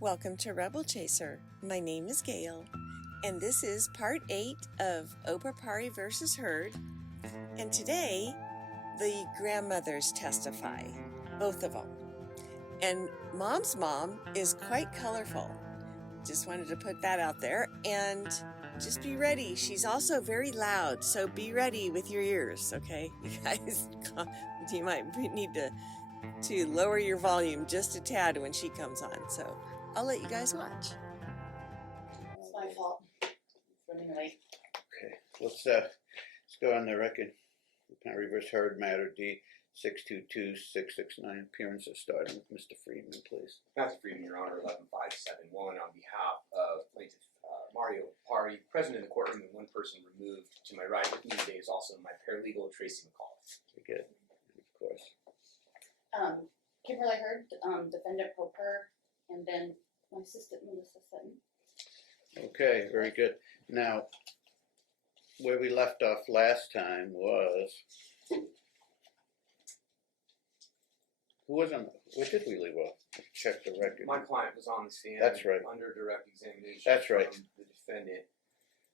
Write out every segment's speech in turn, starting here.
Welcome to Rebel Chaser. My name is Gail, and this is part 8 of Opapari versus Heard. And today, the grandmothers testify, both of them. And Mom's mom is quite colorful. Just wanted to put that out there. And just be ready. She's also very loud, so be ready with your ears, okay? You guys, you might need to lower your volume just a tad when she comes on. So I'll let you guys watch. It's my fault. Running late. Okay, let's go on the record. Opapari versus Heard, matter D 622-669. Appearances starting with Mr. Friedman, please. Matthew Friedman, Your Honor, 11571, on behalf of plaintiff Mario Opapari, present in the courtroom and one person removed. To my right with me today is also my paralegal, Tracy McCall. Very good, of course. Kimberly Heard, defendant pro per, and then my assistant Melissa Sutton. Okay, very good. Now, where we left off last time was, who was on, where did we leave off? Check the record. My client was on the stand. That's right. Under direct examination. That's right. From the defendant.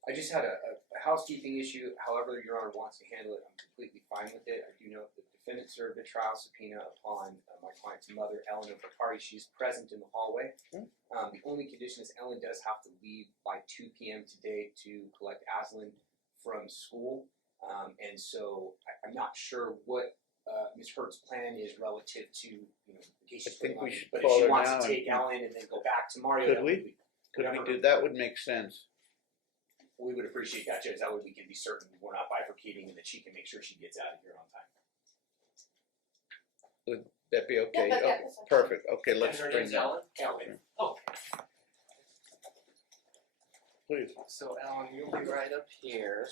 I just had a housekeeping issue. However Your Honor wants to handle it, I'm completely fine with it. I do know the defendant served a trial subpoena upon my client's mother, Ellen Opapari. She's present in the hallway. The only condition is Ellen does have to leave by 2 p.m. today to collect Aslan from school. And so I'm not sure what Ms. Heard's plan is relative to, in case she's putting on, but if she wants to take Ellen and then go back to Mario, Could we do that? Would make sense. We would appreciate that, Judge. That way we can be certain we're not bifurcating and that she can make sure she gets out of here on time. Would that be okay? Yeah, Oh, perfect. Okay, let's bring that. Ellen. Oh, Please. so Alan, you'll be right up here.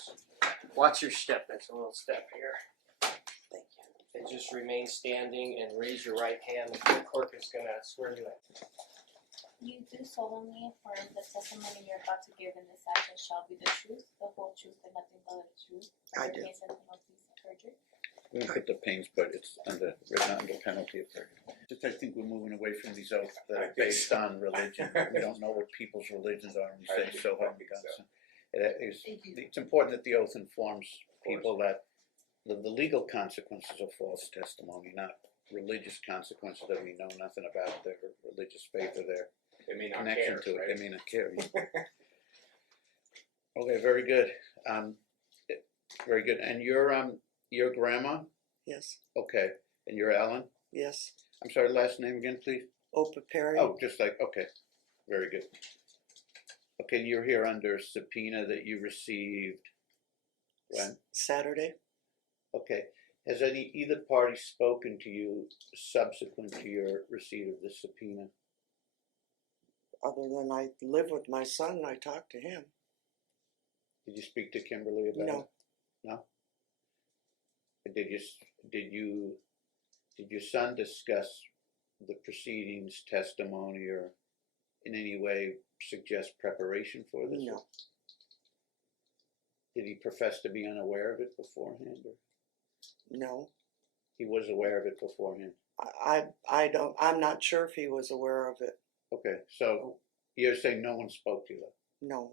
Watch your step. That's a little step here. Thank you. And just remain standing and raise your right hand. The clerk is going to swear you in. You do solemnly affirm the testimony you're about to give in this action shall be the truth, the whole truth, and nothing but the truth. I under do. pains and penalties of perjury. We don't put the pains, but it's written under penalty of perjury. Just I think we're moving away from these oaths that are based on religion. We don't know what people's religions are, and we say so help me God. So it's important that the oath informs people that the legal consequences of false testimony, not religious consequences that we know nothing about their religious faith or their They may not connection care, to it. right? They may not care. Okay, very good. Very good. And your grandma? Yes, Okay. And you're Alan? yes. I'm sorry, last name again, please? Opapari. Oh, just like, okay. Very good. Okay, you're here under subpoena that you received when? Saturday. Okay. Has either party spoken to you subsequent to your receipt of the subpoena? Other than I live with my son, I talk to him. Did you speak to Kimberly about No. it? No? Did your son discuss the proceedings, testimony, or in any way suggest preparation for this? No. Did he profess to be unaware of it beforehand, or No. he was aware of it beforehand? I'm not sure if he was aware of it. Okay, so you're saying no one spoke to you, though? No.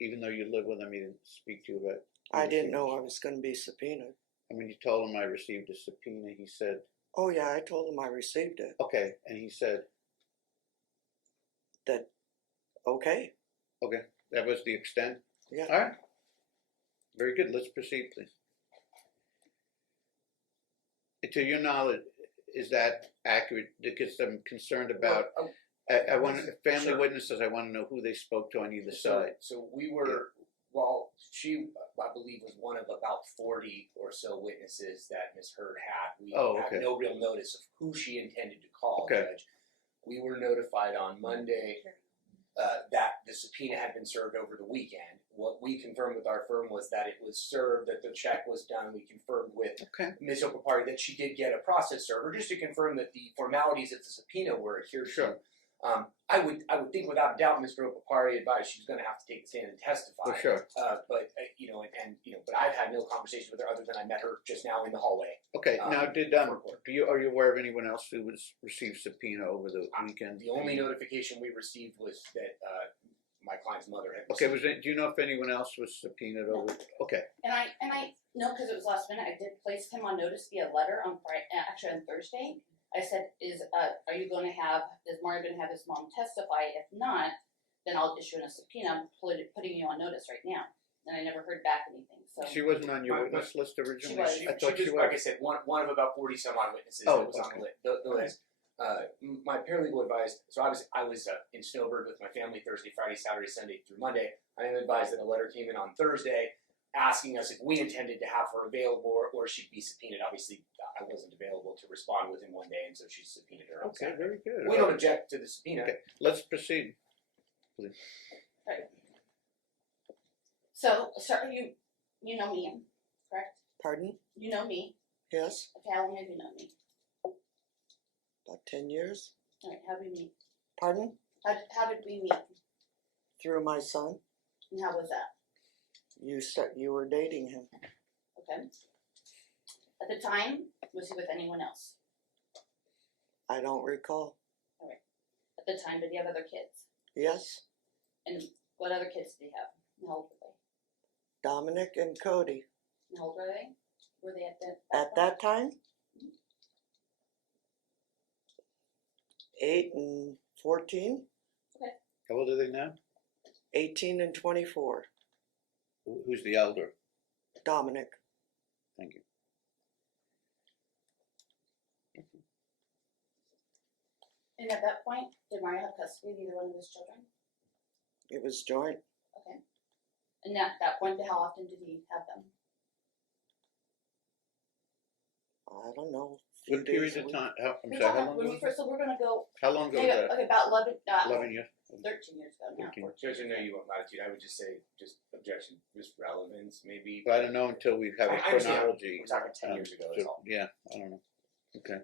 Even though you live with him, he didn't speak to you about it? I didn't know I was going to be subpoenaed. And when you told him I received a subpoena, he said, Oh yeah, I told him I received it. okay, and he said, That, okay. okay, that was the extent? Yeah. All right. Very good. Let's proceed, please. To your knowledge, is that accurate? Because I'm concerned about, I want family Sure. witnesses. I want to know who they spoke to on either side. So we were, well, she, I believe, was one of about 40 or so witnesses that Ms. Heard had. We had no real notice of who she intended to call, Judge. We were notified on Monday that the subpoena had been served over the weekend. What we confirmed with our firm was that it was served, that the check was done. We confirmed with Ms. Opapari that she did get a process server, just to confirm that the formalities of the subpoena were adhered to. I would think without a doubt Mr. Opapari advised she was going to have to take the stand and testify. For sure. But but I've had no conversation with her other than I met her just now in the hallway. Okay, now did for court. are you aware of anyone else who received subpoena over the weekend? The only notification we received was that my client's mother had. Okay, do you know if anyone else was subpoenaed over? Okay, And I know because it was last minute. I did place him on notice via letter on Friday, actually on Thursday. I said, is Mario going to have his mom testify? If not, then I'll issue a subpoena. I'm putting you on notice right now. And I never heard back anything. So she wasn't on your witness list originally. She was. I thought she was. Like I said, one of about 40 some odd witnesses Oh, that was on the list. My paralegal advised. So I was in Snowbird with my family Thursday, Friday, Saturday, Sunday through Monday. I am advised that a letter came in on Thursday, asking us if we intended to have her available or she'd be subpoenaed. Obviously, I wasn't available to respond within one day, and so she subpoenaed her. Okay, very good. We don't object to the subpoena. Okay, let's proceed. Please. So, sir, you know me, correct? Pardon? You know me. Yes, Okay, how long have you known me? about 10 years. All right, how did we meet? Pardon? How did we meet? Through my son. And how was that? You were dating him. Okay. At the time, was he with anyone else? I don't recall. At the time, did he have other kids? Yes, And what other kids did he have? And how old were they? Dominic and Cody. And how old were they? Were they at that At that time, 8 and 14, How old are they now? 18 and 24. Who's the elder? Dominic. Thank you. And at that point, did Mario have custody of either one of his children? It was joint. Okay. And at that point, how often did he have them? I don't know. Few What days period a of week. time? We're How talking, long when ago? we first, so we're gonna go, How long ago was maybe, that? okay, about 11 years. 13 years ago now. 13. Judge, I know you want latitude. I would just say, objection, just relevance, maybe. But I don't know until we have a I understand. chronology. We're talking 10 years ago, that's all. Yeah, I don't know. Okay.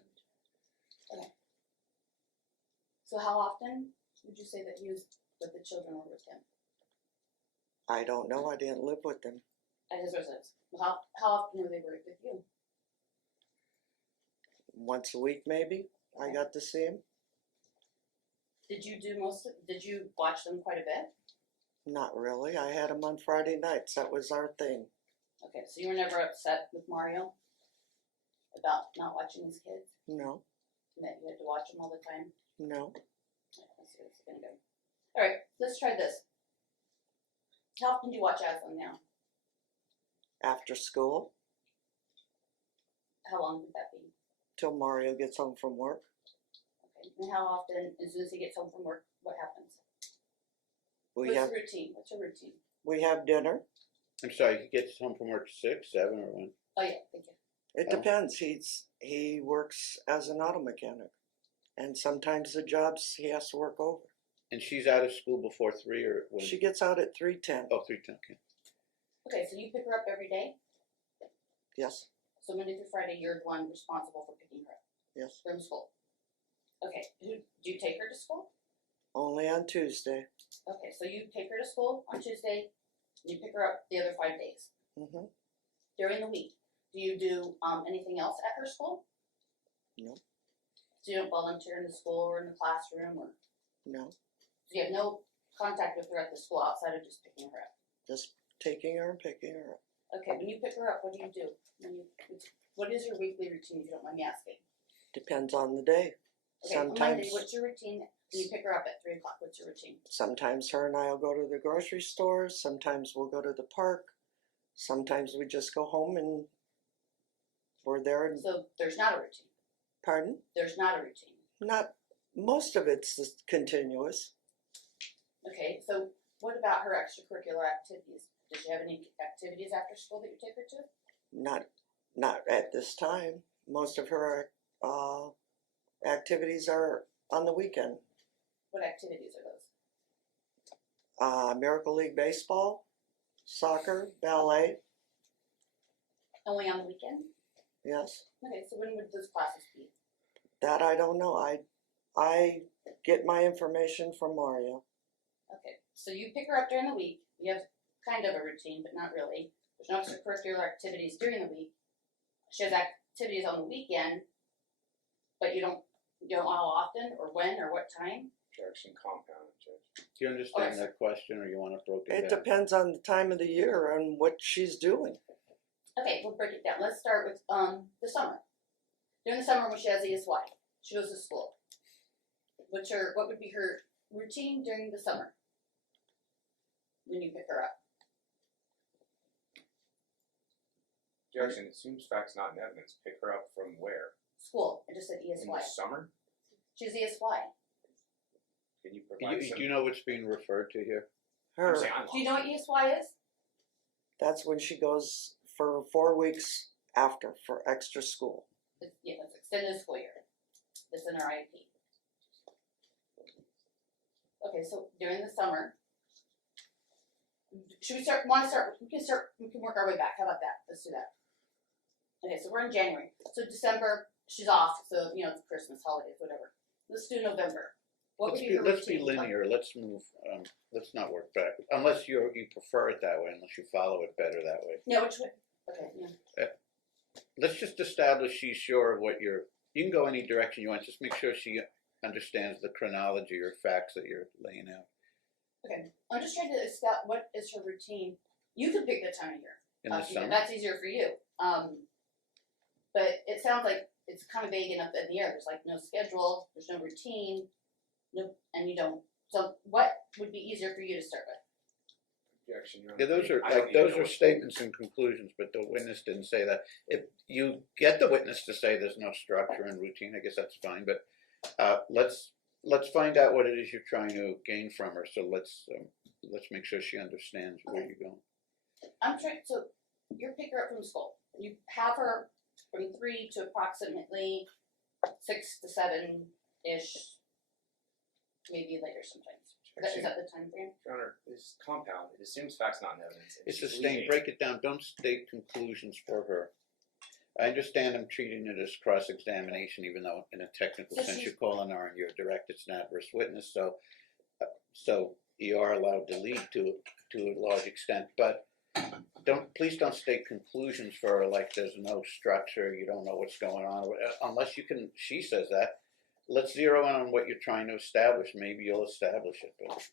So how often would you say that he was with the children or with him? I don't know. I didn't live with them. At his residence? How often were they with you? Once a week, maybe. I got to see him. Did you watch them quite a bit? Not really. I had him on Friday nights. That was our thing. Okay, so you were never upset with Mario about not watching his kids? No, And that you had to watch them all the time? no. Let's see what's gonna go. Alright, let's try this. How often do you watch Aslan now? After school, How long would that be? till Mario gets home from work. Okay, and how often, as soon as he gets home from work, what happens? We What's have the routine? What's your routine? we have dinner. I'm sorry, he gets home from work 6, 7, or when? Oh yeah, thank you. It Oh. depends. He works as an auto mechanic, and sometimes the jobs he has to work over. And she's out of school before 3 or when? She gets out at 3:10. Oh, 3:10. Okay. Okay, so you pick her up every day? Yes, So Monday through Friday, you're the one responsible for picking her up yes. from school? Okay, do you take her to school? Only on Tuesday. Okay, so you take her to school on Tuesday, and you pick her up the other 5 days. hmm During the week, do you do anything else at her school? No. So you don't volunteer in the school or in the classroom, or No, so you have no contact with her at the school outside of just picking her up? just taking her and picking her up. Okay, when you pick her up, what do you do? What is your weekly routine, if you don't mind me asking? Depends on the day. Okay, on Monday, Sometimes, what's your routine? When you pick her up at 3 o'clock, what's your routine? sometimes her and I will go to the grocery store. Sometimes we'll go to the park. Sometimes we just go home and we're there. And So there's not a routine. pardon? There's not a routine. Not most of it's just continuous. Okay, so what about her extracurricular activities? Does she have any activities after school that you take her to? Not at this time. Most of her activities are on the weekend. What activities are those? Miracle League baseball, soccer, ballet. Only on the weekend? Yes, Okay, so when would those classes be? that I don't know. I get my information from Mario. Okay, so you pick her up during the week. You have kind of a routine, but not really. There's no extracurricular activities during the week. She has activities on the weekend, but you don't know how often or when or what time. Objection compound, Judge. Do you understand sir. that question, or you want it broken It down? depends on the time of the year and what she's doing. Okay, we'll break it down. Let's start with the summer. During the summer when she has ESY, she goes to school. What would be her routine during the summer when you pick her up? Objection, it assumes facts not in evidence. Pick her up from where? School. I just said In the ESY. summer? She has ESY. Can you provide some? Do you know what's being referred to here? I'm Her, saying I'm Do you know what ESY is? that's when she goes for 4 weeks after for extra school. It's extended school year. It's in our IEP. Okay, so during the summer, should we start? Want to start? We can work our way back. How about that? Let's do that. Okay, so we're in January. So December, she's off. So it's Christmas, holidays, whatever. Let's do November. What would be her Let's be routine? linear. Let's move. Let's not work back, unless you prefer it that way. Unless you follow it better that way. Yeah, which way? Okay. Yeah. Let's just establish she's sure of what you're. You can go any direction you want. Just make sure she understands the chronology or facts that you're laying out. Okay. I'm just trying to establish what is her routine. You can pick the time of year. In the summer. That's easier for you. But it sounds like it's kind of vague enough in the air. There's like no schedule. There's no routine. No, and you don't. So what would be easier for you to start with? Objection, Your Honor. Yeah, those are I don't like even those know are what- statements and conclusions, but the witness didn't say that. If you get the witness to say there's no structure and routine, I guess that's fine. But let's find out what it is you're trying to gain from her. So let's make sure she understands where you're going. I'm trying. So you pick her up from school. You have her from 3 to approximately 6 to 7 ish, maybe later sometimes. Is that the time frame? Your Honor, this compound, it assumes facts not in evidence. It's It's sustained. leading. Break it down. Don't state conclusions for her. I understand I'm treating it as cross-examination, even though in a technical So sense she's- you're calling her and you're direct. It's an adverse witness, so you are allowed to lead to a large extent. But please don't state conclusions for her like there's no structure. You don't know what's going on unless you can. She says that. Let's zero in on what you're trying to establish. Maybe you'll establish it. But,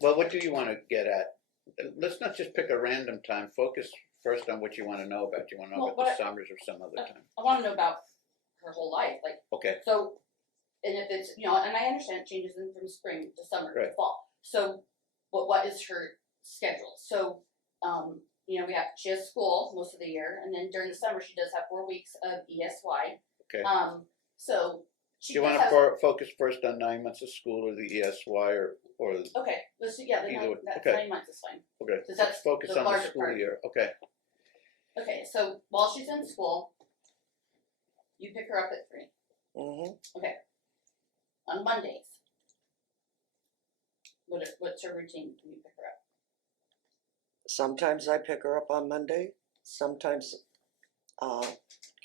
well, what do you want to get at? Let's not just pick a random time. Focus first on what you want to know about. You want to know Well, about the but- summers or some other time. I want to know about her whole life, like. Okay. So, and if it's and I understand it changes from spring to summer to Right. fall. So, what is her schedule? So, she has school most of the year, and then during the summer she does have 4 weeks of ESY. Okay. So she Do you want does to have, focus first on 9 months of school or the ESY or okay. Let's do the Either way. that's Okay. 9 months is fine. okay? Because Let's that's focus the on the larger school part. year. Okay. Okay, so while she's in school, you pick her up at 3. Mm-hmm. Okay. On Mondays, what's her routine when you pick her up? Sometimes I pick her up on Monday. Sometimes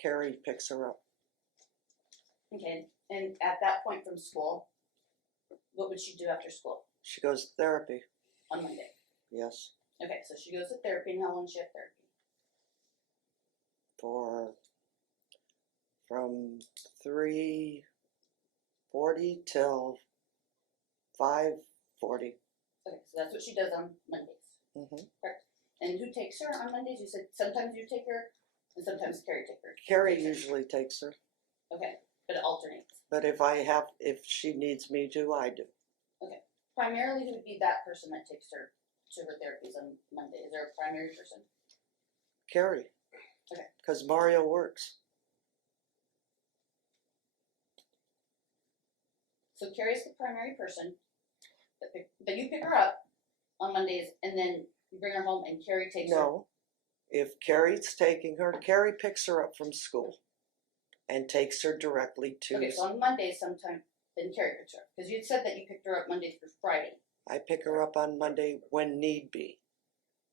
Carrie picks her up. Okay, and at that point from school, what would she do after school She goes to therapy. on Monday? Yes, Okay, so she goes to therapy, and how long does she have therapy? from 3:40 till 5:40. Okay, so that's what she does on Mondays. Mm-hmm. And who takes her on Mondays? You said sometimes you take her, and sometimes Carrie takes her. Carrie usually takes her, Okay, but it alternates. but if she needs me to, I do. Primarily, who would be that person that takes her to her therapies on Monday? Is there a primary person? Carrie. Okay. Because Mario works. So Carrie's the primary person, but you pick her up on Mondays, and then you bring her home, and Carrie takes her. No. If Carrie's taking her, Carrie picks her up from school and takes her directly to. Okay, so on Mondays sometime, then Carrie picks her up. Because you said that you picked her up Monday through Friday. I pick her up on Monday when need be.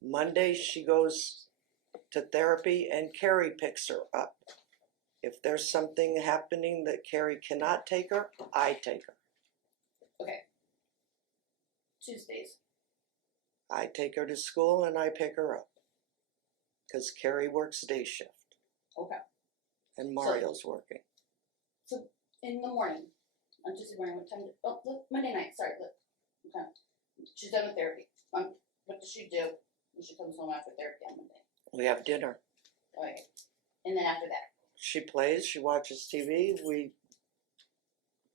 Monday she goes to therapy and Carrie picks her up. If there's something happening that Carrie cannot take her, I take her. Okay. Tuesdays. I take her to school and I pick her up. Because Carrie works day shift Okay. and Mario's working. So in the morning, on Tuesday morning, what time? Oh, look, Monday night. Sorry, look. Okay. She's done with therapy. What does she do when she comes home after therapy on Monday? We have dinner. Okay. And then after that. She plays, she watches TV, we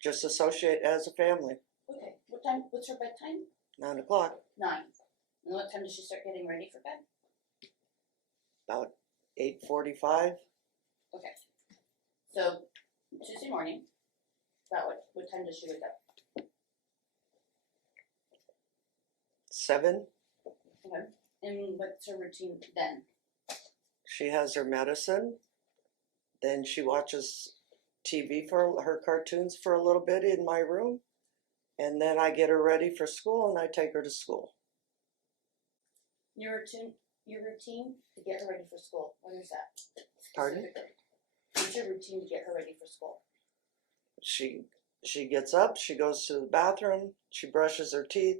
just associate as a family. Okay. What time? What's her bedtime? 9 o'clock, 9. And what time does she start getting ready for bed? about 8:45. Okay. So Tuesday morning. About what time does she wake up? 7, Okay. And what's her routine then? she has her medicine. Then she watches TV for her cartoons for a little bit in my room. And then I get her ready for school and I take her to school. Your routine to get her ready for school. What is that? Pardon? What's your routine to get her ready for school? She gets up, she goes to the bathroom, she brushes her teeth.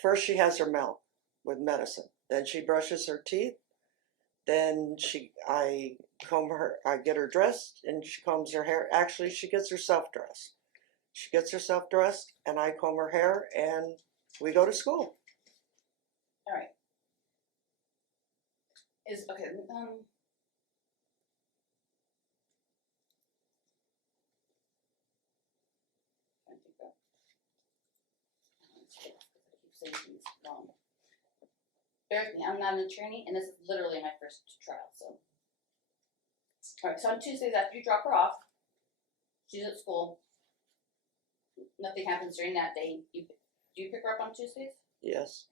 First she has her milk with medicine. Then she brushes her teeth. Then I get her dressed and she combs her hair. Actually, she gets herself dressed. She gets herself dressed and I comb her hair and we go to school. All right. Okay. I think that. I keep saying things wrong. Bear with me. I'm not an attorney, and this is literally my first trial. So, all right. So on Tuesdays after you drop her off, she's at school. Nothing happens during that day. Do you pick her up on Tuesdays? Yes.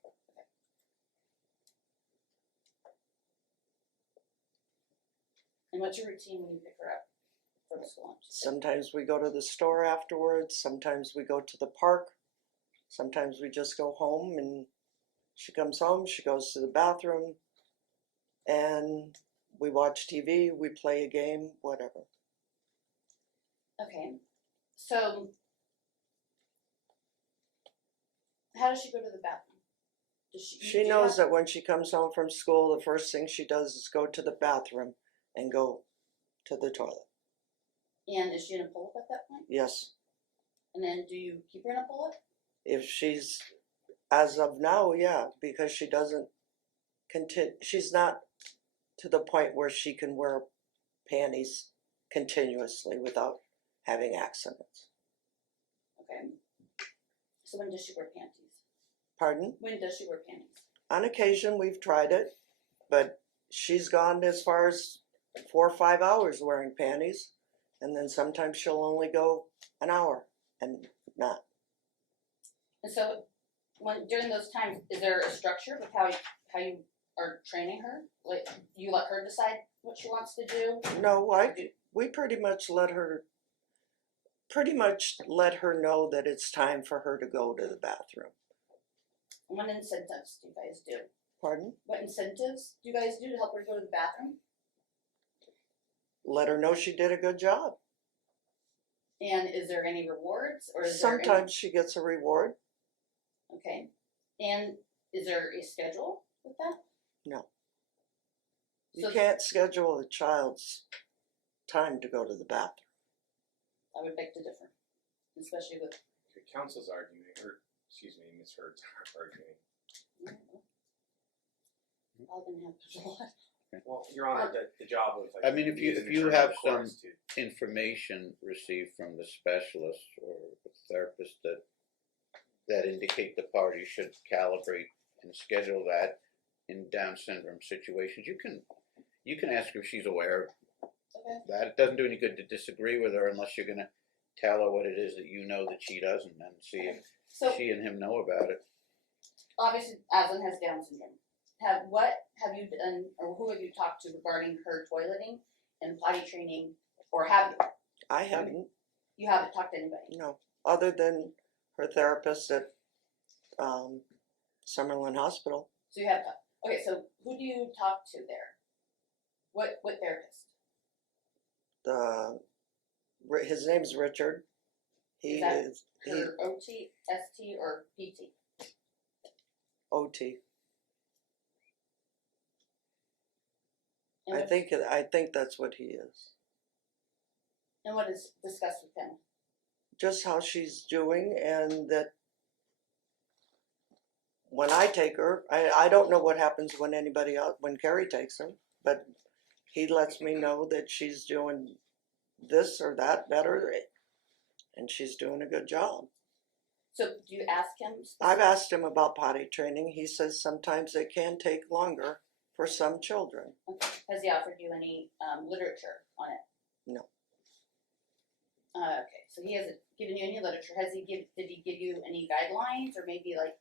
And what's your routine when you pick her up for the school? Sometimes we go to the store afterwards. Sometimes we go to the park. Sometimes we just go home and she comes home, she goes to the bathroom, and we watch TV, we play a game, whatever. Okay. So, how does she go to the bathroom? She knows that when she comes home from school, the first thing she does is go to the bathroom and go to the toilet. And is she in a pull-up at that point? Yes. And then do you keep her in a pull-up? If she's, as of now, yeah, because she doesn't she's not to the point where she can wear panties continuously without having accidents. Okay. So when does she wear panties? Pardon? When does she wear panties? On occasion, we've tried it, but she's gone as far as 4 or 5 hours wearing panties, and then sometimes she'll only go an hour and not. And so, during those times, is there a structure with how you are training her? Like, you let her decide what she wants to do? No, we pretty much let her know that it's time for her to go to the bathroom. What incentives do you guys do? Pardon? What incentives do you guys do to help her go to the bathroom? Let her know she did a good job. And is there any rewards, or is Sometimes she gets a reward. Okay. And is there a schedule with that? No. So You can't schedule a child's time to go to the bathroom. I would beg to differ, especially with. The counsel's arguing, or excuse me, Ms. Hurd's arguing. All gonna have a lot. Well, Your Honor, the job of like. I mean, if you using have attorney some requires to- information received from the specialist or the therapist that indicate the party should calibrate and schedule that in Down syndrome situations, you can ask her if she's aware of Okay. that. It doesn't do any good to disagree with her unless you're gonna tell her what it is that you know that she doesn't, and see if So she and him know about it. obviously, Aslan has Down syndrome. What have you done, or who have you talked to regarding her toileting and potty training, or have you? I haven't, You haven't talked to anybody. no, other than her therapist at Summerlin Hospital. So you have talked. Okay, so who do you talk to there? What therapist? His name's Richard. He Is that is for OT, ST, or PT? OT. And I think that's what he is. And what is discussed with him? Just how she's doing, and that when I take her, I don't know what happens when anybody else, when Carrie takes him, but he lets me know that she's doing this or that better, and she's doing a good job. So do you ask him? I've asked him about potty training. He says sometimes it can take longer for some children. Okay. Has he offered you any literature on it? No. Okay, so he hasn't given you any literature. Did he give you any guidelines, or maybe like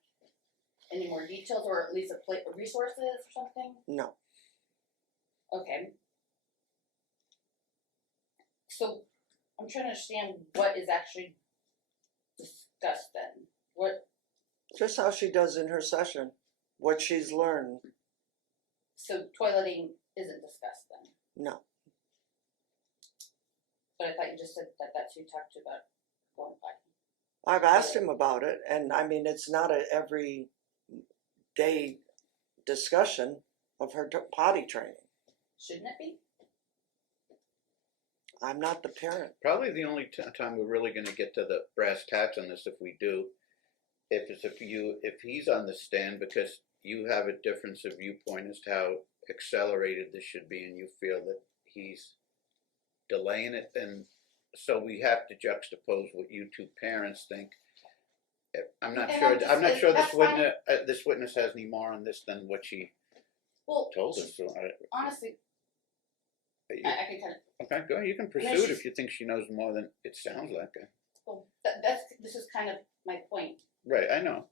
any more details, or at least resources or something? No. Okay. So I'm trying to understand what is actually discussed then. What? Just how she does in her session, what she's learned. So toileting isn't discussed then. No. But I thought you just said that that's who you talked to about going by. I've asked him about it, and I mean, it's not a every day discussion of her potty training. Shouldn't it be? I'm not the parent. Probably the only time we're really going to get to the brass tacks on this, if we do, if he's on the stand, because you have a difference of viewpoint as to how accelerated this should be, and you feel that he's delaying it, and so we have to juxtapose what you two parents think. I'm not sure this witness has any more on this than what she told us. So Honestly, I can kind of. Okay, go ahead. You can pursue it if you think she knows more than it sounds like. Well, this is kind of my point. Right, I know.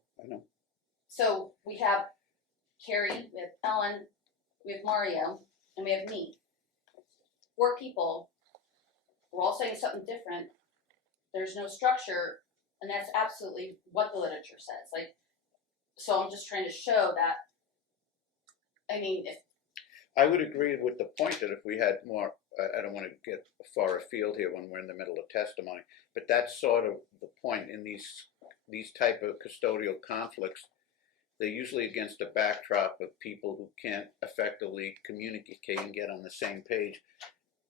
So we have Carrie, we have Ellen, we have Mario, and we have me. 4 people. We're all saying something different. There's no structure, and that's absolutely what the literature says. Like, so I'm just trying to show that. I mean, if I would agree with the point that if we had more, I don't want to get far afield here when we're in the middle of testimony, but that's sort of the point in these type of custodial conflicts. They're usually against a backdrop of people who can't effectively communicate and get on the same page.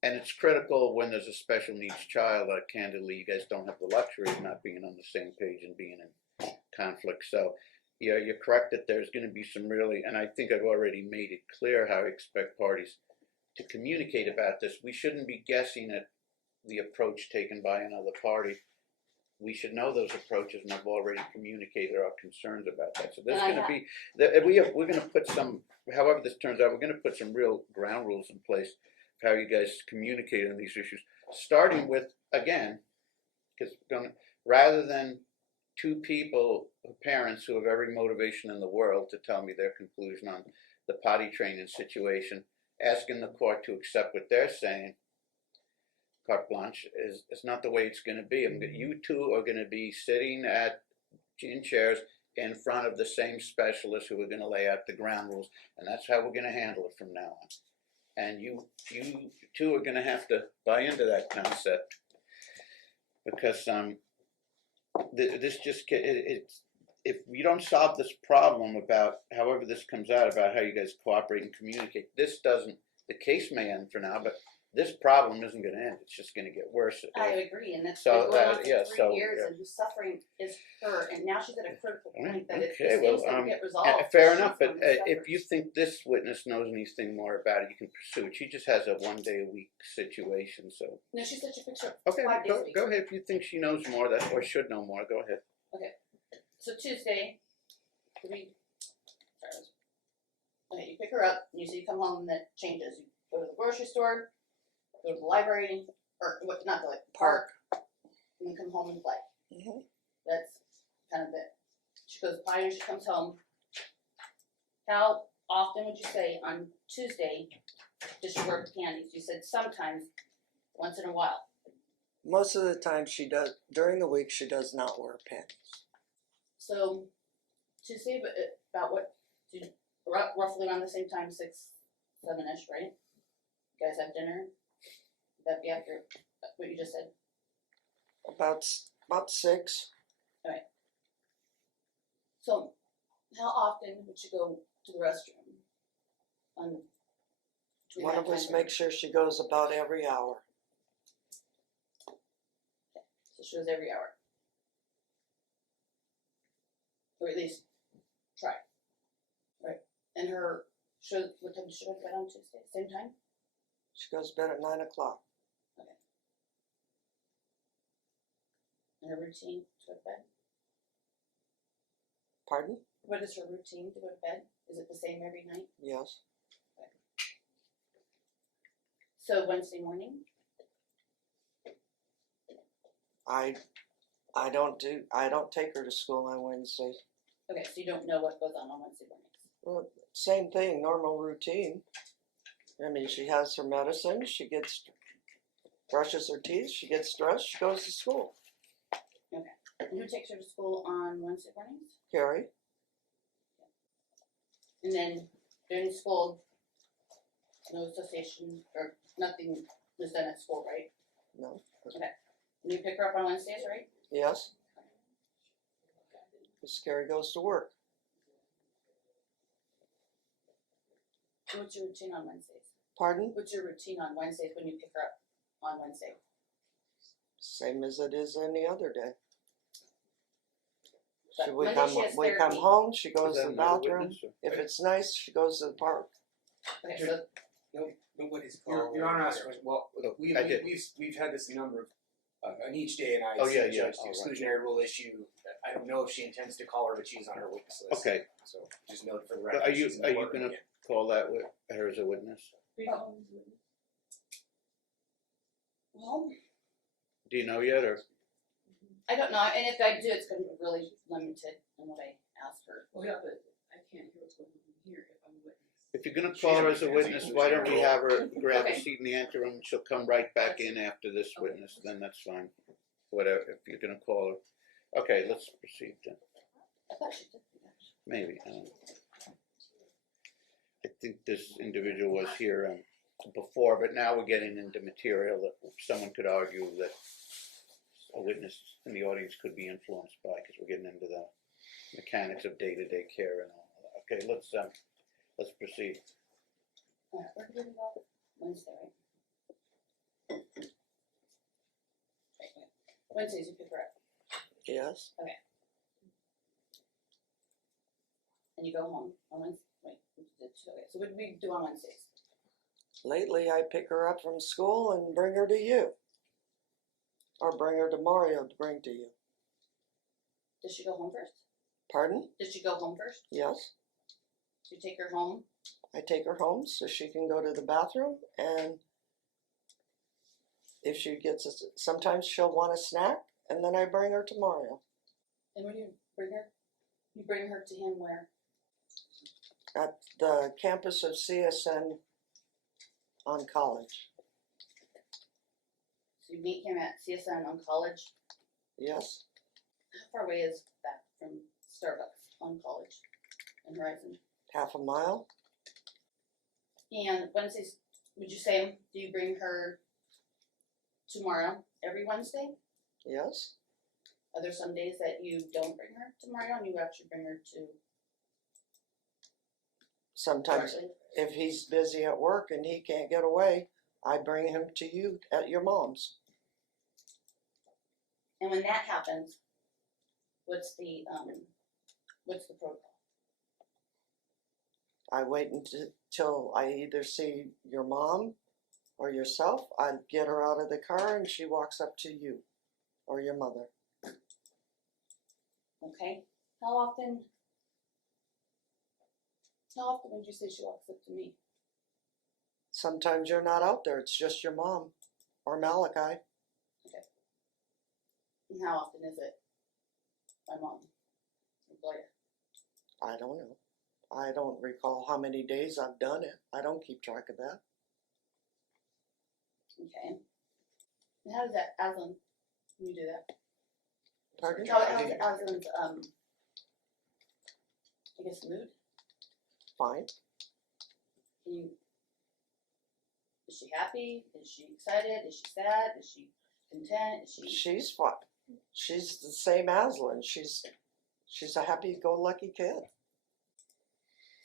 And it's critical when there's a special needs child. Candidly, you guys don't have the luxury of not being on the same page and being in conflict. So, yeah, you're correct that there's going to be some really, and I think I've already made it clear how I expect parties to communicate about this. We shouldn't be guessing at the approach taken by another party. We should know those approaches, and have already communicated our concerns about that. So there's going to be, we're going to put some, however this turns out, we're going to put some real ground rules in place for how you guys communicate on these issues. Starting with, again, because rather than 2 people, parents who have every motivation in the world to tell me their conclusion on the potty training situation, asking the court to accept what they're saying, carte blanche, is not the way it's going to be. You two are going to be sitting in chairs in front of the same specialists who are going to lay out the ground rules, and that's how we're going to handle it from now on. And you two are going to have to buy into that concept, because this just if you don't solve this problem about however this comes out about how you guys cooperate and communicate, the case may end for now, but this problem isn't going to end. It's just going to get worse. I agree, and that's So, been going on for yeah, 3 so, years, yeah. and who's suffering is her, and now she's at a critical point that Okay, if well, things don't get resolved. fair she's enough, but gonna suffer. if you think this witness knows anything more about it, you can pursue it. She just has a 1 day a week situation, so. No, she said she picks her Okay, 5 days a week. go ahead. If you think she knows more, or should know more, go ahead. So Tuesday, you pick her up, and you say you come home, and that changes. You go to the grocery store, go to the library, or not the park, and then come home and play. Mm-hmm. That's kind of it. She goes potty and she comes home. How often would you say on Tuesday does she work with candies? You said sometimes, once in a while. Most of the time she does, during the week she does not wear pants. So Tuesday, about what? Roughly around the same time, 6, 7-ish, right? You guys have dinner. That'd be after what you just said. About 6. So, how often would you go to the restroom? Between One that of us time makes sure she goes about every hour. So she goes every hour. Or at least try. Right. And what time does she go to bed on Tuesday? Same time? She goes to bed at 9 o'clock. And her routine to go to bed? Pardon? What is her routine to go to bed? Is it the same every night? Yes. So Wednesday morning? I don't take her to school on Wednesdays. Okay, so you don't know what goes on Wednesday mornings. Well, same thing, normal routine. I mean, she has her medicine, brushes her teeth, she gets dressed, she goes to school. And who takes her to school on Wednesday mornings? Carrie? And then during school, no association or nothing was done at school, right? No. And you pick her up on Wednesdays, right? Yes. Miss Carrie goes to work. So what's your routine on Wednesdays? Pardon? What's your routine on Wednesdays when you pick her up on Wednesday? Same as it is any other day. But We Monday come she has we come therapy. home, she goes Is to that the another bathroom. witness, or- If it's nice, she goes to the park. Okay, so Nobody's Your calling. Honor, asked a question. Well, Look, we've I did. had this a number of on each day, and I Oh, yeah, sent yeah. Judge the Oh, right. exclusionary rule issue. I don't know if she intends to call her, but she's on her witness list. Okay, So just note for the but record. she's in the are you courtroom gonna again. call her as a witness? well, Do you know yet, or? I don't know, and if I do, it's gonna be really limited in what I ask her. Well, yeah, but I can't hear what's going on here if I'm a witness. If you're gonna She's call her a as a fancy witness, why don't we exclusionary have her grab a Okay. seat in the interim, she'll come right back in after this witness, then that's fine. Whatever, if you're gonna call her. Okay, let's proceed then, I thought she did that. maybe, I think this individual was here, before, but now we're getting into material that someone could argue that a witness in the audience could be influenced by, because we're getting into the mechanics of day-to-day care and all that. Okay, let's proceed. Alright, we're gonna go Wednesday, right? Right. Wednesdays you pick her up Yes. and you go home on Wednesday. Wait, okay, so what do we do on Wednesdays? Lately, I pick her up from school and bring her to you. Or bring her to Mario to bring to you. Does she go home first? Pardon? Does she go home first? Yes. Do you take her home? I take her home so she can go to the bathroom, and if she gets sometimes she'll want a snack, and then I bring her to Mario. And when you bring her? You bring her to him where? At the campus of CSN on College. So you meet him at CSN on College. Yes. How far away is that from Starbucks on College and Horizon? Half a mile. And Wednesdays, would you say, do you bring her tomorrow every Wednesday? Yes. Are there some days that you don't bring her tomorrow and you actually bring her to Sometimes Bartley? if he's busy at work and he can't get away, I bring him to you at your mom's. And when that happens, what's the protocol? I wait until I either see your mom or yourself. I get her out of the car and she walks up to you or your mother. Okay? How often would you say she walks up to me? Sometimes you're not out there, it's just your mom or Malachi. And how often is it my mom or Blair? I don't know. I don't recall how many days I've done it. I don't keep track of that. Okay. And how does that Aslan can you do that? Pardon? How's Aslan's I guess mood? Fine. Can you Is she happy? Is she excited? Is she sad? Is she content? Is she? She's fine. She's the same Aslan. She's a happy-go-lucky kid.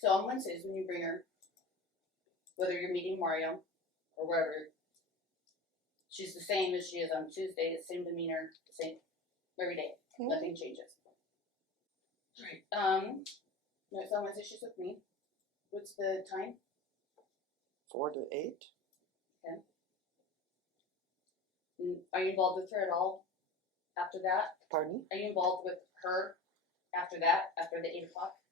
So on Wednesdays when you bring her, whether you're meeting Mario or wherever, she's the same as she is on Tuesday, the same demeanor, the same every day. Mhm. Nothing changes. Right. No, so on Wednesday she's with me. What's the time? 4 to 8. Are you involved with her at all after that? Pardon? Are you involved with her after that, after the 8 o'clock?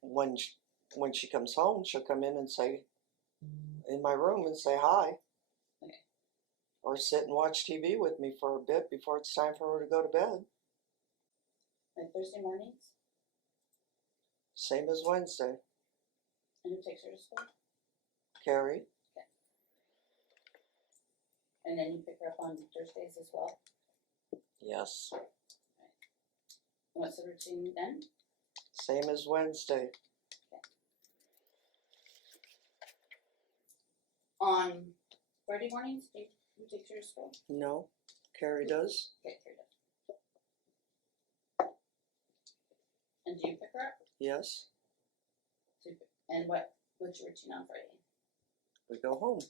When she comes home, she'll come in and say, in my room and say hi. Okay. Or sit and watch TV with me for a bit before it's time for her to go to bed. Like Thursday mornings? Same as Wednesday. And who takes her to school? Carrie? And then you pick her up on Thursdays as well? Yes. And what's the routine then? Same as Wednesday. On Friday mornings, who takes her to school? No. Carrie does. Okay, Carrie does. And do you pick her up? Yes. And what's your routine on Friday? We go home.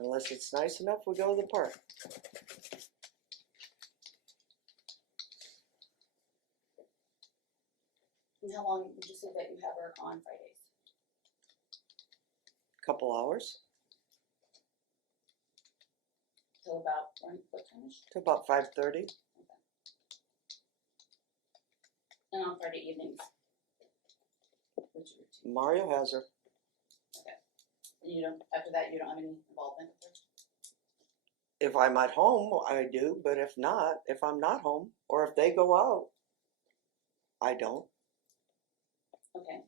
Unless it's nice enough, we go to the park. And how long would you say that you have her on Fridays? Couple hours Till about what time is she? to about 5:30. And on Friday evenings? What's your routine? Mario has her. And you don't, after that, you don't have any involvement with her? If I'm at home, I do, but if I'm not home, or if they go out, I don't. Okay.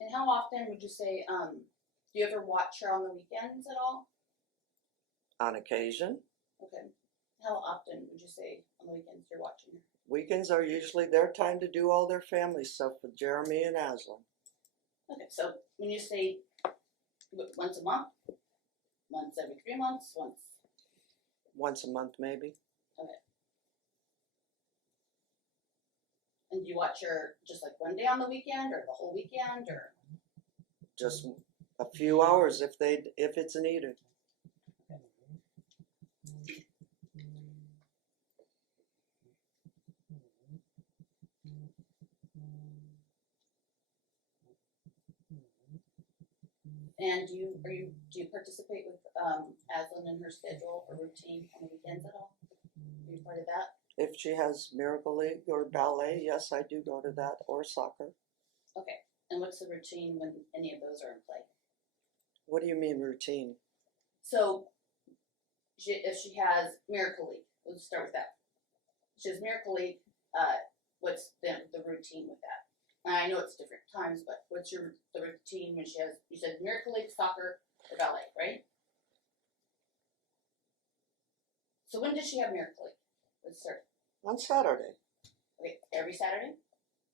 And how often would you say, do you ever watch her on the weekends at all? On occasion. Okay. How often would you say on the weekends you're watching her? Weekends are usually their time to do all their family stuff with Jeremy and Aslan. Okay, so when you say once a month, once every 3 months, Once a month, maybe. and do you watch her just like one day on the weekend or the whole weekend or? Just a few hours if it's needed. And do you participate with Aslan in her schedule or routine on the weekends at all? Are you part of that? If she has Miracle League or ballet, yes, I do go to that, or soccer. Okay. And what's the routine when any of those are in play? What do you mean routine? So, if she has Miracle League, let's start with that. She has Miracle League. What's the routine with that? And I know it's different times, but what's the routine when she has? You said Miracle League, soccer, or ballet, right? So when does she have Miracle League? Let's start. On Saturday Okay, every Saturday.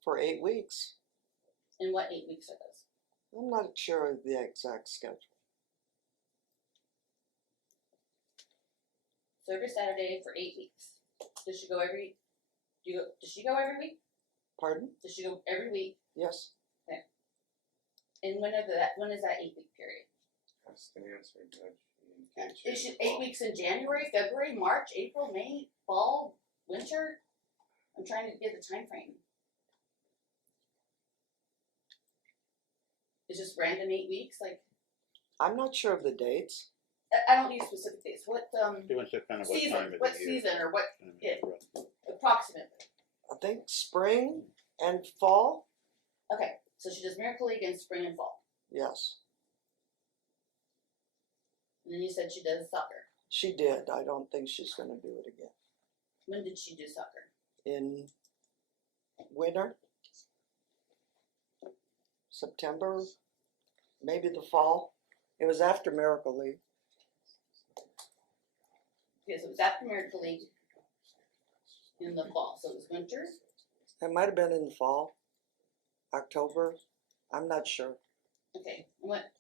for 8 weeks. And what 8 weeks are those? I'm not sure of the exact schedule. So every Saturday for 8 weeks. Does she go every? Does she go every week? Pardon? Does she go every week? Yes. And when is that 8 week period? That's the answer, Judge. Is she 8 weeks in January, February, March, April, May, fall, winter? I'm trying to get the time frame. It's just random 8 weeks. Like I'm not sure of the dates. I don't need specific dates. What He wants to kind of what time season? of the What year. season or what Yeah. approximately? I think spring and fall. Okay, so she does Miracle League in spring and fall, Yes, and then you said she does soccer. she did. I don't think she's going to do it again. When did she do soccer? In winter, September, maybe the fall. It was after Miracle League. Because it was after Miracle League in the fall, so it was winter. It might have been in the fall, October. I'm not sure. Okay, what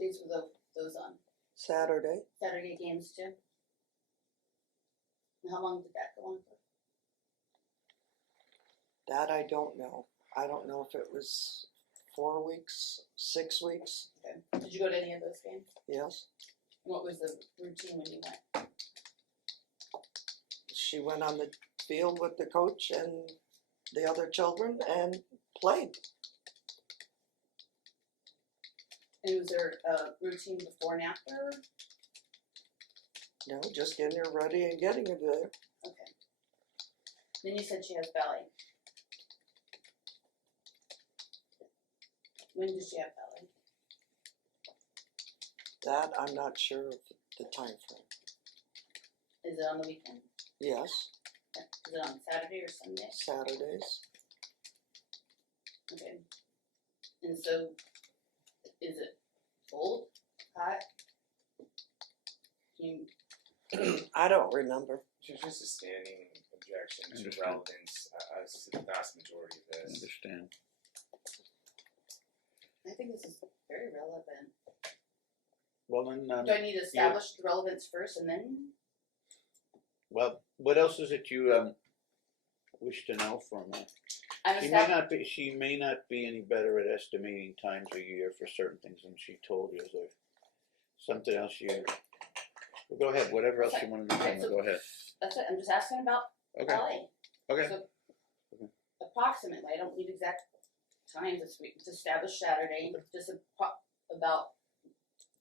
days were those on? Saturday. Saturday games too? And how long did that go on for? That I don't know. I don't know if it was 4 weeks, 6 weeks. Okay. Did you go to any of those games? Yes. What was the routine when you went? She went on the field with the coach and the other children and played. And was there a routine before and after? No, just getting her ready and getting her there. Okay. Then you said she has ballet. When does she have ballet? That I'm not sure of the time frame. Is it on the weekend? Yes, Is it on Saturday or Sunday? Saturdays. Okay. And so, is it cold, hot? Can you, I don't remember. Just a standing objection to Understand. relevance as to the vast majority of I this. understand. I think this is very relevant. Well, then, Do I need to establish the relevance first and then? well, what else is it you wish to know from her? I'm She may not be any better at estimating times a year for certain things than she told you. Is there something else you? Well, go ahead. Whatever else you want to know, Okay, so- go ahead. That's it, I'm just asking about Okay. ballet. Okay. So, approximately, I don't need exact times this week, it's established Saturday, just about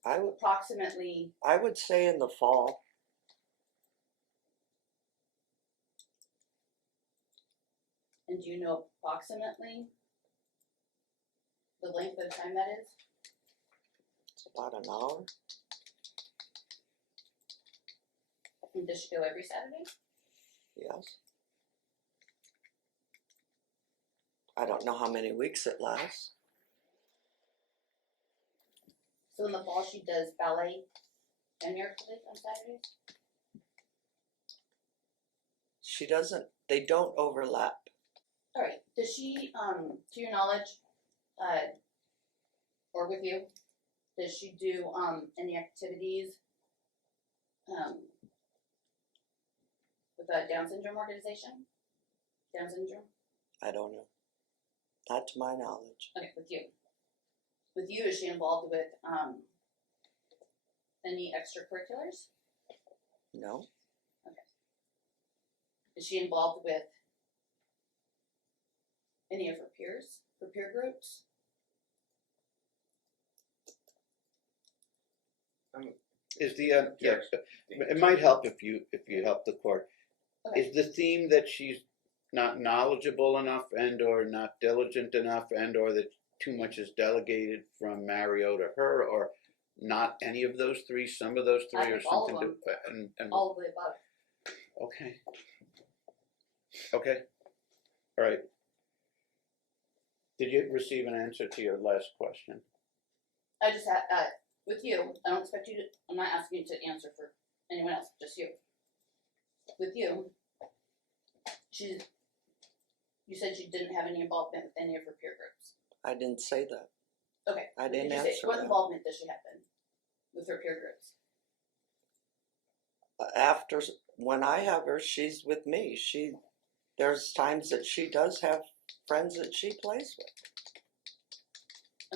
I approximately, would say in the fall. and do you know approximately the length of time that is? It's about an hour. And does she go every Saturday? Yes. I don't know how many weeks it lasts. So in the fall, she does ballet and miracle on Saturdays? She doesn't. They don't overlap. Alright, does she, to your knowledge, or with you, does she do, any activities, with the Down syndrome organization? Down syndrome? I don't know. Not to my knowledge. Okay, with you. With you, is she involved with, any extracurriculars? No. Is she involved with any of her peers, her peer groups? Is the yes? It might help if you help the court. Okay. Is the theme that she's not knowledgeable enough and or not diligent enough and or that too much is delegated from Mario to her, or not any of those three, some of those three, I or think all of something them. All of the above. Okay. Okay. All right. Did you receive an answer to your last question? I just had, with you, I don't expect you to, I'm not asking you to answer for anyone else, just you. With you, you said she didn't have any involvement with any of her peer groups. I didn't say that. Okay. I didn't Did you say, answer what that. involvement does she have then with her peer groups? After, when I have her, she's with me. There's times that she does have friends that she plays with.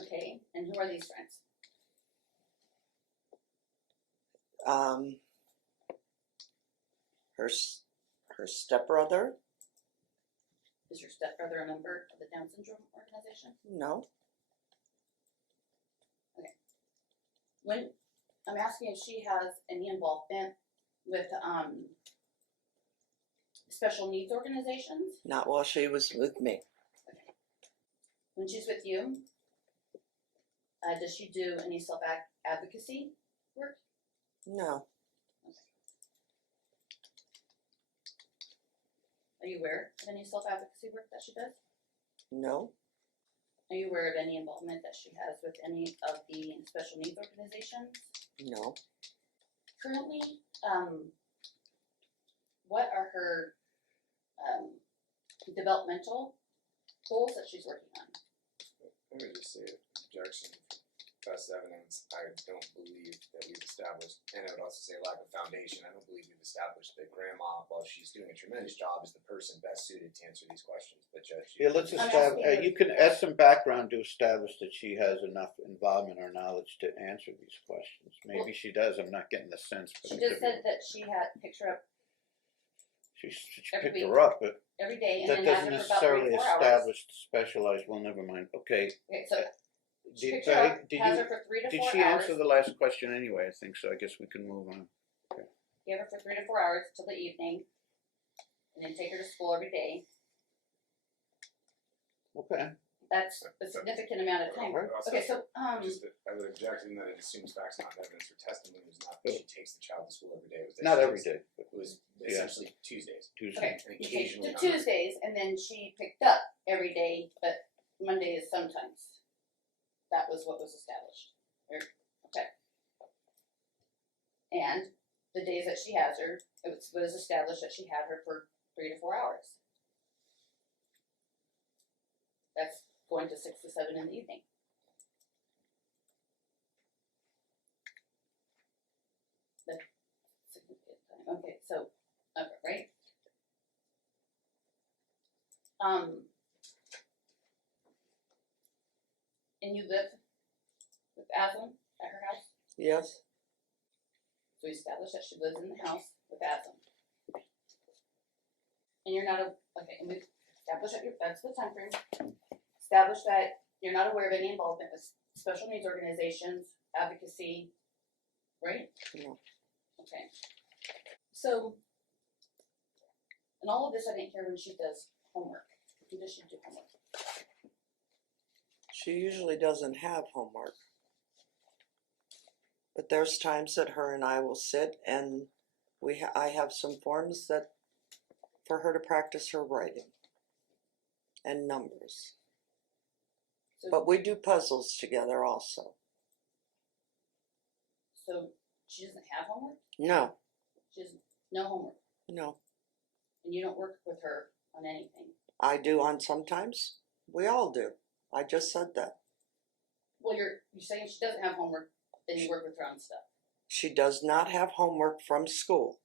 Okay, and who are these friends? Her stepbrother? Is your stepbrother a member of the Down syndrome organization? No. When, I'm asking if she has any involvement with, special needs organizations? Not while she was with me. When she's with you, does she do any self-advocacy work? No. Are you aware of any self-advocacy work that she does? No. Are you aware of any involvement that she has with any of the special needs organizations? No. Currently, what are her developmental goals that she's working on. Let me just say objection, best evidence, I don't believe that we've established, and I would also say lack of foundation, I don't believe we've established that grandma, while she's doing a tremendous job, is the person best suited to answer these questions, but Judge. Yeah, let's I'm establish, asking- you can add some background to establish that she has enough involvement or knowledge to answer these questions. Maybe she does, I'm not getting the sense. But She it just could be- said that she had picked her up She every picked week. her up, but every day and that then doesn't had her for about 3 necessarily to 4 hours. establish specialized, well, never mind, okay. Okay, so she Did, picked her up, did has you, her for 3 to 4 did hours. she answer the last question anyway, I think so, I guess we can move on. Give her for 3 to 4 hours till the evening, and then take her to school every day. Okay, That's a significant amount of time. Right. Okay, so Just that I would object in that it assumes facts, not evidence. Her testimony was not that she takes the child to school every day. It was that not she every takes- day, but It was Yeah. essentially Tuesdays. Tuesday. okay, And you take occasionally the not. Tuesdays, and then she picked up every day, but Mondays sometimes. That was what was established. Okay. And the days that she has her, it was established that she had her for 3 to 4 hours. That's going to 6 to 7 in the evening. That's significant time. Okay, so, okay, right? And you live with Aslan at her house? Yes. So we established that she lives in the house with Aslan. And you're not okay, and we established that that's the time frame. Established that you're not aware of any involvement with special needs organizations, advocacy, right? No. Okay. So, and all of this I didn't hear when she does homework. When does she do homework? She usually doesn't have homework. But there's times that her and I will sit and I have some forms that for her to practice her writing and numbers. So, But we do puzzles together also. so she doesn't have homework? No, She has no homework, no. and you don't work with her on anything. I do on sometimes. We all do. I just said that. Well, you're saying she doesn't have homework, then you work with her on stuff. She does not have homework from school.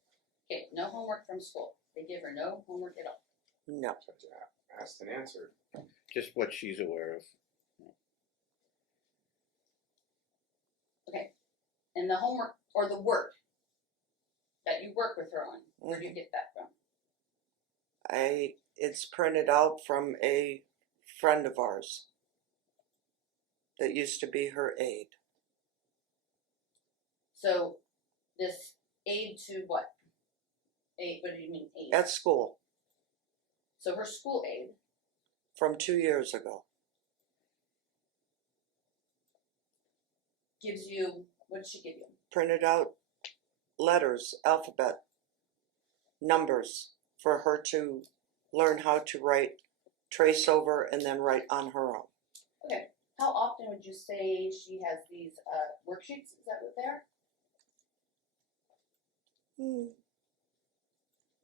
Okay, no homework from school. They give her no homework at all. No. Judge asked and answered. Just what she's aware of. Okay, and the homework or the work that you work with her on, where do you get that from? It's printed out from a friend of ours that used to be her aide. So, this aid to what? Aid, what do you mean aid? At school So her school aid from 2 years ago. gives you, what did she give you? Printed out letters, alphabet, numbers for her to learn how to write, trace over, and then write on her own. Okay, how often would you say she has these worksheets? Is that what they are?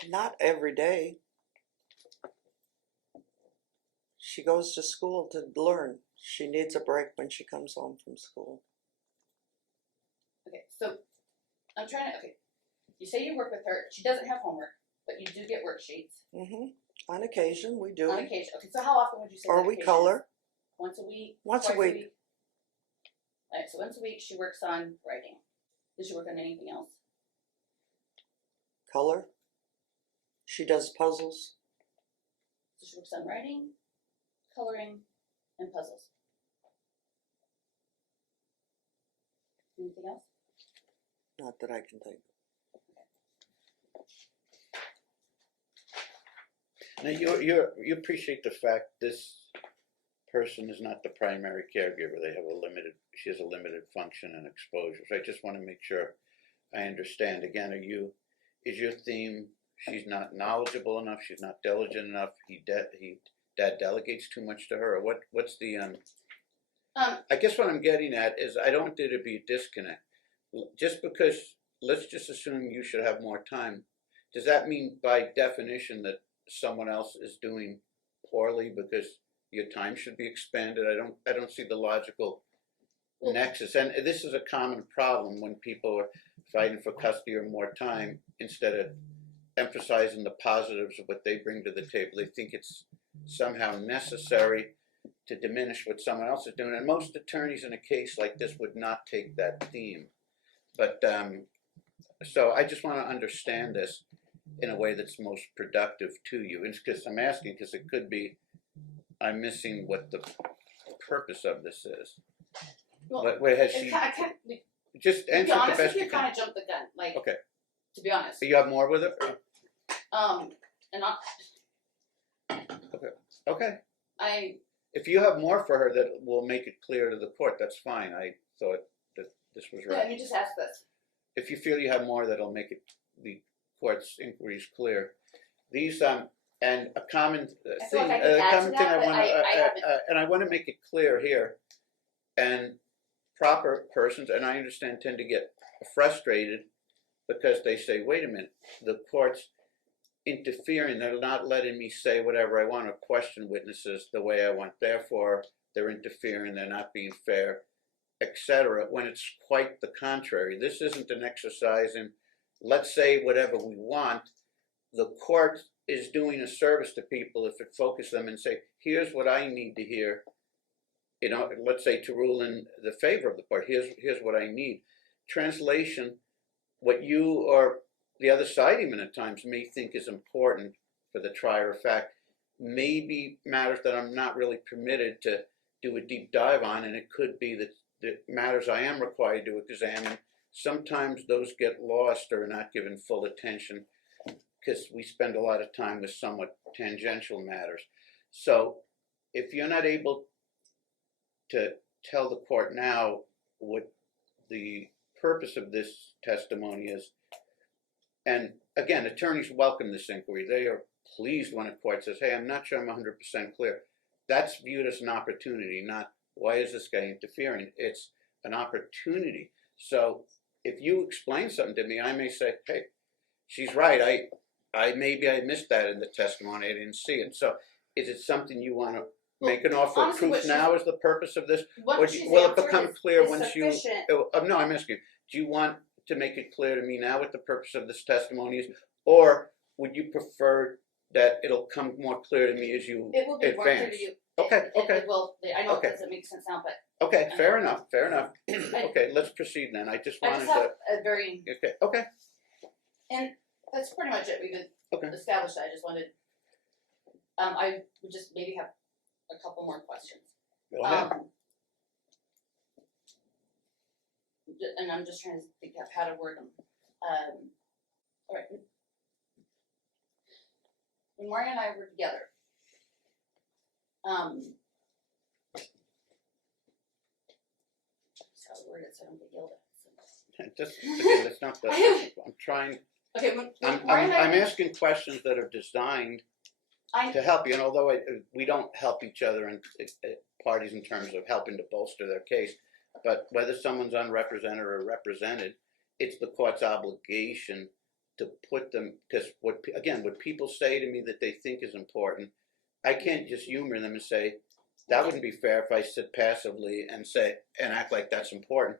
Not every day. She goes to school to learn. She needs a break when she comes home from school. Okay, so I'm trying to, okay, you say you work with her, she doesn't have homework, but you do get worksheets On occasion, we do. on occasion. Okay, so how often would you say Or that we occasion is? color. Once a week? Once a twice week. Alright, so once a week she works on writing. Does she work on anything else? Color. She does puzzles. So she works on writing, coloring, and puzzles. Anything else? Not that I can think. Now, you appreciate the fact this person is not the primary caregiver. They have she has a limited function and exposure. So I just want to make sure I understand. Again, is your theme she's not knowledgeable enough, she's not diligent enough, dad delegates too much to her, or what's the I guess what I'm getting at is I don't want there to be a disconnect. Just because, let's just assume you should have more time, does that mean by definition that someone else is doing poorly because your time should be expanded. I don't see the logical nexus. And this is a common problem when people are fighting for custody or more time. Instead of emphasizing the positives of what they bring to the table, they think it's somehow necessary to diminish what someone else is doing. And most attorneys in a case like this would not take that theme. But so I just want to understand this in a way that's most productive to you. And because I'm asking, because it could be I'm missing what the purpose of this is. Well, But wait, has it's she I can't. just To answered be the honest best with you, you can? kind of jumped the gun. Like, Okay. to be honest. You have more with it? And not. Okay. I If you have more for her that will make it clear to the court, that's fine. I thought that this was let right. me just ask this. If you feel you have more that'll make it the court's inquiries clear, these and a common I feel thing, like I could a add common to thing that, I but want to, I haven't. and I want to make it clear here, and proper persons, and I understand, tend to get frustrated because they say, wait a minute, the court's interfering, they're not letting me say whatever I want or question witnesses the way I want, therefore they're interfering, they're not being fair, etc., when it's quite the contrary. This isn't an exercise in let's say whatever we want. The court is doing a service to people if it focuses them and say, here's what I need to hear, you know, let's say to rule in the favor of the court, here's what I need. Translation, what you or the other side even at times may think is important for the trier of fact, may be matters that I'm not really permitted to do a deep dive on, and it could be that the matters I am required to examine, sometimes those get lost or are not given full attention because we spend a lot of time with somewhat tangential matters. So if you're not able to tell the court now what the purpose of this testimony is, and again, attorneys welcome this inquiry. They are pleased when a court says, hey, I'm not sure I'm 100% clear. That's viewed as an opportunity, not why is this guy interfering? It's an opportunity. So if you explain something to me, I may say, hey, she's right. I maybe I missed that in the testimony. I didn't see it. So is it something you want to make an offer of honestly, proof now as the purpose of this? What Or she's will it answered become is- clear is once sufficient. you... no, I'm asking you. Do you want to make it clear to me now what the purpose of this testimony is? Or would you prefer that it'll come more clear to me as you It will be more clear to advance? you. Okay, okay. It will. I know Okay. it doesn't make sense now, but Okay, fair enough, fair enough. Okay, let's proceed then. I just I wanted just have to... a very, Okay. and that's pretty much it. We've established that. I just wanted, I would just maybe have a couple more questions. Go ahead. And I'm just trying to think of how to word them. All right. When Maria and I were together, just how to word it so I don't get yelled at. Just, again, that's not the... I'm trying... Okay, when I'm Maria and I were- asking questions that are designed I to help you, and although we don't help each other in parties in terms of helping to bolster their case, but whether someone's unrepresented or represented, it's the court's obligation to put them, because what people say to me that they think is important, I can't just humor them and say, that wouldn't be fair if I sit passively and act like that's important.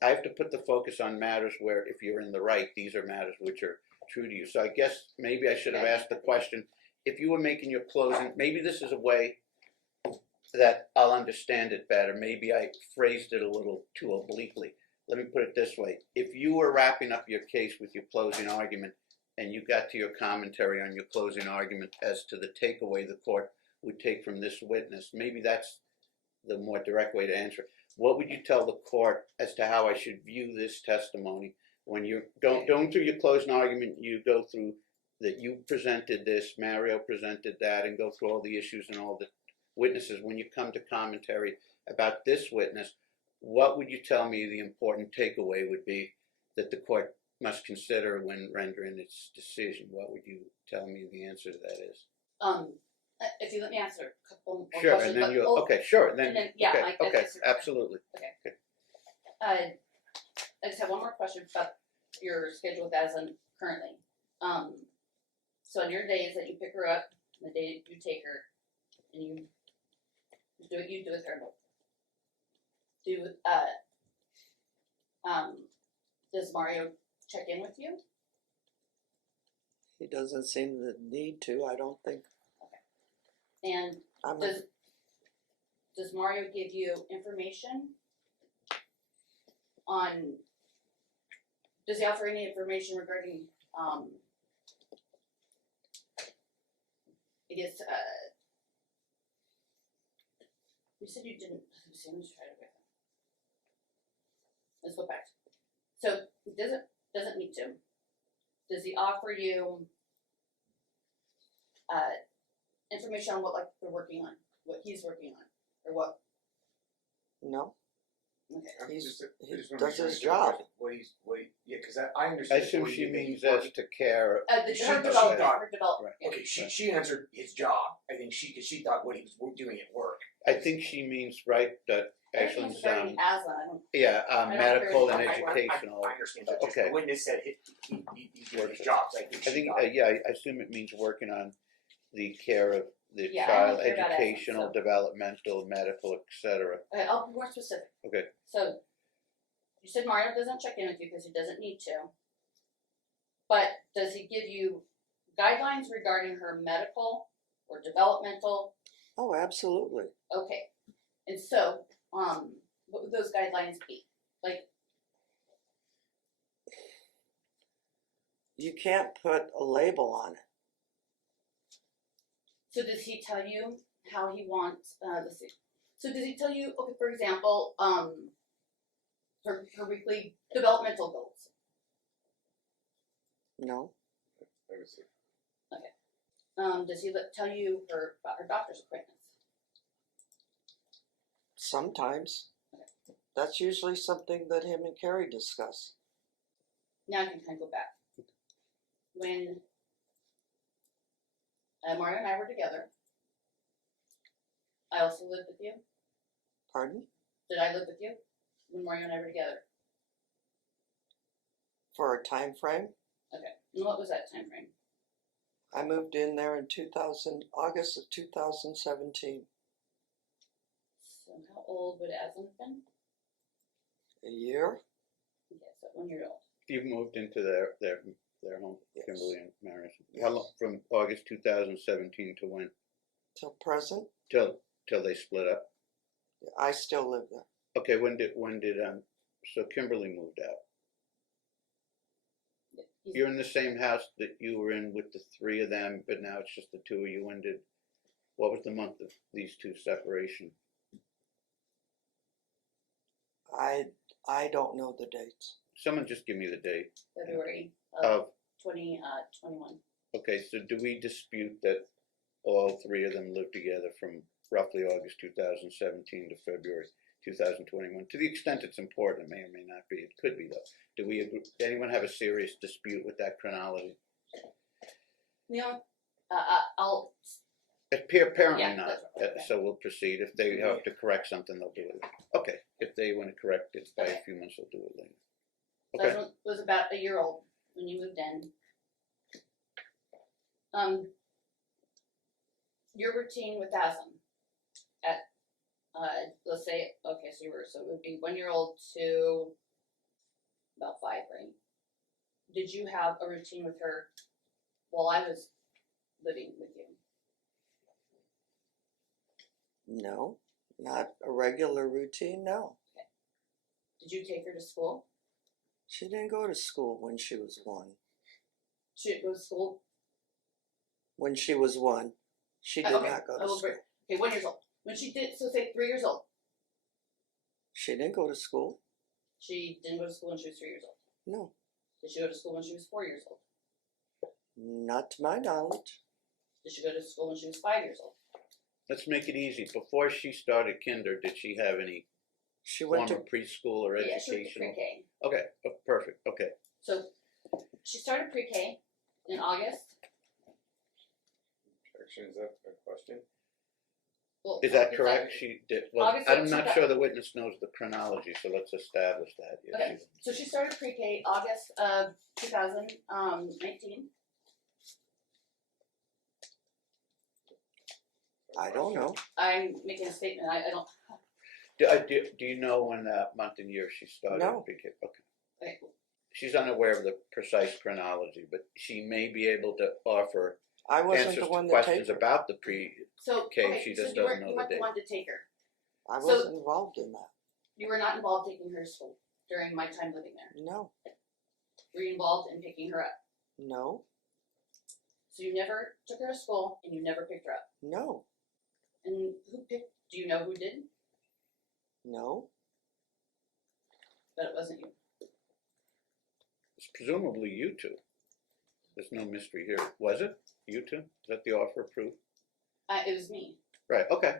I have to put the focus on matters where if you're in the right, these are matters which are true to you. So I guess maybe I should have asked the question, if you were making your closing, maybe this is a way that I'll understand it better. Maybe I phrased it a little too obliquely. Let me put it this way. If you were wrapping up your case with your closing argument and you got to your commentary on your closing argument as to the takeaway the court would take from this witness, maybe that's the more direct way to answer it. What would you tell the court as to how I should view this testimony? When you're going through your closing argument, you go through that you presented this, Mario presented that, and go through all the issues and all the witnesses. When you come to commentary about this witness, what would you tell me the important takeaway would be that the court must consider when rendering its decision? What would you tell me the answer to that is? If you let me answer a couple more Sure, questions. and then but- you oh, okay, sure, and then, yeah, okay, I okay, just- absolutely. I just have one more question about your schedule with Aslan currently. So on your days that you pick her up, the day you take her, and you do what you do with her. Does Mario check in with you? He doesn't seem to need to, I don't think. And I'm does Mario give you information on, does he offer any information regarding, I guess, you said you didn't, let's try it again. Let's go back. So, doesn't need to. Does he offer you, information on what, like, they're working on, what he's working on, or what? No, Okay. he just does wanna make sure his I job. yeah, cause I I understand. assume what she you- means that as to care. The She her does development, that. her development. Right. Okay, she answered his job, I think cause she thought what he was doing at work. I think she means, right, that Everything's Ashland's, regarding asthma, I don't, yeah, don't medical and care I educational. understand that, just Okay. the witness said he's doing his job, so I think I she think, thought. yeah, I assume it means working on the care of the Yeah, I child, don't care about that, educational, so- developmental, medical, etc. okay, I'll be more specific. Okay. So, you said Mario doesn't check in with you because he doesn't need to. But does he give you guidelines regarding her medical or developmental? Oh, absolutely. Okay, and so, what would those guidelines be? Like, You can't put a label on it. so does he tell you how he wants, let's see. So does he tell you, okay, for example, her weekly developmental goals? No, Let me see. Does he tell you about her doctor's appointments? sometimes. That's usually something that him and Carrie discuss. Now I can kind of go back. When Mario and I were together, I also lived with you. Pardon? Did I live with you when Mario and I were together? For a time frame. Okay. And what was that time frame? I moved in there in August of 2017. So how old would Aslan have been? A year? Okay, so 1 year old. You've moved into their home, Yes. Kimberly and Marion. How long, from August 2017 to when? Till present. Till they split up? I still live there. Okay, when did so Kimberly moved out? He's- You're in the same house that you were in with the three of them, but now it's just the two of you. When did, what was the month of these two separation? I don't know the dates. Someone just give me the date. February Of, 2021. okay, so do we dispute that all three of them lived together from roughly August 2017 to February 2021? To the extent it's important, it may or may not be. It could be though. Do we agree? Anyone have a serious dispute with that chronology? You know, I'll. Apparently Yeah, not. that's okay. So we'll proceed. If they have to correct something, they'll do it. Okay. If they want to correct it by a few months, they'll do it later. Okay. Aslan was about a year old when you moved in. Your routine with Aslan at let's say, okay, so it would be 1 year old to about 5, right? Did you have a routine with her while I was living with you? No, not a regular routine, no. Did you take her to school? She didn't go to school when she was 1. She didn't go to school? When she was 1, she did Okay, not go I to will school. break. Okay, 1 year old. When she did, so say 3 years old. She didn't go to school. She didn't go to school when she was 3 years old. No, Did she go to school when she was 4 years old? not to my knowledge. Did she go to school when she was 5 years old? Let's make it easy. Before she started kinder, did she have any She form went to of preschool or Yeah, she went to educational? pre-K. Okay, perfect. Okay. So she started pre-K in August. Objection, is that a question? Well, Is that August correct? She did. Well, August I'm of not 2000 sure the witness knows the chronology, so let's establish that. Yes, Okay, so she started pre-K August of 2019. I don't know. I'm making a statement, I don't, Do you know when month and year she started? No. Okay. okay, She's unaware of the precise chronology, but she may be able to offer I wasn't answers the to one to questions take her. about the pre. so, Okay, okay, she so just you doesn't weren't, know you the weren't the date. one to take her. I So- wasn't involved in that. You were not involved taking her to school during my time living there. No, Were you involved in picking her up? no, So you never took her to school and you never picked her up. no, And who picked? Do you know who did? no. But it wasn't you. It's presumably you two. There's no mystery here. Was it you two? Is that the offer of proof? It was me. Right. Okay.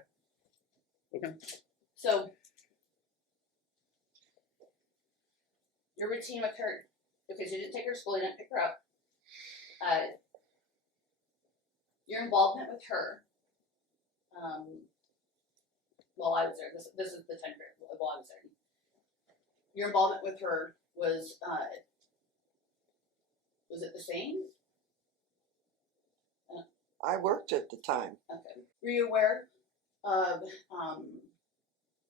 So your routine with her, because you didn't take her to school, you didn't pick her up. Your involvement with her, while I was there. This is the time period while I was there. Your involvement with her was it the same? I worked at the time. Okay. Were you aware of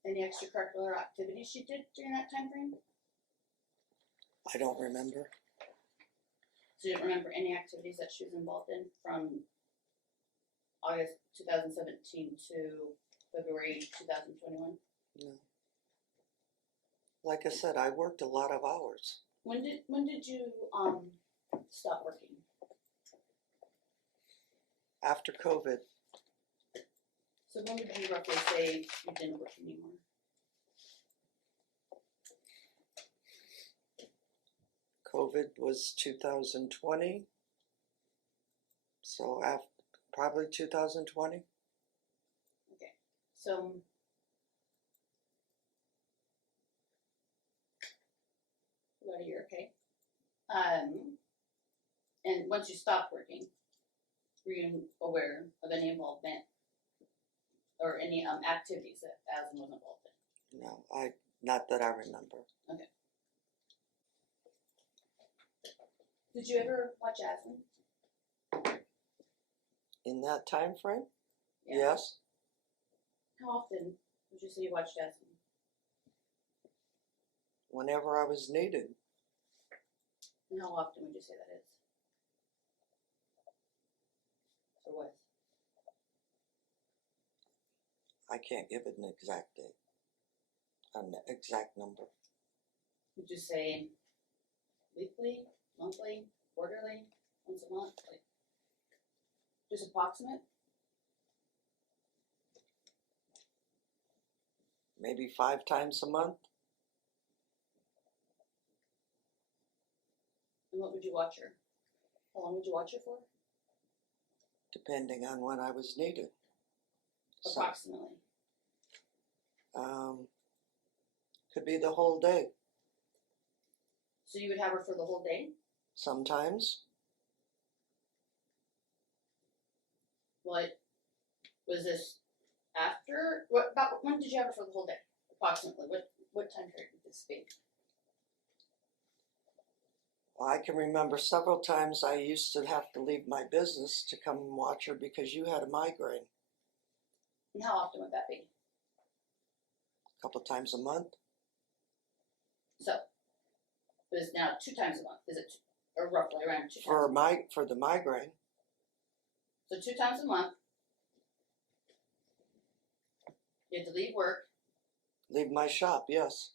any extracurricular activities she did during that time frame? I don't remember. So you don't remember any activities that she was involved in from August 2017 to February 2021? No. Like I said, I worked a lot of hours. When did you stop working? After COVID, So when would you roughly say you didn't work anymore? COVID was 2020. So probably 2020. Okay. So about a year, okay. And once you stopped working, were you aware of any involvement or any activities that Aslan was involved in? No, not that I remember. Did you ever watch Aslan? In that time frame? Yeah. Yes. How often would you say you watched Aslan? Whenever I was needed. And how often would you say that is? Or was? I can't give it an exact date. An exact number. Would you say weekly, monthly, quarterly, once a month? Like just approximate? Maybe 5 times a month. And what would you watch her? How long would you watch her for? Depending on when I was needed. So, Approximately. could be the whole day. So you would have her for the whole day? Sometimes. What was this after? When did you have her for the whole day? Approximately. What time period would this be? I can remember several times I used to have to leave my business to come and watch her because you had a migraine. And how often would that be? A couple times a month. So it is now 2 times a month. Is it or roughly around 2 times? For the migraine. So 2 times a month. You had to leave work. Leave my shop, yes.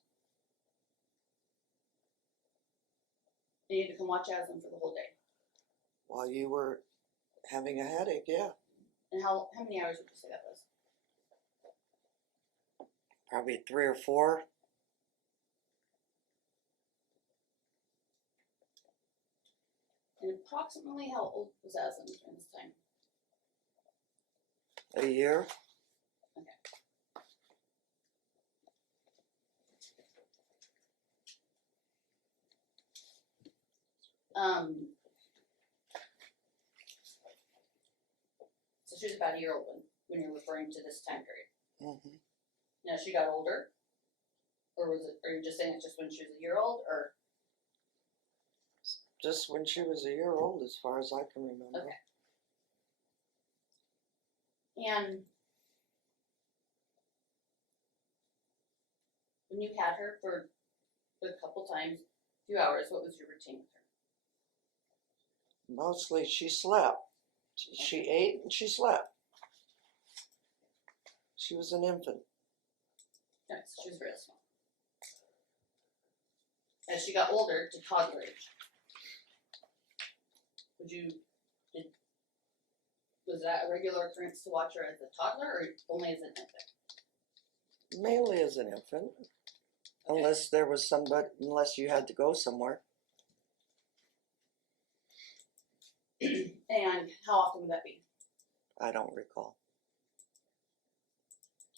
And you had to come watch Aslan for the whole day. While you were having a headache, yeah. And how many hours would you say that was? Probably 3 or 4. And approximately how old was Aslan during this time? A year. So she was about a year old when you're referring to this time period. Mm-hmm. Now she got older, or was it? Are you just saying it's just when she was a year old, or Just when she was a year old, as far as I can remember. Okay. And when you had her for a couple times, few hours, what was your routine with her? Mostly she slept. She ate and she slept. She was an infant. Yes, she was real small. As she got older to toddler age, was that a regular occurrence to watch her as a toddler or only as an infant? Mainly as an infant. Unless there was unless you had to go somewhere. And how often would that be? I don't recall.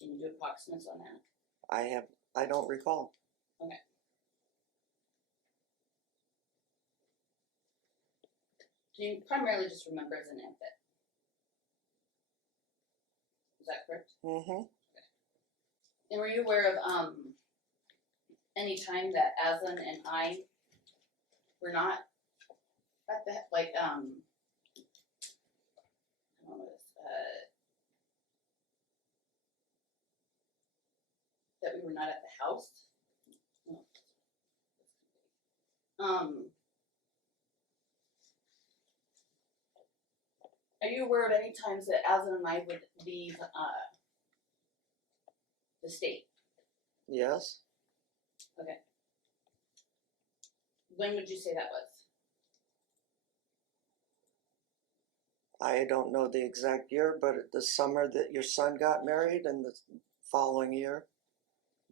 Can you do approximates on that? I don't recall. Okay. Do you primarily just remember as an infant? Is that correct? Mm-hmm. And were you aware of any time that Aslan and I were not at the I don't know what that we were not at the house? Are you aware of any times that Aslan and I would leave the state? Yes. Okay. When would you say that was? I don't know the exact year, but the summer that your son got married and the following year,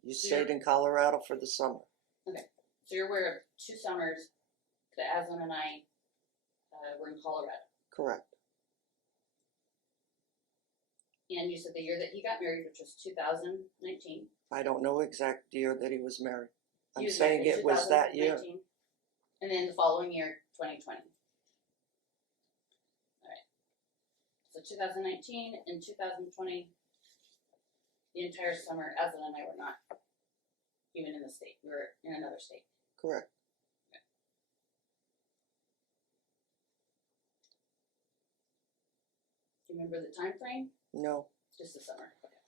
you stayed in Colorado for the summer. Okay. So you're aware of 2 summers that Aslan and I were in Colorado. Correct. And you said the year that he got married, which was 2019. I don't know exact year that he was married. He I'm was saying married in it was that year. 2019, and then the following year, 2020. Alright. So 2019 and 2020, the entire summer, Aslan and I were not even in the state. We were in another state. Correct. Do you remember the time frame? No. Just the summer. Okay.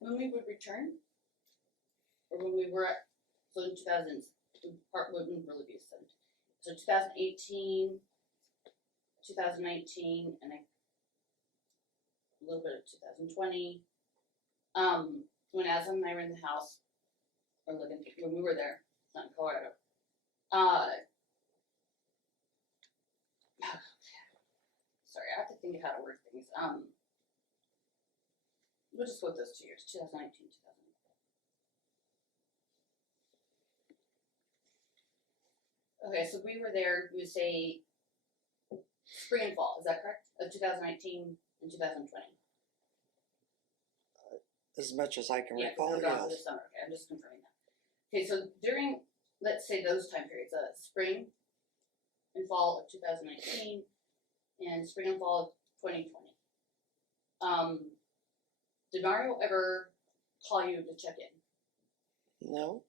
When we would return, or when we were at, so in 2000, part wouldn't really be 7. So 2018, 2019, and a little bit of 2020. When Aslan and I were in the house, or living, when we were there, not in Colorado. Sorry, I have to think of how to word things. We'll just go with those 2 years, 2019, 2020. Okay, so we were there, we would say spring and fall, is that correct? Of 2019 and 2020. As much as I can Yeah, recall, we're gone for the yes. summer. Okay, I'm just confirming that. Okay, so during, let's say those time periods, spring and fall of 2019 and spring and fall of 2020. Did Mario ever call you to check in? No.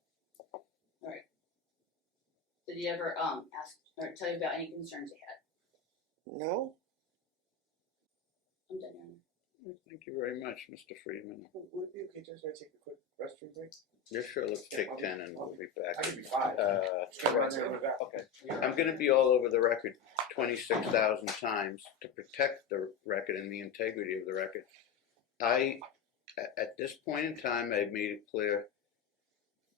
Alright. Did he ever ask or tell you about any concerns he had? No. I'm done, Your Honor. Thank you very much, Mr. Friedman. Would it be okay just if I take a quick restroom break? Yeah, sure, let's take 10 and we'll be back. I could be 5. Uh, Go right there and we're back. Okay. I'm gonna be all over the record 26,000 times to protect the record and the integrity of the record. At this point in time, I've made it clear,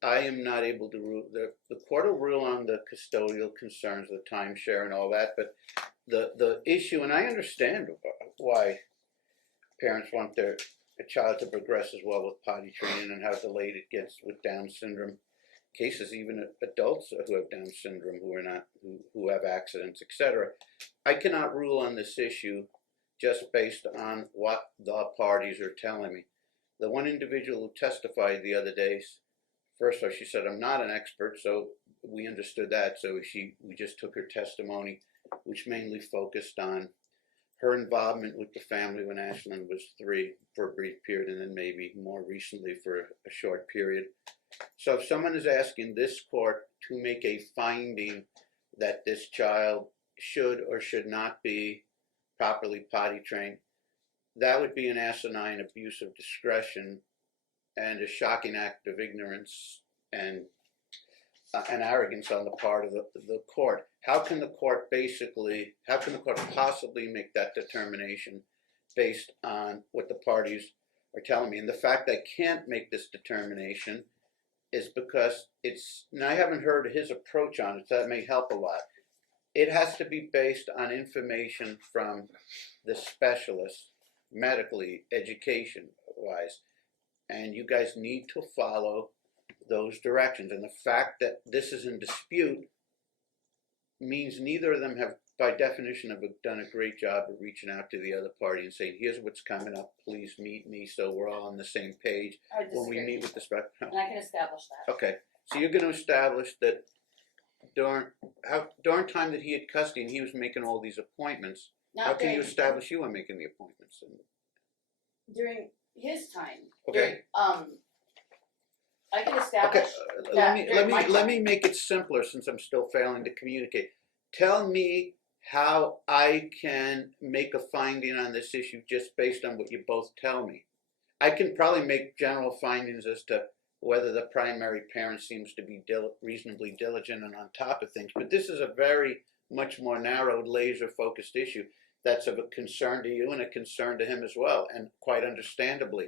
I am not able to rule, the court will rule on the custodial concerns, the timeshare and all that, but the issue, and I understand why parents want their child to progress as well with potty training and how delayed it gets with Down syndrome cases, even adults who have Down syndrome who have accidents, etc. I cannot rule on this issue just based on what the parties are telling me. The one individual who testified the other day, first off, she said, I'm not an expert, so we understood that, so we just took her testimony, which mainly focused on her involvement with the family when Ashlyn was 3 for a brief period, and then maybe more recently for a short period. So if someone is asking this court to make a finding that this child should or should not be properly potty trained, that would be an asinine abuse of discretion and a shocking act of ignorance and arrogance on the part of the court. How can the court possibly make that determination based on what the parties are telling me? And the fact I can't make this determination is because and I haven't heard his approach on it, so that may help a lot. It has to be based on information from the specialist, medically, education-wise, and you guys need to follow those directions. And the fact that this is in dispute means neither of them have, by definition, have done a great job of reaching out to the other party and saying, here's what's coming up, please meet me so we're all on the same page I when we disagree. meet with the special. And I can establish that. Okay, so you're going to establish that during time that he had custody and he was making all these appointments, Not how can you during- establish you were making the appointments? during his time. Okay. I can Okay, establish let me during my time. make it simpler since I'm still failing to communicate. Tell me how I can make a finding on this issue just based on what you both tell me. I can probably make general findings as to whether the primary parent seems to be reasonably diligent and on top of things, but this is a very much more narrowed, laser-focused issue that's of a concern to you and a concern to him as well, and quite understandably.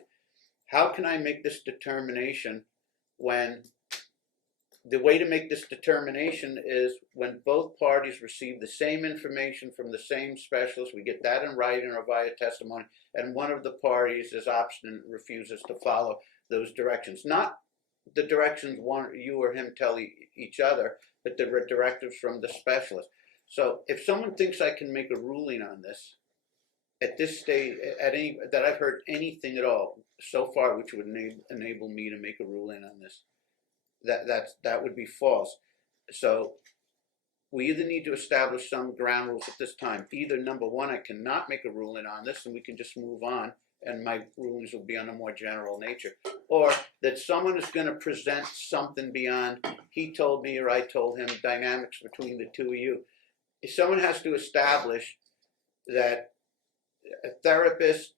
How can I make this determination when the way to make this determination is when both parties receive the same information from the same specialist, we get that in writing or via testimony, and one of the parties is obstinate and refuses to follow those directions. Not the directions you or him tell each other, but the directives from the specialist. So if someone thinks I can make a ruling on this, at this stage, that I've heard anything at all so far which would enable me to make a ruling on this, that would be false. So we either need to establish some ground rules at this time. Either number one, I cannot make a ruling on this and we can just move on and my rulings will be on a more general nature. Or that someone is going to present something beyond he told me or I told him, dynamics between the two of you. If someone has to establish that a therapist,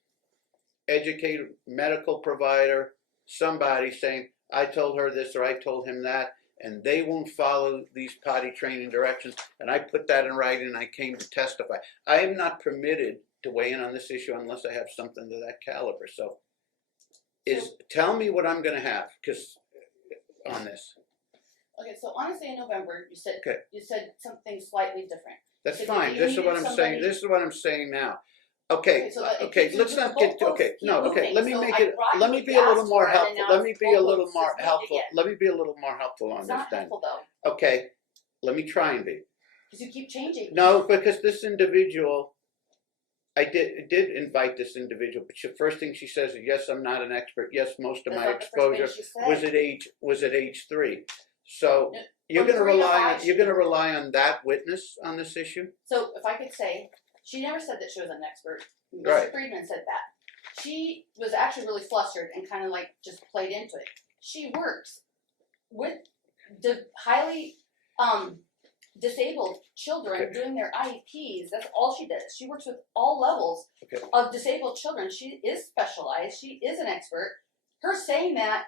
educator, medical provider, somebody saying, I told her this or I told him that, and they won't follow these potty training directions, and I put that in writing and I came to testify. I am not permitted to weigh in on this issue unless I have something to that caliber. So tell me what I'm going to have on this. Okay, so honestly, in November, you said Okay. you said something slightly different. That's So fine. you This is needed what I'm saying. somebody- This is what I'm saying now. Okay, so that it okay, keeps let's moving, not get, goalposts okay, keep no, okay, moving. let me So make I it, brought let you me what be you a little asked more for, and helpful, now let me be a little goalposts more is moved helpful, again. let me be a little more helpful on It's this not then. helpful though, Okay, let me try and be. because you keep changing. No, because this individual, I did invite this individual, but the first thing she says is, yes, I'm not an expert, yes, most of That's my not the first thing exposure she said. was at age 3. So No, you're from gonna 3 to rely 5, you're gonna rely on that witness on this issue? So if I could say, she never said that she was an expert. Mr. Right. Friedman said that. She was actually really flustered and kind of like just played into it. She works with the highly disabled children Okay. doing their IEPs. That's all she does. She works with all levels Okay. of disabled children. She is specialized. She is an expert. Her saying that,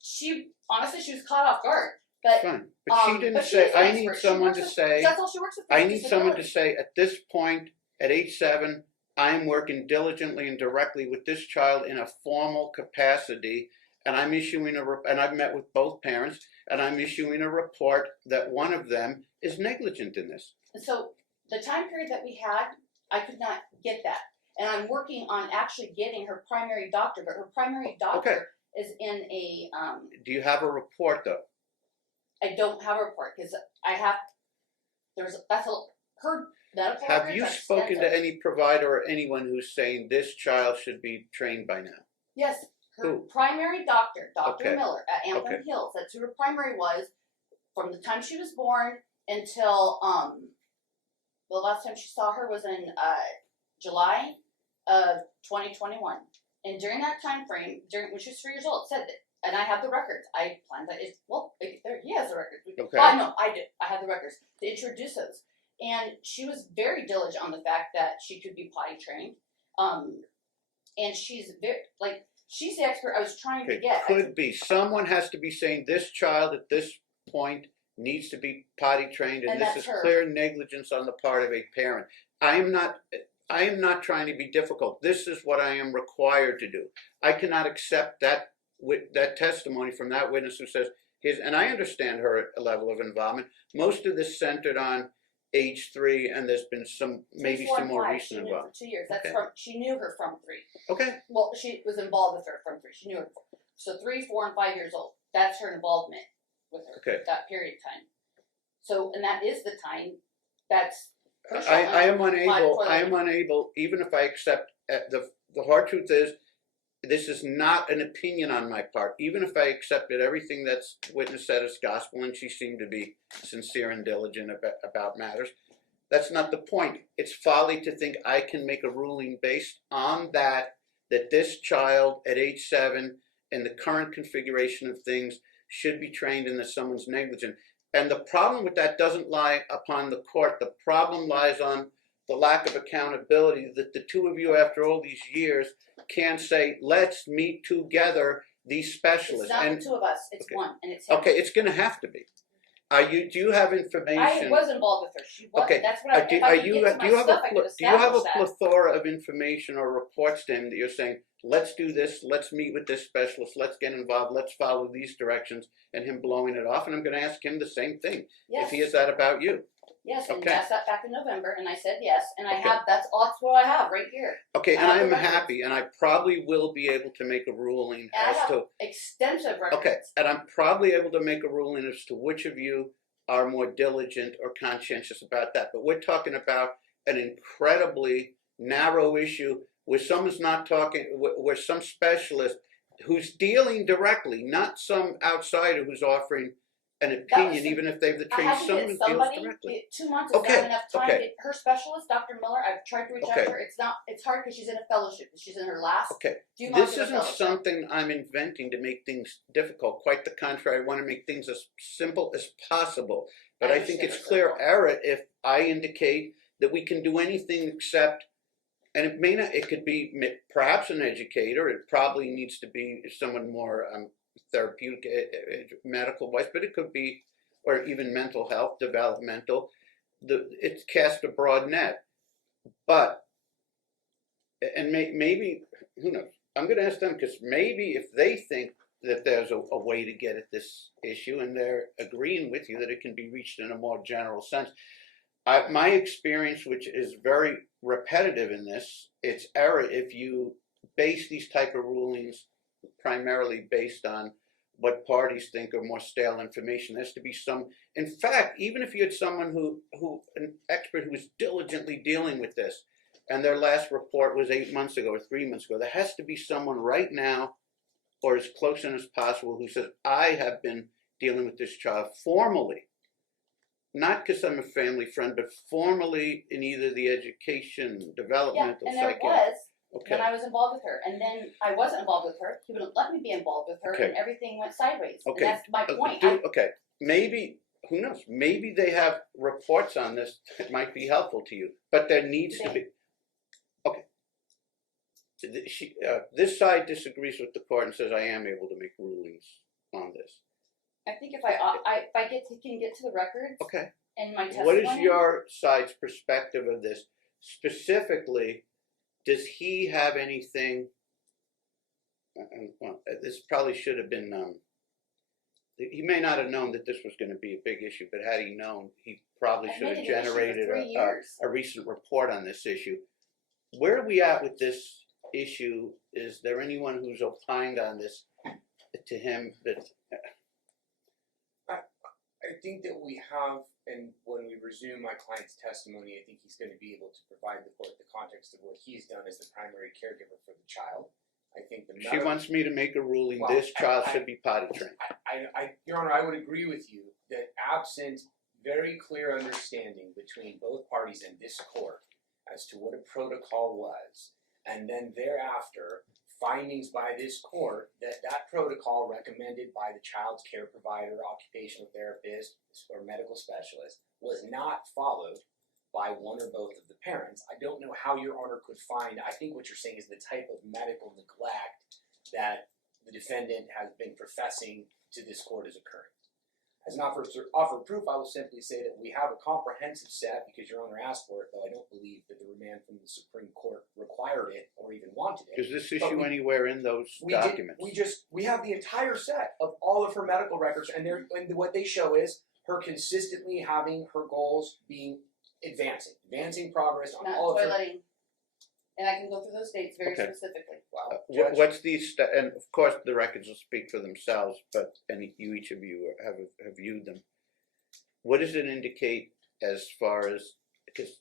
she was caught off guard. But Fine, but she didn't but she say, is an I need expert. She someone works to with- say, that's all she works with. I is need someone to disability. say, at this point, at age 7, I'm working diligently and directly with this child in a formal capacity, and I'm issuing and I've met with both parents, and I'm issuing a report that one of them is negligent in this. And so the time period that we had, I could not get that. And I'm working on actually getting her primary doctor, but her primary doctor is in a, Do you have a report, though? I don't have a report, because I have, her medical Have records you are spoken to extensive. any provider or anyone who's saying this child should be trained by now? Yes, her Who? primary doctor, Dr. Okay. Miller at Anthem Okay. Hills, that's who her primary was from the time she was born until, the last time she saw her was in, July of 2021. And during that time frame, when she was 3 years old, said that, and I have the records. I planned that. There he has the records. Okay. Well, I know, I do. I have the records to introduce those. And she was very diligent on the fact that she could be potty trained. And she's very, she's the expert I was trying to Okay, get. could be. Someone has to be saying this child at this point needs to be potty trained, and And this that's is her. clear negligence on the part of a parent. I am not trying to be difficult. This is what I am required to do. I cannot accept that testimony from that witness who says and I understand her level of involvement. Most of this centered on age 3, and there's been maybe 4 some and more 5, recent she knew for involvement. 2 years. That's Okay. she knew her from 3. Okay. Well, she was involved with her from 3. She knew her. So 3, 4, and 5 years old. That's her involvement with her. Okay. That period of time. So, and that is the time that's crucial. I am for unable, even if I accept, the hard truth is, this is not an opinion on my part. Even if I accepted everything that's witness said as gospel, and she seemed to be sincere and diligent about matters, that's not the point. It's folly to think I can make a ruling based on that this child at age 7, in the current configuration of things, should be trained and that someone's negligent. And the problem with that doesn't lie upon the court. The problem lies on the lack of accountability that the two of you, after all these years, can't say, let's meet together these specialists. It's not and the 2 of us. It's okay. 1, and it's him. Okay, it's going to have to be. Do you have information? I was involved with her. She was. Okay. That's what I. Do if I you could get to my do you have stuff, a I could do you have a establish that. plethora of information or reports to him that you're saying, let's do this, let's meet with this specialist, let's get involved, let's follow these directions, and him blowing it off? And I'm going to ask him the same thing. Yes. If he is that about you. Yes, and Okay. you asked that back in November, and I said yes, and I Okay. have. That's what I have right here. Okay, I and have the I'm records. happy, and I probably will be able to make a ruling And I as have to. extensive records. Okay, and I'm probably able to make a ruling as to which of you are more diligent or conscientious about that. But we're talking about an incredibly narrow issue where someone's not talking, where some specialist who's dealing directly, not some outsider who's offering an opinion, even if they've I trained had to someone get who deals somebody. directly. 2 months is Okay, not enough time. okay. Her specialist, Dr. Miller, I've tried to reach out Okay. to her. It's not. It's hard because she's in a fellowship. She's in her last Okay, few months this of a isn't fellowship. something I'm inventing to make things difficult. Quite the contrary, I want to make things as simple as possible. But I think understand it's it's clear simple. error if I indicate that we can do anything except, and it may not, it could be perhaps an educator, it probably needs to be someone more therapeutic, medical wise, but it could be, or even mental health, developmental. It's cast a broad net. But, and maybe, who knows, I'm going to ask them, because maybe if they think that there's a way to get at this issue and they're agreeing with you that it can be reached in a more general sense. My experience, which is very repetitive in this, it's error if you base these type of rulings primarily based on what parties think are more stale information. There has to be some, in fact, even if you had someone an expert who was diligently dealing with this, and their last report was 8 months ago or 3 months ago, there has to be someone right now, or as close in as possible, who says, I have been dealing with this child formally, not because I'm a family friend, but formally in either the education, developmental, and there psychiatric. was Okay. when I was involved with her, and then I wasn't involved with her. He wouldn't let me be involved with her, Okay. and everything went sideways. Okay. And that's my point. Okay, maybe, who knows, maybe they have reports on this that might be helpful to you, but there needs to be, okay. This side disagrees with the court and says I am able to make rulings on this. I think if I can get to the records Okay. and my testimony. What is your side's perspective of this? Specifically, does he have anything, well, this probably should have been, he may not have known that this was going to be a big issue, but had he known, he probably I've should made have it an issue for generated 3 years. a recent report on this issue. Where are we at with this issue? Is there anyone who's opined on this to him that... I think that we have, and when we resume my client's testimony, I think he's going to be able to provide the court the context of what he's done as the primary caregiver for the child. I think the She wants me to make a ruling, Well, this child should be potty trained. Your Honor, I would agree with you that absent very clear understanding between both parties and this court as to what a protocol was, and then thereafter findings by this court that protocol recommended by the child's care provider, occupational therapist, or medical specialist was not followed by one or both of the parents. I don't know how Your Honor could find, I think what you're saying is the type of medical neglect that the defendant has been professing to this court is occurring. As an offer of proof, I will simply say that we have a comprehensive set, because Your Honor asked for it, though I don't believe that the remand from the Supreme Court required it or even wanted it. Is this issue anywhere in those documents? We have the entire set of all of her medical records, and what they show is her consistently having her goals being advancing progress on Not all of her. toileting. And I can go through those dates very Okay. specifically. Wow, Judge, What's these, and of course the records will speak for themselves, but each of you have viewed them. What does it indicate as far as, because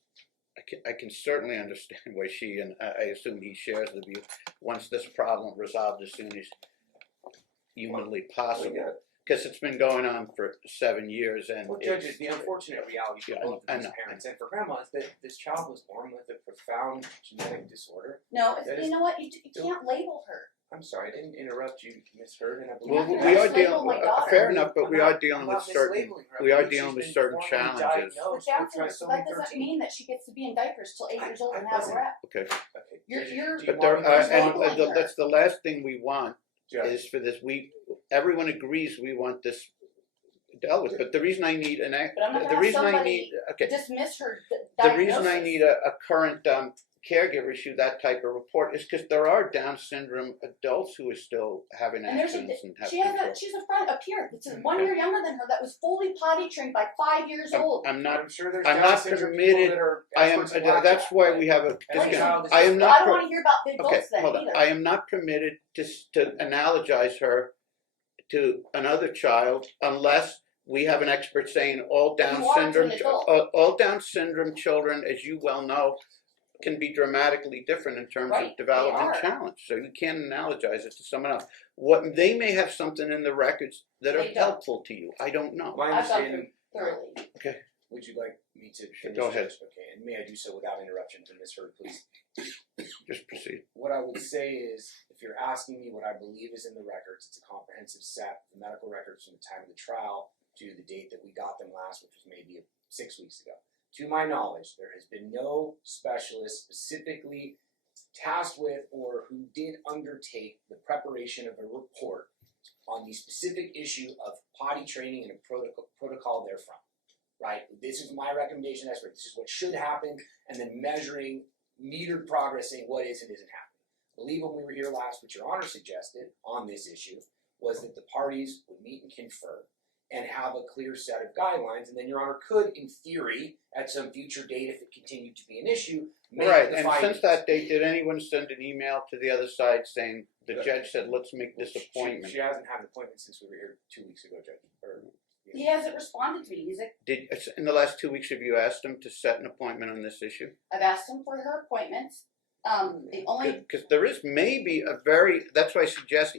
I can certainly understand why she, and I assume he shares the view, wants this problem resolved as soon as humanly possible. Because it's been going on for 7 years, and well, Judge, the unfortunate reality for Yeah, both I of these know. parents and for grandma is that this child was born with a profound genetic disorder. No, That you is- know what? You can't label her. I'm sorry, I didn't interrupt you, misheard, and I believe well, You're not we gonna are mislabel dealing. my daughter. Fair enough, but I'm we not- are dealing I'm with not certain. mislabeling her. I We are believe dealing she's with been certain formally challenges. But diagnosed that with doesn't, trisomy that doesn't 13. mean that she gets to be in diapers till 8 years old and I have a wasn't- rep. Okay, Okay, You're- Judge, you're- do you but want there me to are, labeling and her. that's the last thing we want Judge, is for this. Everyone agrees we want this dealt with, but the reason I need But I'm not the gonna have reason I somebody need okay. dismiss her The diagnosis. reason I need a current caregiver issue that type of report is because there are Down syndrome adults who are still having And there's accidents and have she has control. she's a friend, a peer that's Mm-hmm. 1 year younger than her that was fully potty trained by 5 years old. I'm not. I'm sure there's I'm Down not syndrome permitted- people that are I am. experts at That's that, why but we have a as a discussion. child, this I is- am But I not. don't want to hear about the adults Okay, then hold on. either. I am not permitted to analogize her to another child unless we have an expert saying all But Down you are to syndrome an adult. all Down syndrome children, as you well know, can be dramatically different in terms Right, of development they are. challenge. So you can't analogize it to someone else. What they may have something in the records that are They don't. helpful to you. I don't know. My I've gone understanding. thoroughly. Would you like me to finish? Go ahead. this? Okay, and may I do so without interruption from Ms. Hurd, please? Just proceed. What I would say is, if you're asking me what I believe is in the records, it's a comprehensive set of medical records from the time of the trial to the date that we got them last, which was maybe 6 weeks ago. To my knowledge, there has been no specialist specifically tasked with or who did undertake the preparation of a report on the specific issue of potty training and a protocol therefrom. Right? This is my recommendation, that's right. This is what should happen, and then measuring metered progress, saying what is and isn't happening. I believe when we were here last, what Your Honor suggested on this issue was that the parties would meet and confer and have a clear set of guidelines, and then Your Honor could, in theory, at some future date, if it continued to be an issue, make Right, the and findings. since that date, did anyone send an email to the other side saying the Yeah. judge said, let's make this She appointment? hasn't had an appointment since we were here 2 weeks ago, Judge. He hasn't responded to me. He's like, In the last 2 weeks, have you asked him to set an appointment on this issue? I've asked him for her appointments. The only Because there is maybe a very, that's why I suggest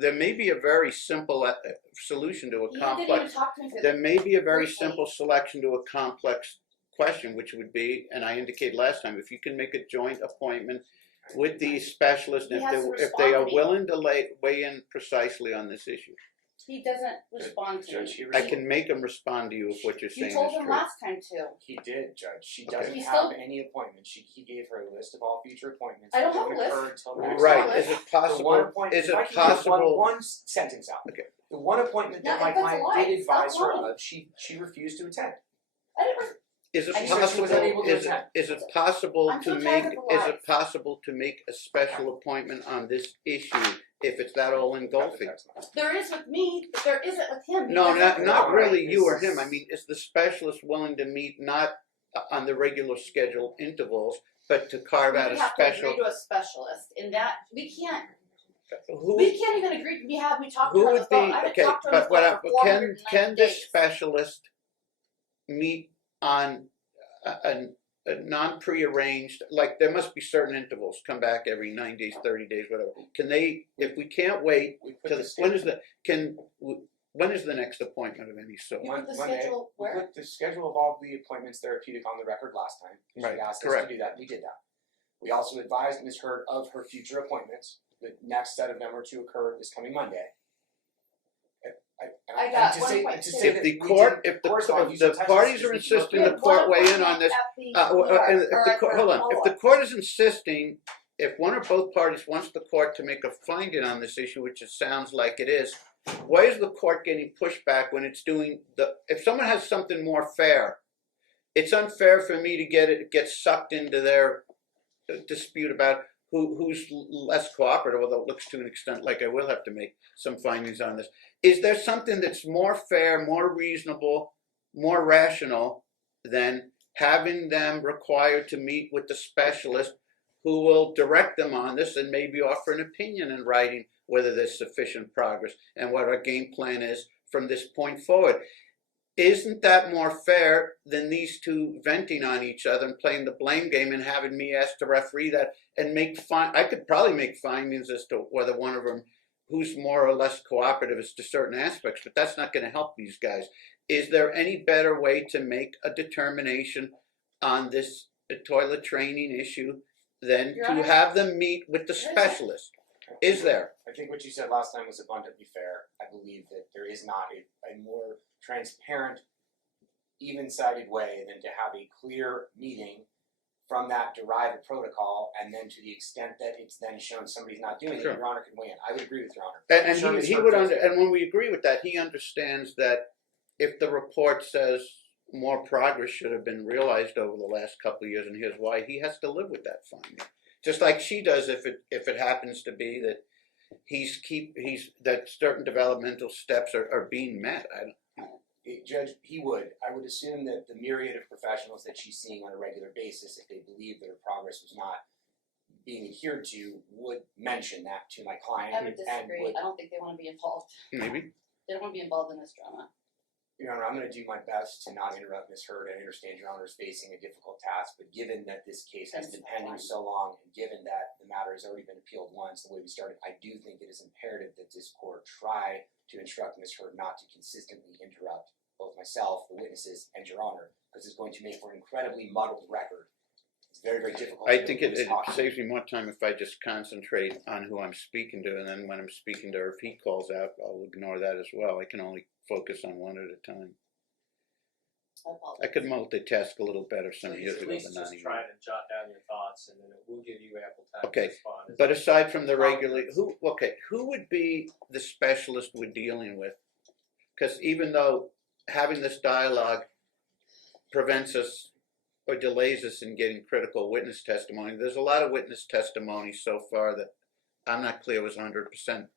there may be a very simple solution to a he didn't even complex, talk to me for there may be a very Personally. simple selection to a complex question, which would be, and I indicated last time, if you can make a joint appointment with these specialists, He and has to if they are respond to me. willing to weigh in precisely on this issue. He doesn't respond to Judge, me. he I can make him respond to you if what you're You saying told is him true. last time too. He did, Judge. She Okay. doesn't He have still- any appointments. He gave her a list of all future appointments. I don't that have a would list. occur until next Right, month. is it The one possible, appointment, is if I it can get possible, one sentence out. Okay. The one appointment that No, my that's a client lie. did Stop advise her lying. of, she refused to attend. I didn't. is it I said she was unable possible, to attend. is it possible I'm to so tired of the is lies. it possible to make a special appointment on this issue if it's that all engulfing? There is with me, but there isn't with him. He No, doesn't- not Alright, really you or this him. I is- mean, is the specialist willing to meet not on the regular scheduled intervals, but to carve out a We have to agree special? to a specialist. In that we can't. Who We can't even agree. We talked to who her on the would phone. be I haven't okay? talked to her on But the phone for can 490 this days. specialist meet on a non-prearranged? Like there must be certain intervals. Come back every 9 days, 30 days, whatever. Can they? If we can't wait We put to the when is the next appointment of any sort? You put the Monday. schedule We where? put the schedule of all the appointments therapeutic on the record last time. She Right, asked us correct. to do that. We did that. We also advised Ms. Hurd of her future appointments. The next set of them are to occur this coming Monday. I got to one say, point to two. say If that the we court, did if the correspond, if use the text parties are messages, we insisting We the had one court weigh in on appointment this, at the and if ER, or the at hold on, Apollo. if the court is insisting if one or both parties wants the court to make a finding on this issue, which it sounds like it is, why is the court getting pushback when it's doing if someone has something more fair, it's unfair for me to get sucked into their dispute about who's less cooperative, although it looks to an extent like I will have to make some findings on this. Is there something that's more fair, more reasonable, more rational than having them required to meet with the specialist who will direct them on this and maybe offer an opinion in writing whether there's sufficient progress and what our game plan is from this point forward? Isn't that more fair than these two venting on each other and playing the blame game and having me ask to referee that and I could probably make findings as to whether one of them who's more or less cooperative as to certain aspects, but that's not going to help these guys. Is there any better way to make a determination on this toilet training issue than Your to Honor, have them meet with the specialist? Is there? I think what you said last time was abundantly fair. I believe that there is not a more transparent, even-sided way than to have a clear meeting, from that derive a protocol, and then to the extent that it's then shown somebody's not doing Sure. it, Your Honor can weigh in. I would agree with Your Honor. And he would and when we agree with that, he understands that if the report says more progress should have been realized over the last couple of years, and here's why, he has to live with that finding. Just like she does if it happens to be that that certain developmental steps are being met. Judge, I would assume that the myriad of professionals that she's seeing on a regular basis, if they believe that her progress was not being adhered to, would mention that to my client. I would disagree. I don't think they want to be involved. Maybe. They don't want to be involved in this drama. Your Honor, I'm going to do my best to not interrupt Ms. Hurd. I understand Your Honor is facing a difficult task, but given that this case has been pending so long, and given that the matter has already been appealed once, the way we started, I do think it is imperative that this court try to instruct Ms. Hurd not to consistently interrupt both myself, the witnesses, and Your Honor, because it's going to make for an incredibly muddled record. It's very, very difficult. I think it saves me more time if I just concentrate on who I'm speaking to, and then when I'm speaking to her, if he calls out, I'll ignore that as well. I can only focus on one at a time. I could multitask a little better some years ago than just try to jot down your thoughts, and then it will give you ample time to respond. But aside from the regular, who would be the specialist we're dealing with? Because even though having this dialogue prevents us or delays us in getting critical witness testimony, there's a lot of witness testimony so far that I'm not clear was 100%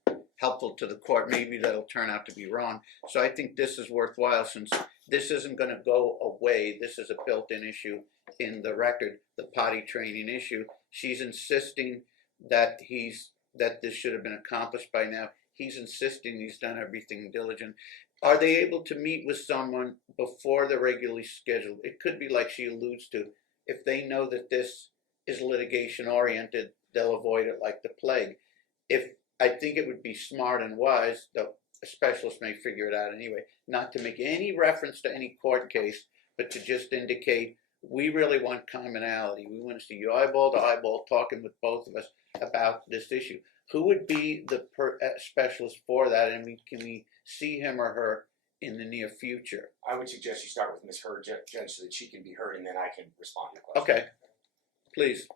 helpful to the court. Maybe that'll turn out to be wrong. So I think this is worthwhile, since this isn't going to go away. This is a built-in issue in the record, the potty training issue. She's insisting that this should have been accomplished by now. He's insisting he's done everything diligent. Are they able to meet with someone before they're regularly scheduled? It could be like she alludes to. If they know that this is litigation oriented, they'll avoid it like the plague. I think it would be smart and wise, though a specialist may figure it out anyway, not to make any reference to any court case, but to just indicate we really want commonality. We want to see you eyeball to eyeball talking with both of us about this issue. Who would be the specialist for that, and can we see him or her in the near future? I would suggest you start with Ms. Hurd, Judge, so that she can be heard, and then I can respond to your question. Okay, please.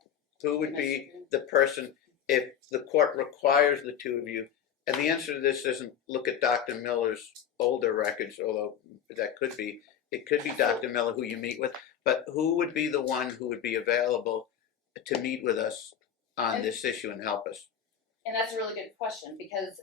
Who would be the person if the court requires the two of you? And the answer to this isn't look at Dr. Miller's older records, although that could be. It could be Dr. Miller who you meet with, but who would be the one who would be available to meet with us on this issue and help us? And that's a really good question, because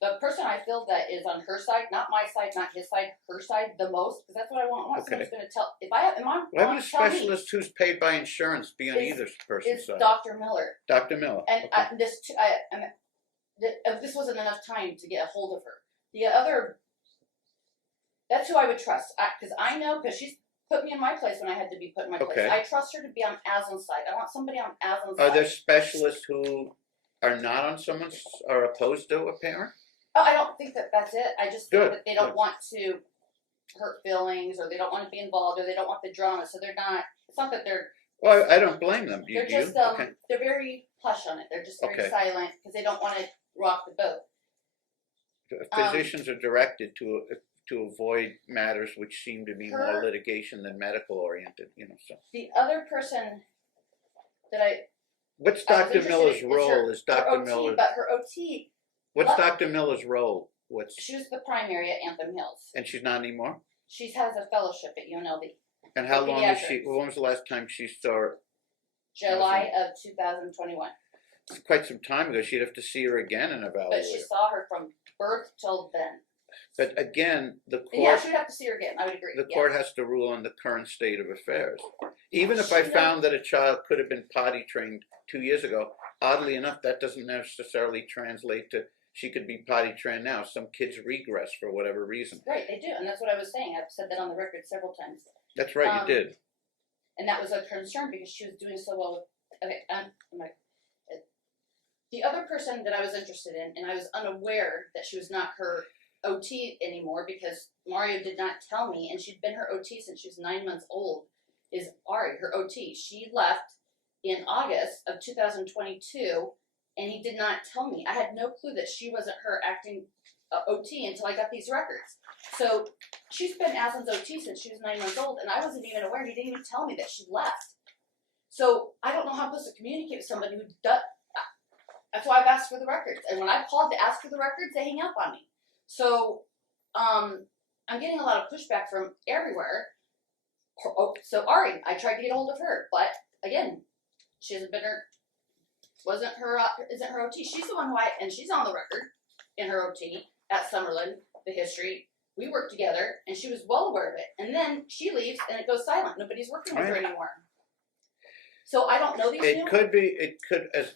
the person I feel that is on her side, not my side, not his side, her side the most, because that's what I want. I want someone who's going to tell. If I have, Why would a specialist who's paid by insurance be on either person's side? Dr. Miller. Dr. Miller. And this wasn't enough time to get a hold of her. The other, that's who I would trust, because I know, because she's put me in my place when I had to be put in my place. I trust her to be on Aslan's side. I want somebody on Aslan's side. Are there specialists who are not on someone's, are opposed to a parent? Oh, I don't think that's it. I just think that they don't want to hurt feelings, or they don't want to be involved, or they don't want the drama. So they're not. It's not that they're. Well, I don't blame them. They're just they're very hush on it. They're just very silent because they don't want to rock the boat. Physicians are directed to avoid matters which seem to be more litigation than medical oriented. So the other person that What's I was Dr. interested Miller's in- role? her- Is Dr. her OT, Miller? But her OT, What's what- Dr. Miller's role? What's she was the primary at Anthem Hills. and she's not anymore. She has a fellowship at UNLV. And how For long was she? pediatrics. When was the last time she saw her? July of 2021. It's quite some time ago. She'd have to see her again and evaluate. But she saw her from birth till then. But again, the And yeah, court she would have to see her again. I would agree. the yeah. court has to rule on the current state of affairs. Even if I She found that a child could have been potty trained 2 years ago, oddly enough, that doesn't necessarily translate to she could be potty trained now. Some kids regress for whatever reason. Right, they do, and that's what I was saying. I've said that on the record several times. That's right, you did. And that was a concern because she was doing so well with. Okay, I'm like, the other person that I was interested in, and I was unaware that she was not her OT anymore because Mario did not tell me, and she'd been her OT since she was 9 months old. Is Ari, her OT? She left in August of 2022, and he did not tell me. I had no clue that she wasn't her acting OT until I got these records. So she's been Aslan's OT since she was 9 months old, and I wasn't even aware. He didn't even tell me that she left. So I don't know how I'm supposed to communicate with somebody who does. That's why I've asked for the records. And when I called to ask for the records, they hang up on me. So I'm getting a lot of pushback from everywhere. So Ari, I tried to get a hold of her, but again, she hasn't been her. Isn't her OT? She's the one who and she's on the record in her OT at Summerlin, the history. We worked together, and she was well aware of it. And then she leaves, and it goes silent. Nobody's working with her anymore. So I don't know these It could be, it could, as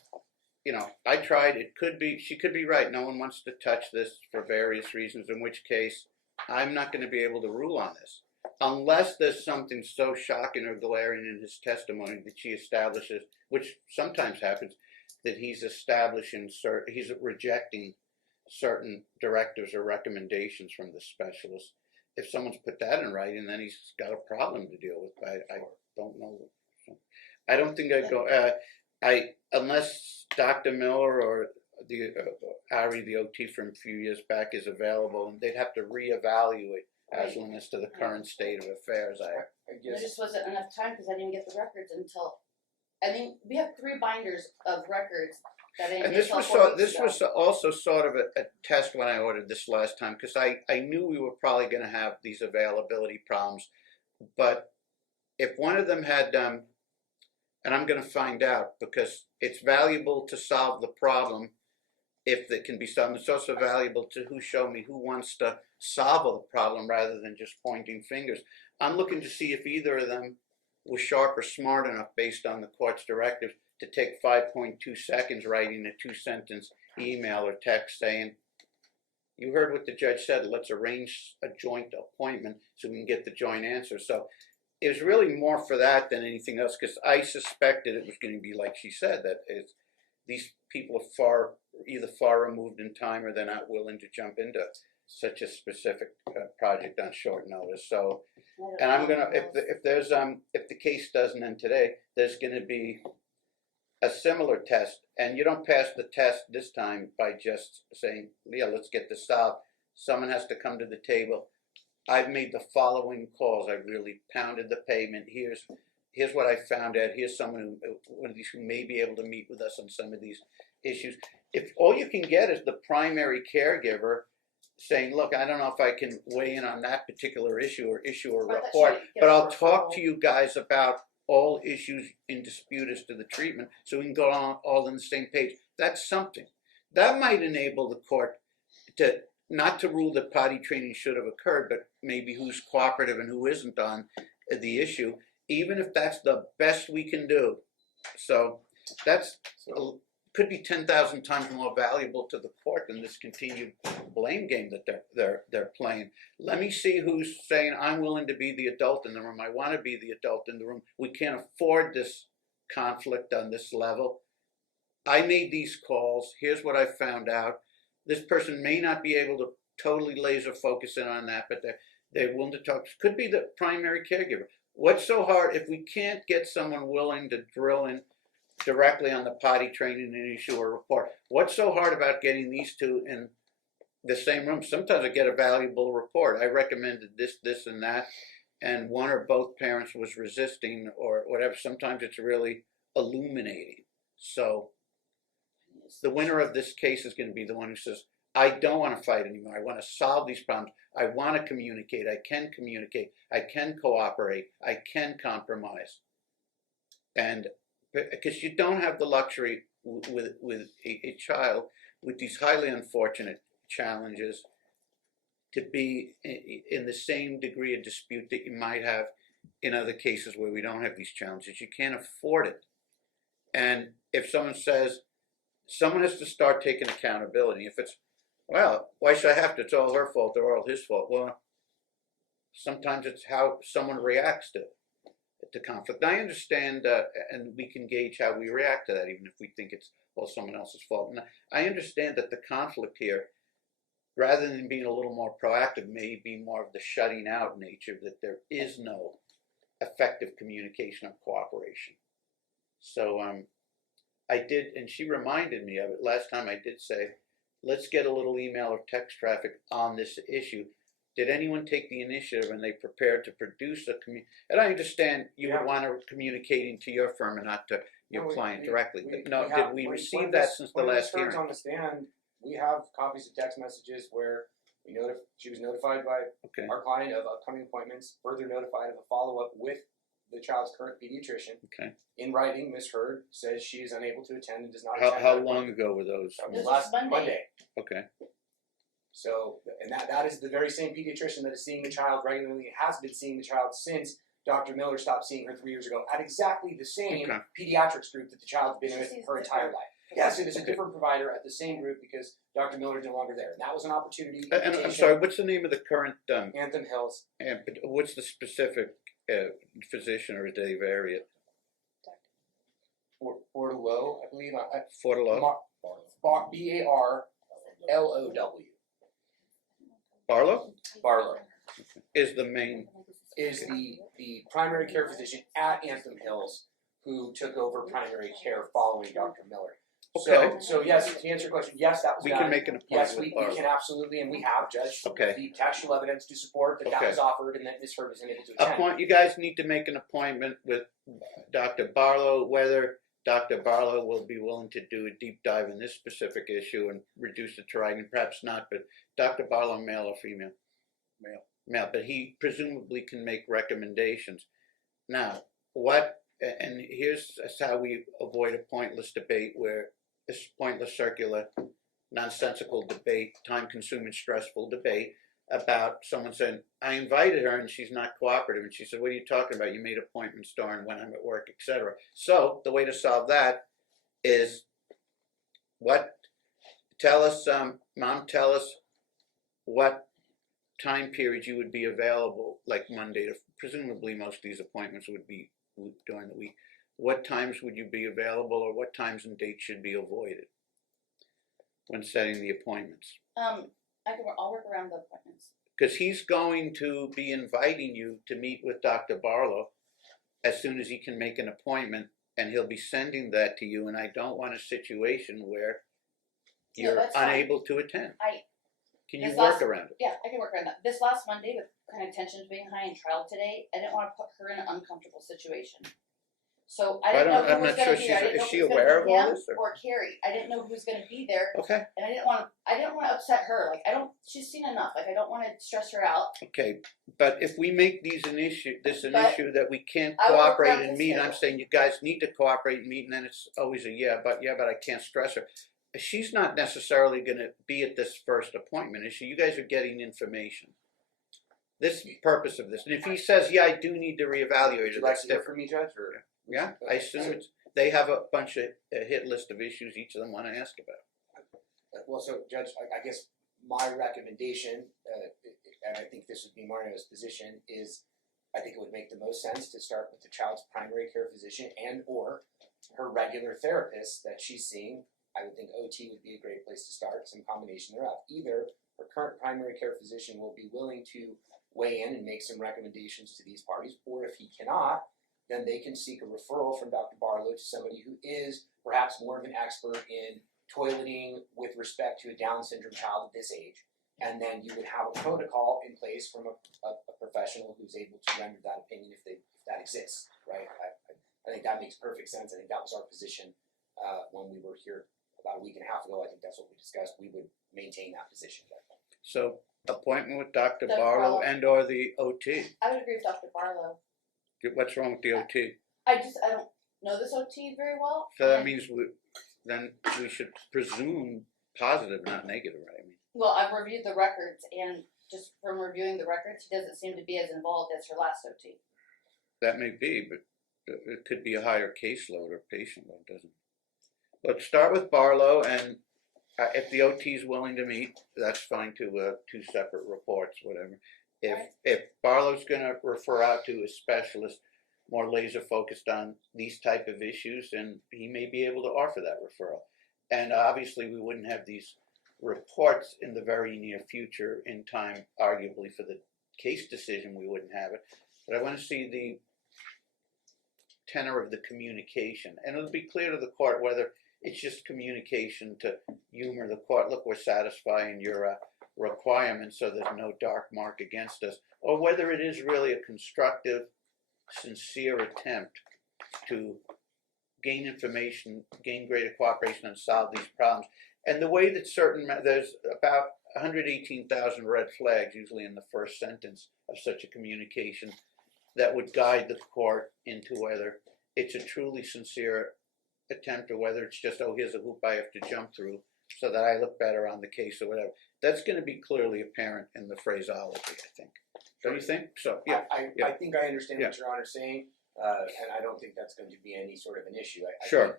you know, I tried, it could be, she could be right. No one wants to touch this for various reasons, in which case I'm not going to be able to rule on this. Unless there's something so shocking or glaring in his testimony that she establishes, which sometimes happens, that he's establishing, he's rejecting certain directives or recommendations from the specialist. If someone's put that in writing, then he's got a problem to deal with. I don't know. I don't think I'd go. Unless Dr. Miller or the Ari, the OT from a few years back, is available, and they'd have to reevaluate Aslan as to the current state of affairs. I There guess just wasn't enough time because I didn't get the records until. I mean, we have 3 binders of records that I didn't And get this till was 4 weeks this ago. was also sort of a test when I ordered this last time, because I knew we were probably going to have these availability problems. But if one of them had, and I'm going to find out, because it's valuable to solve the problem if it can be solved. It's also valuable to show me who wants to solve the problem rather than just pointing fingers. I'm looking to see if either of them was sharp or smart enough, based on the court's directive, to take 5.2 seconds writing a 2-sentence email or text saying, you heard what the judge said, let's arrange a joint appointment so we can get the joint answer. So it was really more for that than anything else, because I suspected it was going to be like she said, that these people are either far removed in time, or they're not willing to jump into such a specific project on short notice. So, and I'm gonna, if the case doesn't end today, there's going to be a similar test, and you don't pass the test this time by just saying, "Yeah, let's get this solved." Someone has to come to the table. I've made the following calls. I've really pounded the pavement. Here's what I found out. Here's someone one of these who may be able to meet with us on some of these issues. If all you can get is the primary caregiver saying, look, I don't know if I can weigh in on that particular issue or issue a report, but I'll talk to you guys about all issues in dispute as to the treatment so we can go on all on the same page. That's something. That might enable the court to not to rule that potty training should have occurred, but maybe who's cooperative and who isn't on the issue, even if that's the best we can do. So that's could be 10,000 times more valuable to the court than this continued blame game that they're playing. Let me see who's saying, I'm willing to be the adult in the room. I want to be the adult in the room. We can't afford this conflict on this level. I made these calls. Here's what I found out. This person may not be able to totally laser focus in on that, but they're willing to talk. Could be the primary caregiver. What's so hard if we can't get someone willing to drill in directly on the potty training and issue a report? What's so hard about getting these two in the same room? Sometimes I get a valuable report. I recommended this, and that, and one or both parents was resisting or whatever. Sometimes it's really illuminating. So the winner of this case is going to be the one who says, I don't want to fight anymore. I want to solve these problems. I want to communicate. I can communicate. I can cooperate. I can compromise. And because you don't have the luxury with a child with these highly unfortunate challenges to be in the same degree of dispute that you might have in other cases where we don't have these challenges. You can't afford it. And if someone says, someone has to start taking accountability. If it's, well, why should I have to? It's all her fault or all his fault. Well, sometimes it's how someone reacts to conflict. I understand, and we can gauge how we react to that, even if we think it's all someone else's fault. And I understand that the conflict here, rather than being a little more proactive, may be more of the shutting out nature, that there is no effective communication or cooperation. So I did, and she reminded me of it last time. I did say, let's get a little email or text traffic on this issue. Did anyone take the initiative and they prepared to produce a and I understand you would want to communicating to your firm and not to your client directly. But did we receive that since the last hearing? On the stand, we have copies of text messages where she was notified by our client of upcoming appointments, further notified of a follow-up with the child's current pediatrician. Okay. In writing, Ms. Hurd says she is unable to attend and does not attend. How that long ago were those? Last Monday. Okay. So, and that is the very same pediatrician that is seeing the child regularly and has been seeing the child since Dr. Miller stopped seeing her 3 years ago at exactly the same pediatrics group that the child's been with her entire life. Yes, it is a different provider at the same group because Dr. Miller is no longer there. And that was an opportunity. And I'm sorry, what's the name of the current? Anthem Hills. And what's the specific physician, or do they vary it? Bordelot, I believe. Bordelot? B-A-R-L-O-W. Barlow? Barlow. Is the main... Is the primary care physician at Anthem Hills who took over primary care following Dr. Miller. Okay. So yes, to answer your question, yes, that was we done. Can make an appointment. Yes, we can absolutely, and we have, Judge. Okay. The textual evidence to support that that was offered and that Ms. Hurd was unable to attend. You guys need to make an appointment with Dr. Barlow, whether Dr. Barlow will be willing to do a deep dive in this specific issue and reduce it to writing, perhaps not, but Dr. Barlow, male or female? Male, but he presumably can make recommendations. Now, and here's how we avoid a pointless debate where this pointless, circular, nonsensical debate, time-consuming, stressful debate about someone saying, I invited her and she's not cooperative. And she said, what are you talking about? You made appointments during when I'm at work, etc. So the way to solve that is Mom, tell us what time period you would be available, like Monday to, presumably most of these appointments would be during the week. What times would you be available, or what times and dates should be avoided when setting the appointments? I'll work around the appointments. Because he's going to be inviting you to meet with Dr. Barlow as soon as he can make an appointment, and he'll be sending that to you, and I don't want a situation where you're unable to attend. Can you work around it? Yeah, I can work around that. This last Monday, with kind of tensions being high in trial today, I didn't want to put her in an uncomfortable situation. So I didn't know who was going to be there. Is she aware of all this? Or Carrie? I didn't know who was going to be there. Okay. And I didn't want to upset her. Like she's seen enough. Like I don't want to stress her out. Okay, but if we make this an issue that we can't cooperate and meet, I'm saying you guys need to cooperate and meet, and then it's always a but I can't stress her. She's not necessarily going to be at this first appointment, is she? You guys are getting information. This purpose of this, and if he says, I do need to reevaluate it, that's different. For me, Judge, or? Yeah, I assume they have a bunch of a hit list of issues each of them want to ask about. Well, so Judge, I guess my recommendation, and I think this would be Mario's position, is I think it would make the most sense to start with the child's primary care physician and or her regular therapist that she's seeing. I would think OT would be a great place to start, some combination thereof. Either her current primary care physician will be willing to weigh in and make some recommendations to these parties, or if he cannot, then they can seek a referral from Dr. Barlow to somebody who is perhaps more of an expert in toileting with respect to a Down syndrome child at this age. And then you would have a protocol in place from a professional who's able to render that opinion if that exists, right? I think that makes perfect sense. I think that was our position when we were here about a week and a half ago, I think that's what we discussed, we would maintain that position. So appointment with Dr. Dr. Barlow Barlow. and or the OT. I would agree with Dr. Barlow. What's wrong with the OT? I don't know this OT very well. So that means then we should presume positive, not negative, right? I mean, Well, I've reviewed the records, and just from reviewing the records, he doesn't seem to be as involved as her last OT. that may be, but it could be a higher caseload or patient load, doesn't it? Let's start with Barlow, and if the OT is willing to meet, that's fine too. Two separate reports, whatever. If Barlow's going to refer out to a specialist more laser focused on these type of issues, then he may be able to offer that referral. And obviously, we wouldn't have these reports in the very near future in time, arguably, for the case decision. We wouldn't have it. But I want to see the tenor of the communication, and it'll be clear to the court whether it's just communication to humor the court. Look, we're satisfying your requirements, so there's no dark mark against us, or whether it is really a constructive, sincere attempt to gain information, gain greater cooperation, and solve these problems. And the way that there's about 118,000 red flags usually in the first sentence of such a communication that would guide the court into whether it's a truly sincere attempt or whether it's just, oh, here's a hoop I have to jump through so that I look better on the case or whatever. That's going to be clearly apparent in the phraseology, I think. Don't you think? So, yeah. I think I understand what Your Honor's saying, and I don't think that's going to be any sort of an issue. I Sure. think,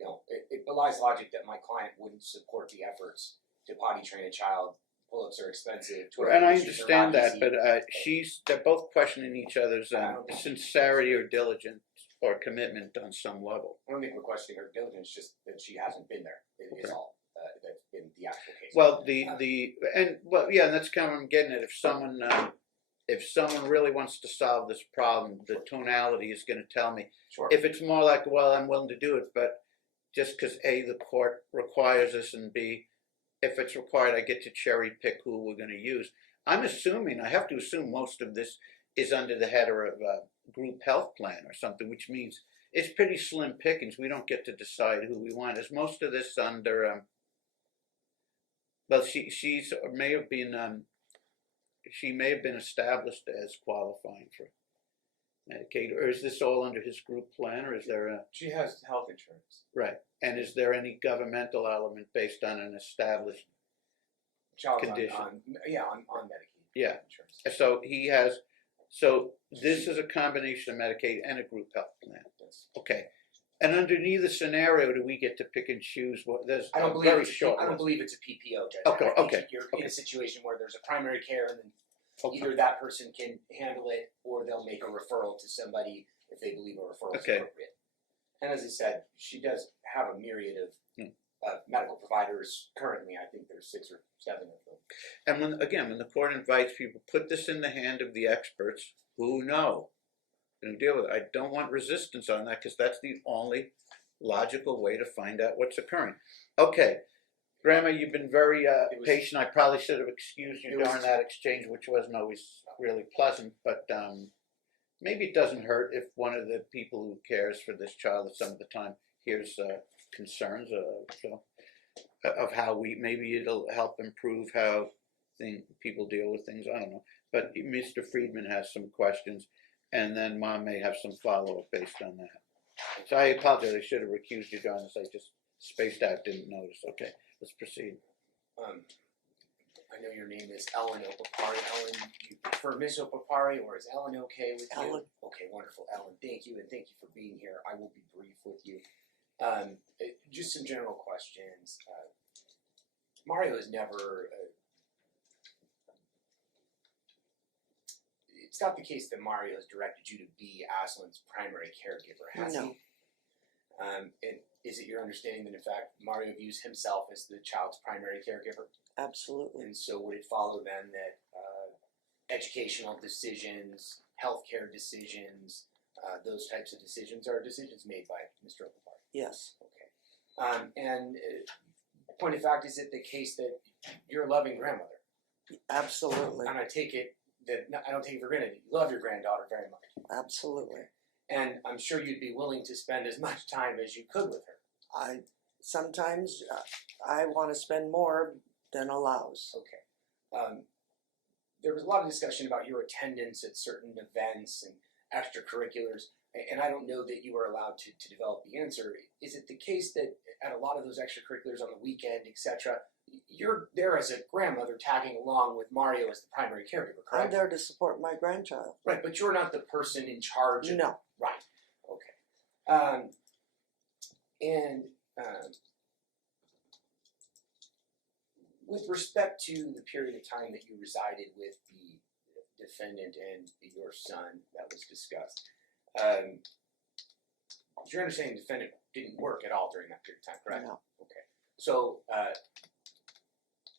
you know, it belies logic that my client wouldn't support the efforts to potty train a child. Pull-ups are expensive. And I Issues are understand not that, easy. but they're both questioning each other's sincerity or diligence or commitment on some level. I don't think we're questioning her diligence, just that she hasn't been there. It's all that's been the actual case. Well, that's kind of what I'm getting at. If someone really wants to solve this problem, the tonality is going to tell me. Sure. If it's more like, well, I'm willing to do it, but just because A, the court requires this, and B, if it's required, I get to cherry pick who we're going to use. I have to assume most of this is under the header of a group health plan or something, which means it's pretty slim pickings. We don't get to decide who we want. Is most of this under, well, she may have been established as qualifying for Medicaid, or is this all under his group plan, or is there a... She has health insurance. Right. And is there any governmental element based on an established condition? On Medicaid. Yeah. Insurance. So this is a combination of Medicaid and a group health plan. Yes. Okay. And under neither scenario do we get to pick and choose what there's I don't a believe very it's, short I don't list. believe it's a PPO, Judge. Okay, I think okay, You're okay. in a situation where there's a primary care, and then Okay. either that person can handle it, or they'll make a referral to somebody if they believe a referral is Okay. appropriate. And as I said, she does have a myriad of medical providers currently. I think there's 6 or 7 of them. And when the court invites people, put this in the hand of the experts who know and deal with it. I don't want resistance on that, because that's the only logical way to find out what's occurring. Okay. Grandma, you've been very patient. I probably should have excused you during that exchange, which wasn't always really pleasant, but maybe it doesn't hurt if one of the people who cares for this child at some of the time hears concerns of how maybe it'll help improve how people deal with things. I don't know. But Mr. Friedman has some questions, and then Mom may have some follow-up based on that. So I apologize. I should have recused you during this. I just spaced out, didn't notice. Okay. Let's proceed. I know your name is Ellen Opapari. Ellen, do you prefer Miss Opapari, or is Ellen okay with you? Ellen. Okay, wonderful, Ellen. Thank you, and thank you for being here. I will be brief with you. Just some general questions. Mario has never... it's not the case that Mario has directed you to be Aslan's primary caregiver, has No. he? And is it your understanding that, in fact, Mario views himself as the child's primary caregiver? Absolutely. And so would it follow then that educational decisions, healthcare decisions, those types of decisions are decisions made by Mr. Opapari? Yes. Okay. And point of fact, is it the case that you're a loving grandmother? Absolutely. And I take it that, I don't take it for granted, you love your granddaughter very much. Absolutely. And I'm sure you'd be willing to spend as much time as you could with her. Sometimes I want to spend more than allows. Okay. There was a lot of discussion about your attendance at certain events and extracurriculars, and I don't know that you were allowed to develop the answer. Is it the case that at a lot of those extracurriculars on the weekend, etc., you're there as a grandmother tagging along with Mario as the primary caregiver, correct? I'm there to support my grandchild. Right, but you're not the person in charge of... No. Right, okay. With respect to the period of time that you resided with the defendant and your son that was discussed, it's your understanding the defendant didn't work at all during that period of time, correct? No. Okay. So,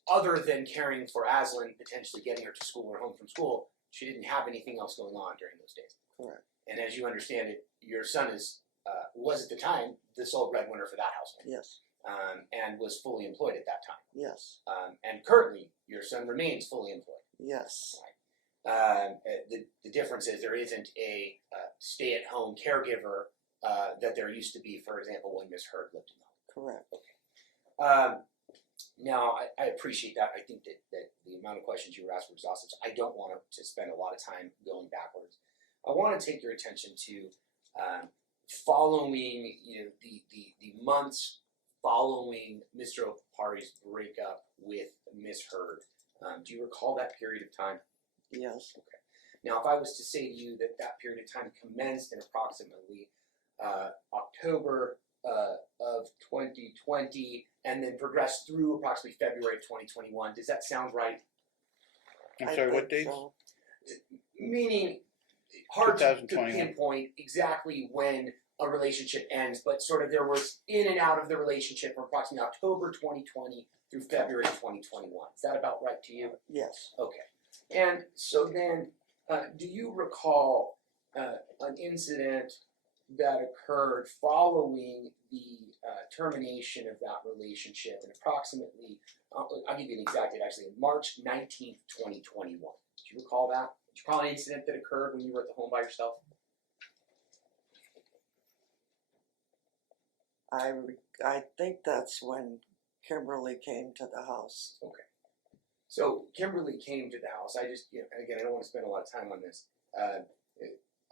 other than caring for Aslan, potentially getting her to school or home from school, she didn't have anything else going on during those days. Correct. And as you understand it, your son was at the time the sole breadwinner for that household. Yes. And was fully employed at that time. Yes. And currently, your son remains fully employed. Yes. The difference is there isn't a stay-at-home caregiver that there used to be, for example, when Miss Heard lived in the home. Correct. Okay. Now, I appreciate that. I think that the amount of questions you were asked were exhaustive. So I don't want to spend a lot of time going backwards. I want to take your attention to following, the months following Mr. Opari's breakup with Miss Heard. Do you recall that period of time? Yes. Okay. Now, if I was to say to you that period of time commenced in approximately October of 2020 and then progressed through approximately February of 2021, does that sound right? I'm sorry, what dates? So. Meaning, hard to 2021. pinpoint exactly when a relationship ends, but sort of there was in and out of the relationship from approximately October 2020 through February 2021. Is that about right to you? Yes. Okay. And so then, do you recall an incident that occurred following the termination of that relationship in approximately, I'll give you an exact date actually, March 19th, 2021. Do you recall that? Do you recall an incident that occurred when you were at the home by yourself? I think that's when Kimberly came to the house. Okay. So Kimberly came to the house. I just, again, I don't want to spend a lot of time on this.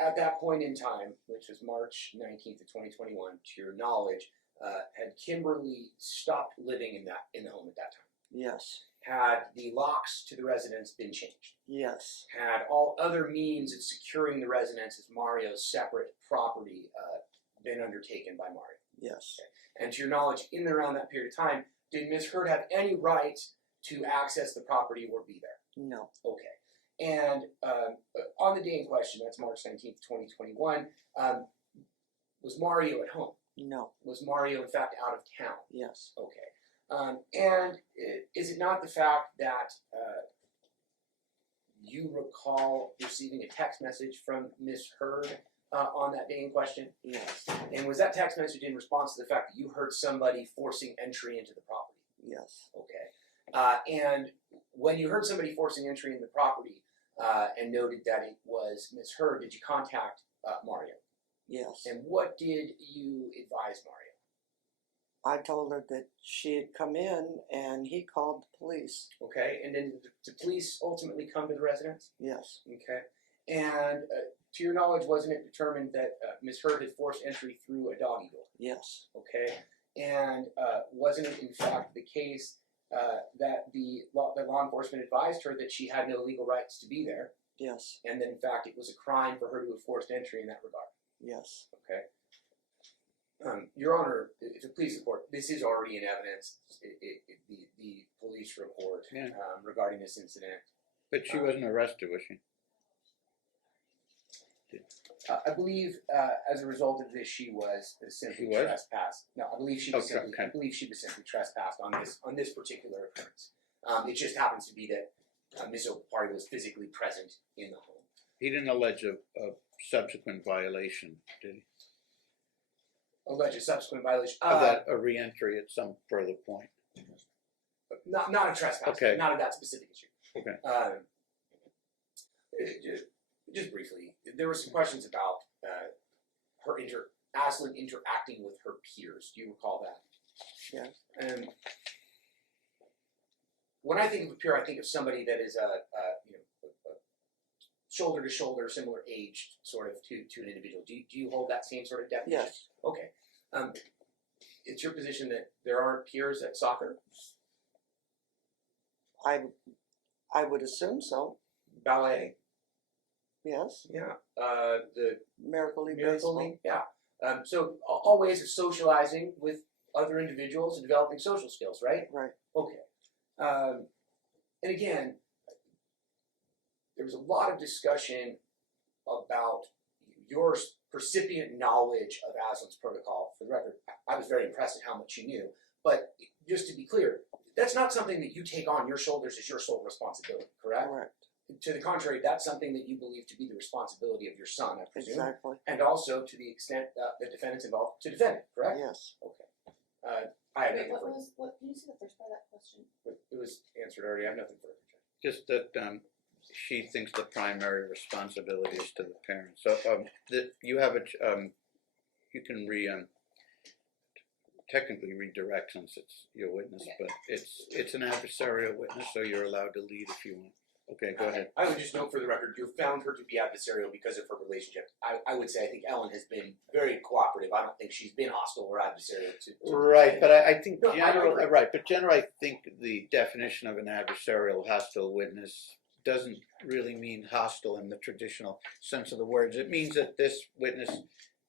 At that point in time, which was March 19th of 2021, to your knowledge, had Kimberly stopped living in the home at that time? Yes. Had the locks to the residence been changed? Yes. Had all other means of securing the residence as Mario's separate property been undertaken by Mario? Yes. Okay. And to your knowledge, in and around that period of time, did Ms. Heard have any right to access the property or be there? No. Okay. And on the day in question, that's March 19th, 2021, was Mario at home? No. Was Mario, in fact, out of town? Yes. Okay. And is it not the fact that you recall receiving a text message from Ms. Heard on that day in question? Yes. And was that text message in response to the fact that you heard somebody forcing entry into the property? Yes. Okay. And when you heard somebody forcing entry into the property and noted that it was Ms. Heard, did you contact Mario? Yes. And what did you advise Mario? I told her that she had come in and he called the police. Okay. And then did the police ultimately come to the residence? Yes. Okay. And to your knowledge, wasn't it determined that Ms. Heard had forced entry through a doggy door? Yes. Okay. And wasn't it in fact the case that the law enforcement advised her that she had no legal rights to be there, Yes. and that in fact it was a crime for her to have forced entry in that regard? Yes. Okay. Your Honor, if it please the court, this is already in evidence, the police report regarding this incident. But she wasn't arrested, was she? I believe as a result of this, she was simply She was? trespassed. No, I believe she was Okay, simply. okay. I believe she was simply trespassed on this particular occurrence. It just happens to be that Ms. Opari was physically present in the home. He didn't allege a subsequent violation, did he? Alleged subsequent violation. Of that, a re-entry at some further point. Not a trespass. Okay. Not of that specific issue. Okay. Just briefly, there were some questions about Aslan interacting with her peers. Do you recall that? Yes. And when I think of a peer, I think of somebody that is a shoulder to shoulder, similar aged sort of to an individual. Do you hold that same sort of definition? Yes. Okay. It's your position that there aren't peers at soccer, I would assume so. ballet, Yes. yeah, the Miracle League Miracle Baseball. League, yeah. So all ways of socializing with other individuals and developing social skills, right? Right. Okay. And again, there was a lot of discussion about your percipient knowledge of Aslan's protocol. For the record, I was very impressed at how much you knew. But just to be clear, that's not something that you take on your shoulders as your sole responsibility, correct? Correct. To the contrary, that's something that you believe to be the responsibility of your son, I presume. Exactly. And also to the extent the defendant's involved, to defend it, correct? Yes. Okay. I have Wait, nothing further. what, can you see the first part of that question? It was answered already. I have nothing further. Just that she thinks the primary responsibility is to the parents. So that you have you can technically redirect since it's your witness, Okay. but it's an adversarial witness, so you're allowed to lead if you want. Okay, go ahead. I would just note for the record, you found her to be adversarial because of her relationship. I would say I think Ellen has been very cooperative. I don't think she's been hostile or adversarial to Right, but I think No, I generally, agree. right, but generally I think the definition of an adversarial hostile witness doesn't really mean hostile in the traditional sense of the words. It means that this witness,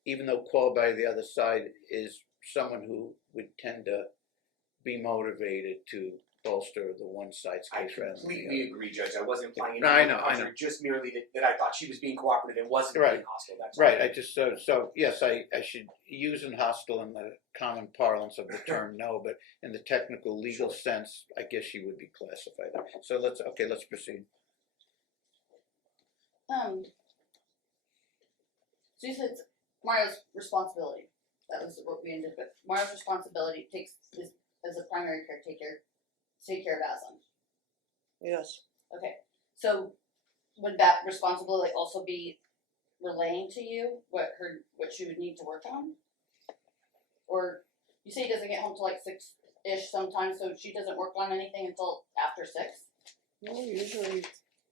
even though called by the other side, is someone who would tend to be motivated to bolster the one side's I case rather than the completely other. agree, Judge. I wasn't implying No, anything I know, contrary, just merely that I thought she was being cooperative and wasn't Right. being hostile. That's Right, all. I just so yes, I should use in hostile in the common parlance of the term no, but in the technical legal sense, I guess she would be classified there. So let's proceed. So you said it's Mario's responsibility. That was what we ended with. Mario's responsibility is as a primary caretaker to take care of Aslan. Yes. Okay. So would that responsibility also be relaying to you what she would need to work on? Or you say he doesn't get home till like 6-ish sometimes, so she doesn't work on anything until after 6? Well, usually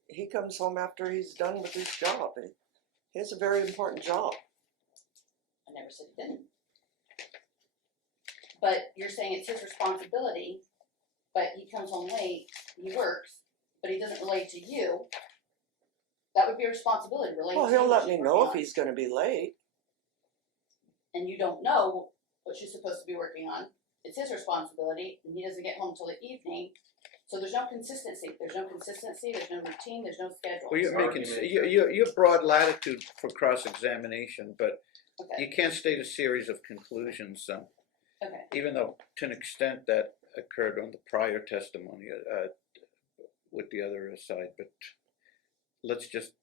he comes home after he's done with his job. He has a very important job. I never said he didn't. But you're saying it's his responsibility, but he comes home late, he works, but he doesn't relate to you. That would be a responsibility, relating Well, to you. he'll what let she's me know working if on. he's going to be late. And you don't know what she's supposed to be working on. It's his responsibility, and he doesn't get home till the evening. So there's no consistency. There's no routine, there's no schedule. Well, you're making Argument. you're broad latitude for cross-examination, but Okay. you can't state a series of conclusions. Okay. Even though, to an extent, that occurred on the prior testimony with the other side, but let's just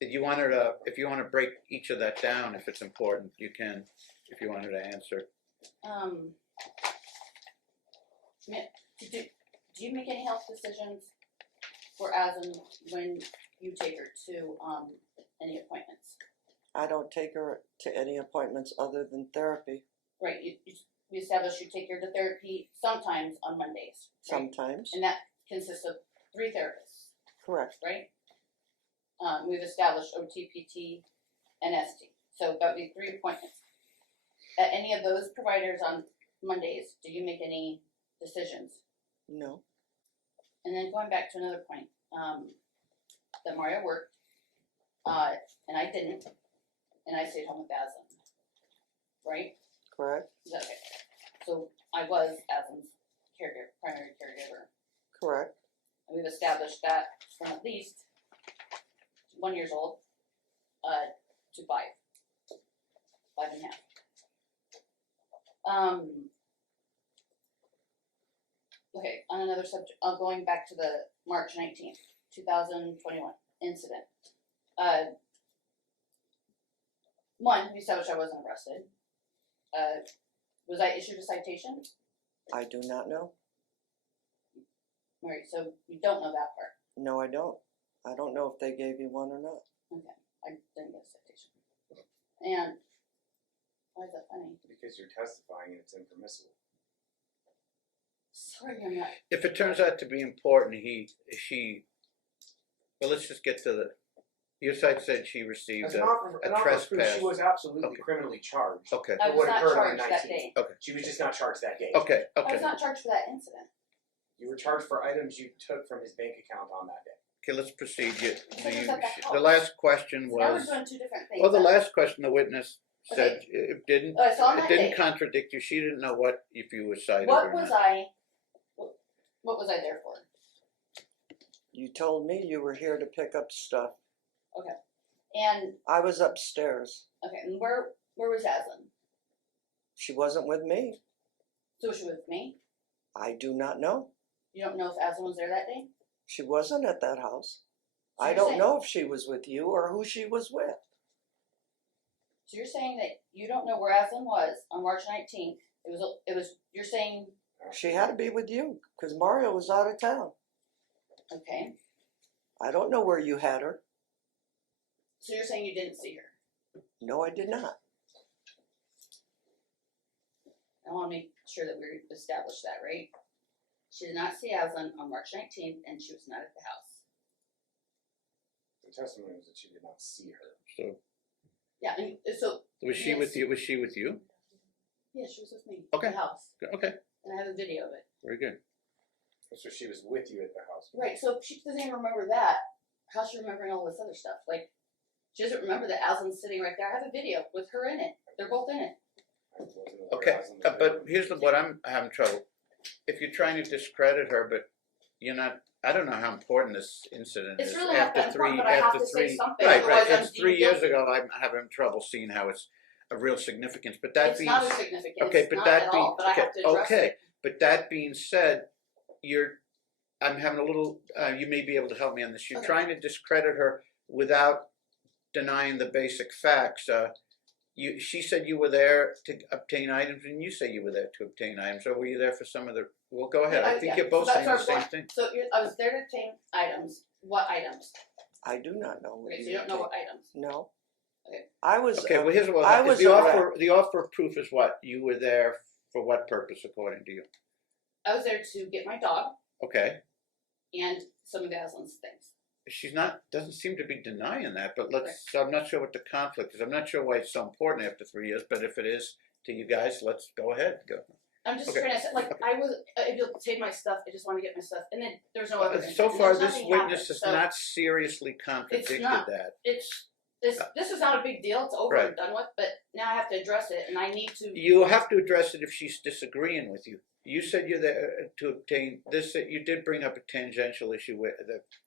If you want to break each of that down, if it's important, you can. If you wanted to answer. Do you make any health decisions for Aslan when you take her to any appointments? I don't take her to any appointments other than therapy. Right, we established you take her to therapy sometimes on Mondays. Right? Sometimes. And that consists of 3 therapists, Correct. right? We've established OT, PT, and ST. So that would be 3 appointments. At any of those providers on Mondays, do you make any decisions? No. And then going back to another point, that Mario worked, and I didn't, and I stayed home with Aslan, right? Correct. Is that okay? So I was Aslan's primary caregiver. Correct. And we've established that from at least 1 year old to 5 and a half. Okay, on another subject, going back to the March 19th, 2021 incident. One, we established I wasn't arrested. Was I issued a citation? I do not know. Alright, so you don't know that part. No, I don't. I don't know if they gave you one or not. Okay, I didn't get a citation. And Why is that funny? Because you're testifying and it's impermissible. Sorry, I'm not. If it turns out to be important, well, let's just get to your side said she received As a an offer of proof, trespass. she was absolutely Okay. criminally charged. Okay, I For was what not occurred on charged the that 19th. day. She was just not charged that day. okay, I was okay. not charged for that incident. You were charged for items you took from his bank account on that day. Okay, let's proceed. said it was at the The house. last question So now we're was, doing two different things. well, the then. last question the witness said it didn't, Oh, so on it that didn't day, contradict you. She didn't know what, if you were cited what or was not. what was I there for? You told me you were here to pick up stuff. And I was upstairs. okay, and where was Aslan? She wasn't with me. So was she with me? I do not know. You don't know if Aslan was there that day? She wasn't at that house. So I you're don't saying- know if she was with you or who she was with. So you're saying that you don't know where Aslan was on March 19th. You're saying, She had to be with you because Mario was out of town. okay, I don't know where you had her. so you're saying you didn't see her. No, I did not. I want to make sure that we establish that, right? She did not see Aslan on March 19th and she was not at the house. The testimony was that she did not see her. So Yeah, and so, was she Yes. with you? Was she with you? yeah, she was with me Okay. at the house. Okay, And I have a video of it. very good. So she was with you at the house. Right, so if she doesn't even remember that, how's she remembering all this other stuff? Like, she doesn't remember that Aslan's sitting right there. I have a video with her in it. They're both in it. I wasn't aware Okay, I was in the but bedroom. here's what I'm having trouble. If you're trying to discredit her, but you're not, I don't know how important this incident It's is. really not that important, but I have after to say three, something, right, otherwise I'm it's deemed 3 years guilty. ago, I'm having trouble seeing how it's a real significance, but that It's being. not as significant. Okay, It's but not that at being, all, but I have to address okay, it. but that being said, I'm having a little, you may be able to help me on this. You're Okay. trying to discredit her without denying the basic facts. She said you were there to obtain items, and you say you were there to obtain items. Or were you there for some of the? Well, go ahead. I think Yeah, you're both so saying the that's same our thing. So I was there to obtain items. What items? I do not know what Okay, so you don't know did. what items. No. Okay. I was. Okay. Well, here's what I is was the aware. offer. The offer of proof is what you were there for. What purpose, according to you? I was there to get my dog Okay. and some of Aslan's things. She's not, doesn't seem to be denying that, but I'm not sure what the conflict is. I'm not sure why it's so important after 3 years, but if it is to you guys, let's go ahead. Go. I'm just Okay. trying to say, like, I was able to take my stuff. I just want to get my stuff, and then there's no evidence. So and far, there's this nothing witness happened, has so not seriously contradicted not. that. This is not a big deal. It's over Right. and done with. But now I have to address it, and I need to. You have to address it if she's disagreeing with you. You said you're there to obtain this. You did bring up a tangential issue where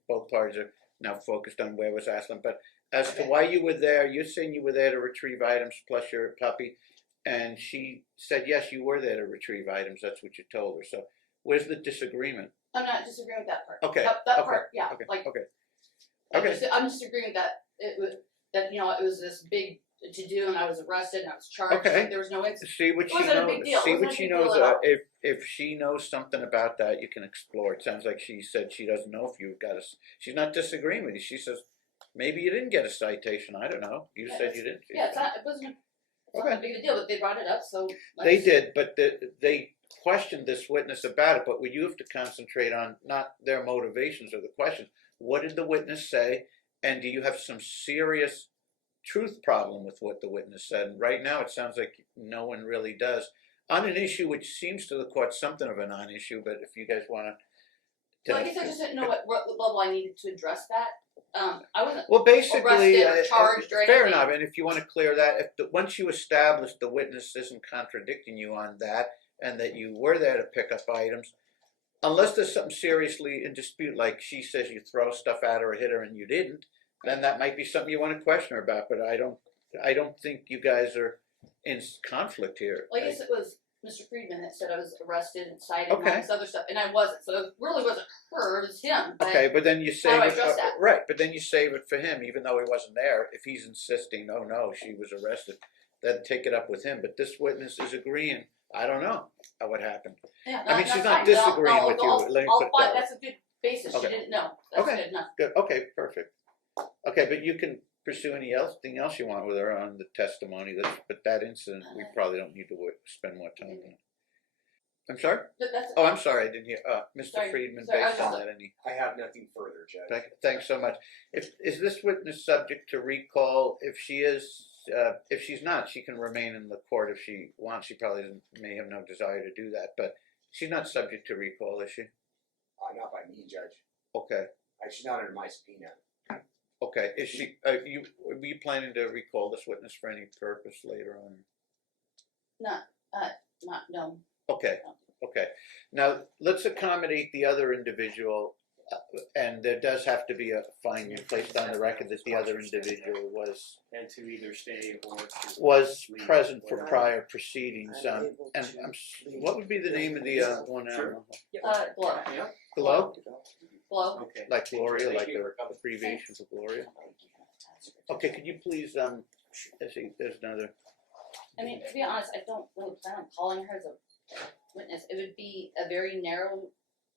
both parties are now focused on where was Aslan. But as to Okay. why you were there, you're saying you were there to retrieve items plus your puppy, and she said yes, you were there to retrieve items. That's what you told her. So where's the disagreement? I'm not disagreeing with that part. Okay, That okay, part, yeah. Okay. Like, Okay. I'm Okay. I'm disagreeing with that. It was this big to do, and I was arrested, and I was charged. Okay. Like, there was no incident. See what It she wasn't a knows. big deal. It See wasn't what a she big deal knows. at all. If she knows something about that, you can explore. It sounds like she said she doesn't know if you got a. She's not disagreeing with you. She says maybe you didn't get a citation. I don't know. You Yeah, said you didn't. Yeah, it wasn't a Okay. big deal, but they brought it up, so. They let's- did, but they questioned this witness about it. But what you have to concentrate on, not their motivations or the questions. What did the witness say? And do you have some serious truth problem with what the witness said? And right now, it sounds like no one really does. On an issue which seems to the court something of a non-issue, but if you guys want to. Well, I guess I just didn't know what level I needed to address that. I wasn't. Well, basically, arrested or charged or fair anything. enough. And if you want to clear that, once you establish the witness isn't contradicting you on that, and that you were there to pick up items, unless there's something seriously in dispute, like she says you throw stuff at her or hit her and you didn't, then that might be something you want to question her about. But I don't think you guys are in conflict here. Well, I guess it was Mr. Friedman that said I was arrested and cited and Okay. all this other stuff, and I wasn't. So it really wasn't her; it was him. But Okay, but then you save How do I it, address that? right? But then you save it for him, even though he wasn't there. If he's insisting, oh no, she was arrested, then take it up with him. But this witness is agreeing. I don't know what happened. yeah, I mean, that's she's not fine. Then disagreeing with you. Let me put it that way. That's a good basis. Okay. She didn't know. That's Okay. good enough. Good. Okay, perfect. Okay, but you can pursue anything else you want with her on the testimony, but that incident, we probably don't need to spend more time on it. I'm sorry? That's Oh, I'm sorry, I didn't hear, Mr. Sorry, Friedman, sorry, I was based on just- that, any? I have nothing further, Judge. Thanks so much. Is this witness subject to recall? If she is, if she's not, she can remain in the court if she wants. She probably may have no desire to do that, but she's not subject to recall, is she? Not by me, Judge. Okay, She's not under my subpoena. okay. Is she, were you planning to recall this witness for any purpose later on? no. Okay, okay. Now, let's accommodate the other individual, and there does have to be a finding placed on the record that the other individual was And to either stay or to. leave, present for whatever. prior proceedings. I'm able And to what would be the name of the one? Sure. Glow. Yeah, Glow? Glow. okay. Like Gloria, like Thank you. the abbreviation for Gloria? Okay, could you please, let's see, there's another. I mean, to be honest, I don't really plan on calling her as a witness. It would be a very narrow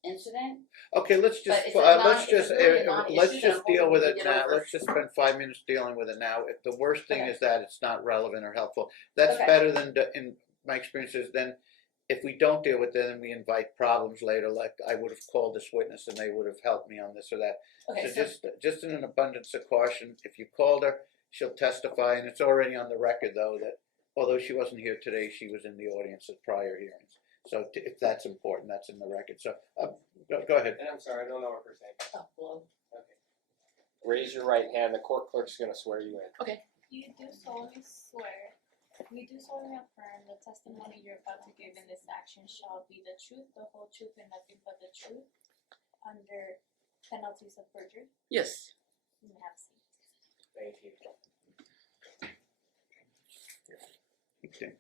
incident. Okay, let's just, But it's a non- let's just, it's really a non-issue let's that just I'm deal hoping with we it get now. over. Let's just spend 5 minutes dealing with it now. If the worst thing Okay. is that it's not relevant or helpful, that's Okay. better than, in my experience is then, if we don't deal with it, then we invite problems later, like I would have called this witness and they would have helped me on this or that. Okay, So just in an abundance of caution, if you called her, she'll testify, and it's already on the record though that although she wasn't here today, she was in the audience at prior hearings. So if that's important, that's in the record. So go ahead. And I'm sorry, I don't know what her name. Oh, Glow. Okay. Raise your right hand, the court clerk's gonna swear you in. You do solemnly swear, we do solemnly affirm the testimony you're about to give in this action shall be the truth, the whole truth, and nothing but the truth, under penalties of perjury. Yes. You may have a seat. Thank you. Okay.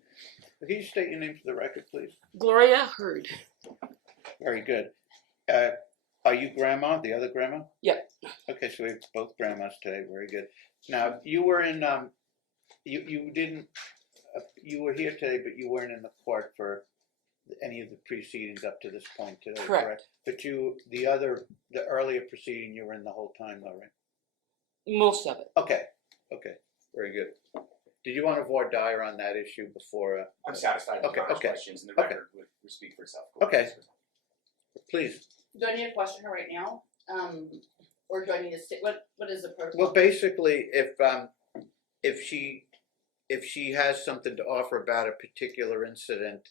Can you state your name for the record, please? Gloria Hurd. Very good. Are you grandma, the other grandma? Yep. Okay, so we have both grandmas today. Very good. Now, you were in, you didn't, you were here today, but you weren't in the court for any of the proceedings up to this point today, Correct. But the earlier proceeding, you were in the whole time though, right? Most of it. Okay, okay, very good. Did you want to voir dire on that issue before? I'm satisfied with Okay, Connor's okay, questions, and the okay. record would speak for itself. Okay. Please. Do I need to question her right now? Or do I need to sit? What is the protocol? Well, basically, if she has something to offer about a particular incident,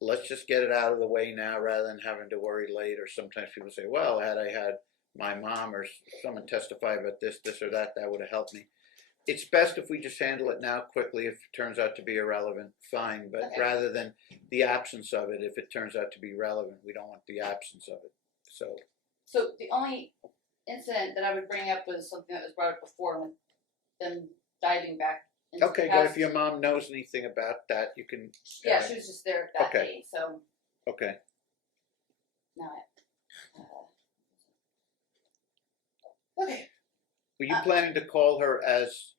let's just get it out of the way now rather than having to worry later. Sometimes people say, well, had I had my mom or someone testify about this or that, that would have helped me. It's best if we just handle it now quickly. If it turns out to be irrelevant, fine. But Okay. rather than the absence of it, if it turns out to be relevant, we don't want the absence of it. So the only incident that I would bring up was something that was brought up before with them diving back into Okay, the good. past. If your mom knows anything about that, you can. Yeah, she was just there that Okay. day, so Okay. now okay. Were you planning to call her as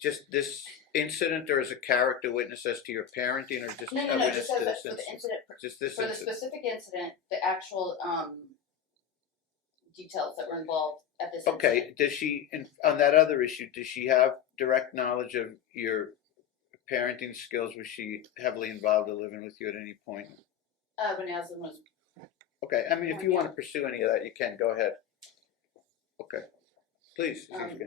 just this incident, or as a character witness as to your parenting, or just No, a no, witness just to for this the incident? incident, Just this for the incident. specific incident, the actual details that were involved at this Okay. incident. Does she, on that other issue, does she have direct knowledge of your parenting skills? Was she heavily involved in living with you at any point? When Aslan was Okay. I mean, if you want to pursue any of that, you can. Go ahead. Okay. Please. okay.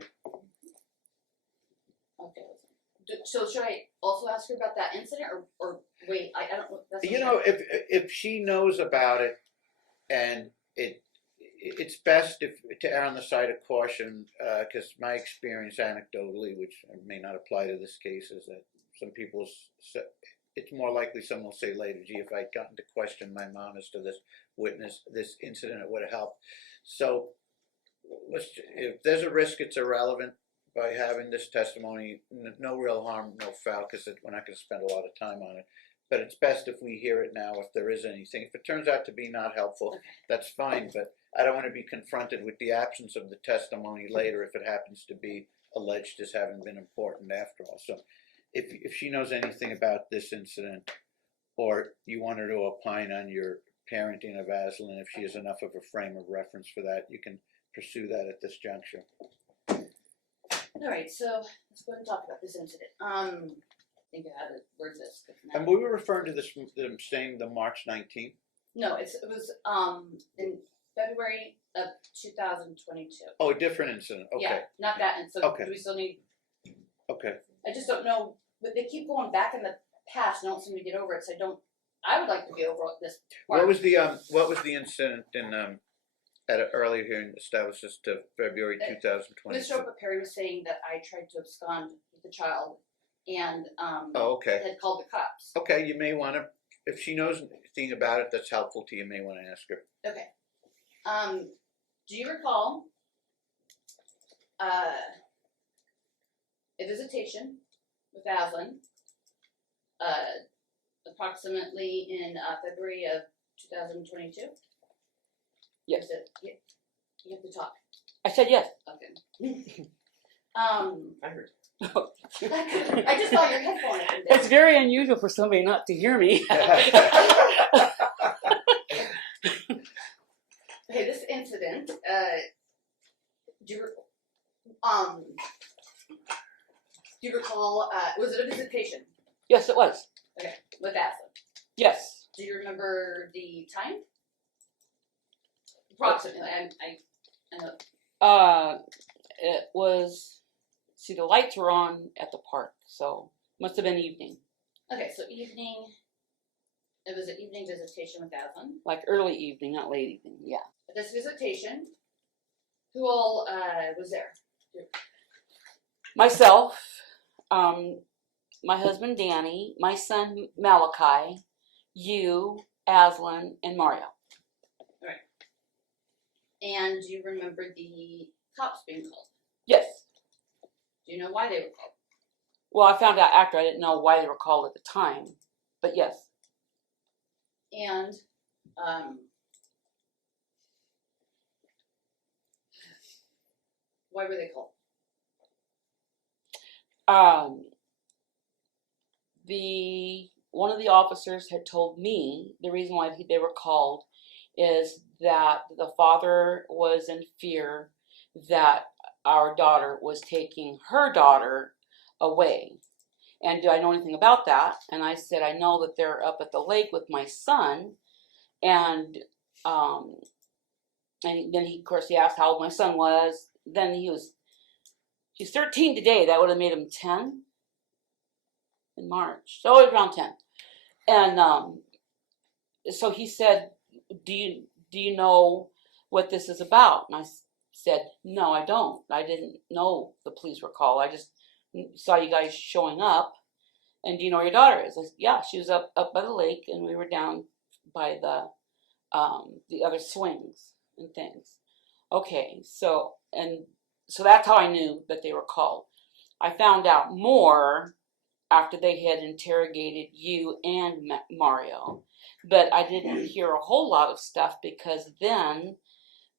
So should I also ask her about that incident, or wait? I don't. That's You know, if she knows about it, and it's best to err on the side of caution, because my experience anecdotally, which may not apply to this case, is that some people, it's more likely someone will say later, gee, if I'd gotten to question my mom as to this witness, this incident, it would have helped. So if there's a risk it's irrelevant by having this testimony, no real harm, no foul, because we're not going to spend a lot of time on it. But it's best if we hear it now, if there is anything. If it turns out to be not helpful, that's fine, but I don't want to be confronted with the absence of the testimony later if it happens to be alleged as having been important after all. So if she knows anything about this incident, or you want her to opine on your parenting of Aslan, if she has enough of a frame of reference for that, you can pursue that at this juncture. Alright, so let's go ahead and talk about this incident. I think I had it, where's this? And we were referring to this, them saying the March 19th? No, it was in February of 2022. Oh, a different incident, okay. Yeah, not that, and so Okay. do we still need, Okay, I just don't know, but they keep going back in the past and don't seem to get over it, so I would like to get over this part. what was the incident in, at an earlier hearing established as to February 2022? Mr. Perry was saying that I tried to abscond with the child and Oh, okay. had called the cops. Okay, you may want to, if she knows anything about it that's helpful to you, you may want to ask her. Okay. Do you recall a visitation with Aslan approximately in February of 2022? Yes. You have to talk. I said yes. Okay. I heard. I just saw your headphone. It's very unusual for somebody not to hear me. Okay, this incident, do you recall, was it a visitation? Yes, it was. Okay, with Aslan. Yes. Do you remember the time? Approximately, I know. It was, see, the lights were on at the park, so must have been evening, Okay, so evening, it was an evening visitation with Aslan. like early evening, not late evening. Yeah. At this visitation, who all was there? Myself, my husband Danny, my son Malachi, you, Aslan, and Mario. And do you remember the cops being called? Yes. Do you know why they were called? Well, I found out after. I didn't know why they were called at the time, but yes. And why were they called? One of the officers had told me the reason why they were called is that the father was in fear that our daughter was taking her daughter away. And do I know anything about that? And I said, I know that they're up at the lake with my son. And then he, of course, he asked how old my son was. Then he's 13 today. That would have made him 10 in March. So around 10. And so he said, do you know what this is about? And I said, no, I don't. I didn't know the police were called. I just saw you guys showing up. And do you know where your daughter is? I said, yeah, she was up by the lake, and we were down by the other swings and things. Okay, so that's how I knew that they were called. I found out more after they had interrogated you and Mario, but I didn't hear a whole lot of stuff because then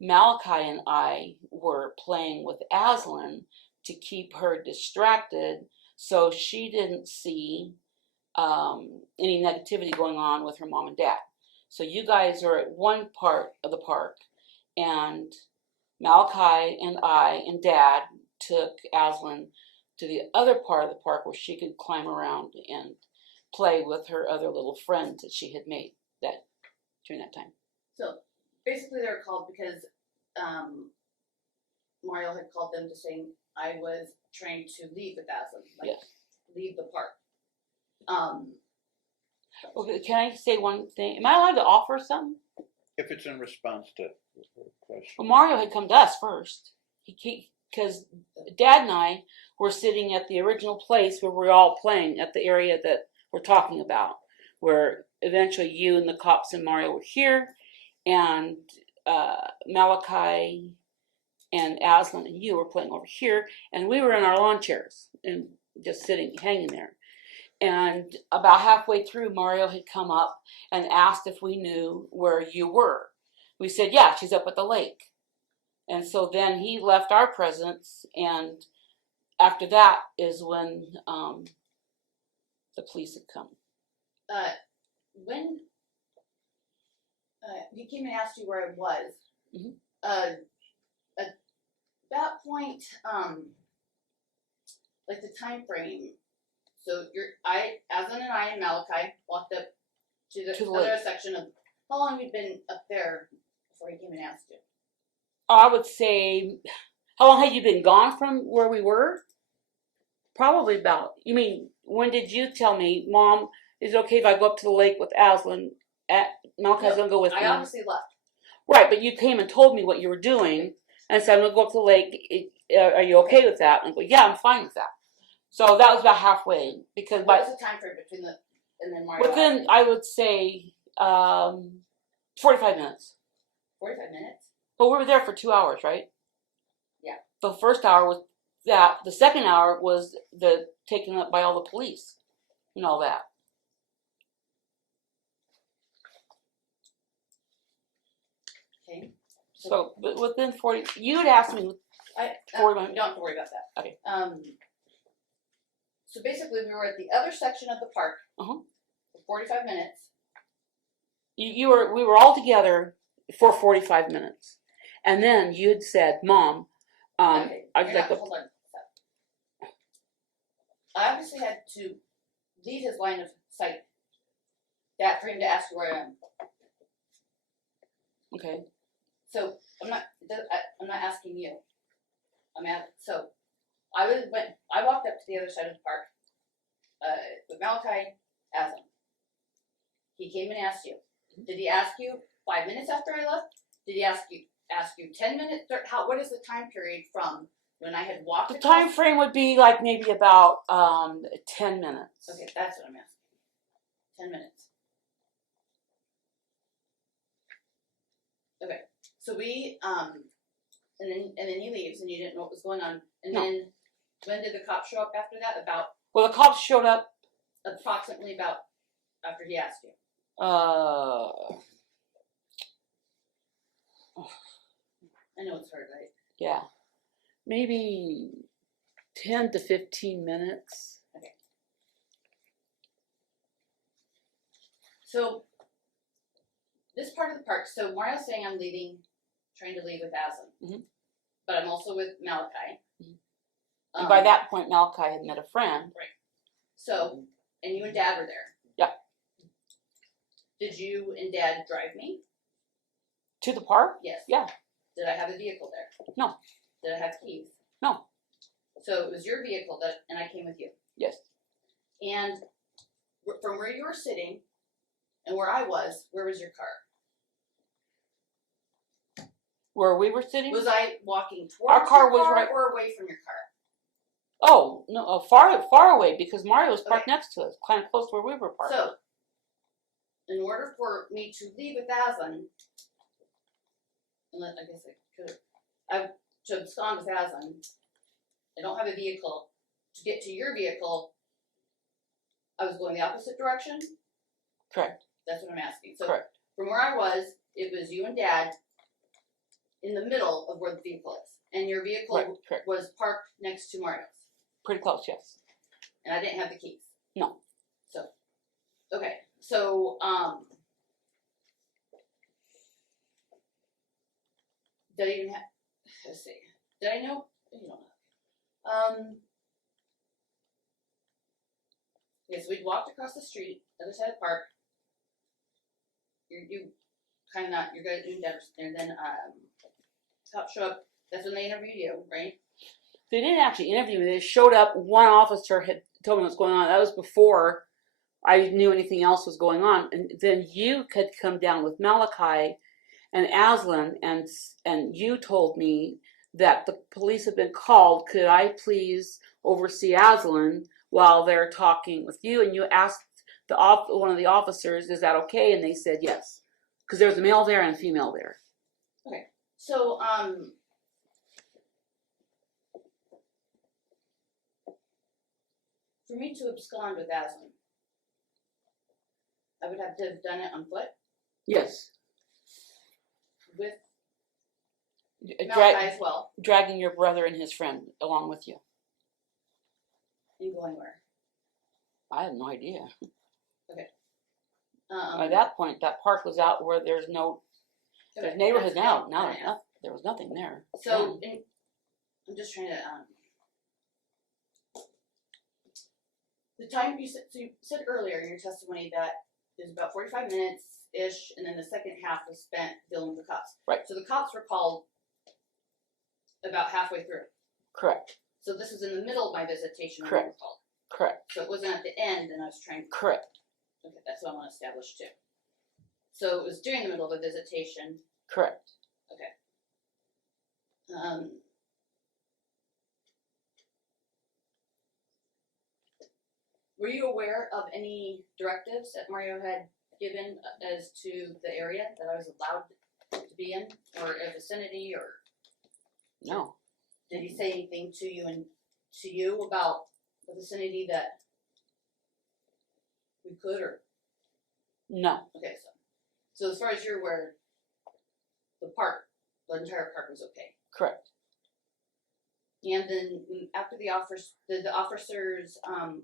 Malachi and I were playing with Aslan to keep her distracted so she didn't see any negativity going on with her mom and dad. So you guys are at one part of the park, and Malachi and I and Dad took Aslan to the other part of the park where she could climb around and play with her other little friends that she had made during that time. So basically, they were called because Mario had called them to say I was trying to leave with Aslan, like Yes. leave the park. Okay, can I say one thing? Am I allowed to offer something? If it's in response to her question. Well, Mario had come to us first. Because Dad and I were sitting at the original place where we were all playing at the area that we're talking about, where eventually you and the cops and Mario were here, and Malachi and Aslan and you were playing over here, and we were in our lawn chairs and just sitting, hanging there. And about halfway through, Mario had come up and asked if we knew where you were. We said, yeah, she's up at the lake. And so then he left our presence, and after that is when the police had come. When he came and asked you where I was, Mhm. at that point, like the time frame. So Aslan and I and Malachi walked up to the To the other lake. section of how long we've been up there before he came and asked you. I would say, how long had you been gone from where we were? Probably about, you mean, when did you tell me, Mom, is it okay if I go up to the lake with Aslan? Malachi's gonna go with me. I obviously left. Right, but you came and told me what you were doing, and said, I'm gonna go up to the lake, are you okay with that? And I go, yeah, I'm fine with that. So that was about halfway, because What was the time frame between and then Mario? within, I would say, 45 minutes. 45 minutes? But we were there for 2 hours, right? Yeah. The first hour was that. The second hour was the taken up by all the police and all that. Okay. So but within 40, you had asked me. 40 minutes. You don't have to worry about that. Okay. So basically, we were at the other section of the park for 45 minutes. We were all together for 45 minutes, and then you had said, Mom, Okay. I was like, Hold on. I obviously had to leave his line of sight. That for him to ask you where I am. okay, So I'm not asking you. So I walked up to the other side of the park with Malachi, Aslan. He came and asked you. Did he ask you 5 minutes after I left? Did he ask you 10 minutes? What is the time period from when I had walked? the across? time frame would be like maybe about 10 minutes. Okay, that's what I'm asking. 10 minutes. Okay, so we and then he leaves and you didn't know what was going on. And No. then when did the cops show up after that? About Well, the cops showed up. approximately about after he asked you. I know it's hard, right? Yeah, maybe 10 to 15 minutes. Okay. So this part of the park. So Mario's saying I'm trying to leave with Aslan, but I'm also with Malachi. And by that point, Malachi had met a friend. Right. So, and you and Dad were there. Yeah. Did you and Dad drive me? To the park? Yes. Yeah. Did I have a vehicle there? No. Did I have keys? No. So it was your vehicle and I came with you. Yes. And from where you were sitting and where I was, where was your car? Where we were sitting? Was I walking towards Our car your was car right- or away from your car? Oh, no, far away, because Mario was parked next to us, kind of close to where we were parked. So, in order for me to leave with Aslan, I guess I could, to abscond with Aslan, I don't have a vehicle. To get to your vehicle, I was going the opposite direction? Correct. That's what I'm asking. So, Correct. from where I was, it was you and Dad in the middle of where the vehicle is. And your vehicle Correct. was parked next to Mario's. Pretty close, yes. And I didn't have the keys. No. So, okay. So, did I even have, let's see. Did I know? You don't know. Yes, we'd walked across the street, other side of the park. You kind of not, you guys doing Denver, and then, cops show up. That's when they interviewed you, right? They didn't actually interview me. They showed up. One officer had told me what's going on. That was before I knew anything else was going on. And then you had come down with Malachi and Aslan, and you told me that the police had been called. Could I please oversee Aslan while they're talking with you? And you asked one of the officers, is that okay? And they said yes. Because there was a male there and a female there. Okay. So, for me to abscond with Aslan, I would have to have done it on foot Yes. with Dra- Malachi as well, dragging your brother and his friend along with you. and going where? I have no idea. Okay. By that point, that park was out where there's okay, neighborhood that's now. fine. Now Yeah. there was nothing there. So, I'm just trying to, the time you said, so you said earlier in your testimony that it was about 45 minutes-ish, and then the second half was spent dealing with the cops. Right. So the cops were called about halfway through. Correct. So this was in the middle of my visitation when Correct. they were called. Correct. So it wasn't at the end, and I was trying. Correct. Okay, that's what I want to establish too. So it was during the middle of a visitation. Correct. Okay. Were you aware of any directives that Mario had given as to the area that I was allowed to be in, or a vicinity, or No. did he say anything to you and to you about the vicinity that we could, or No. okay, so as far as you're aware, the entire park was okay. Correct. And then after the officers,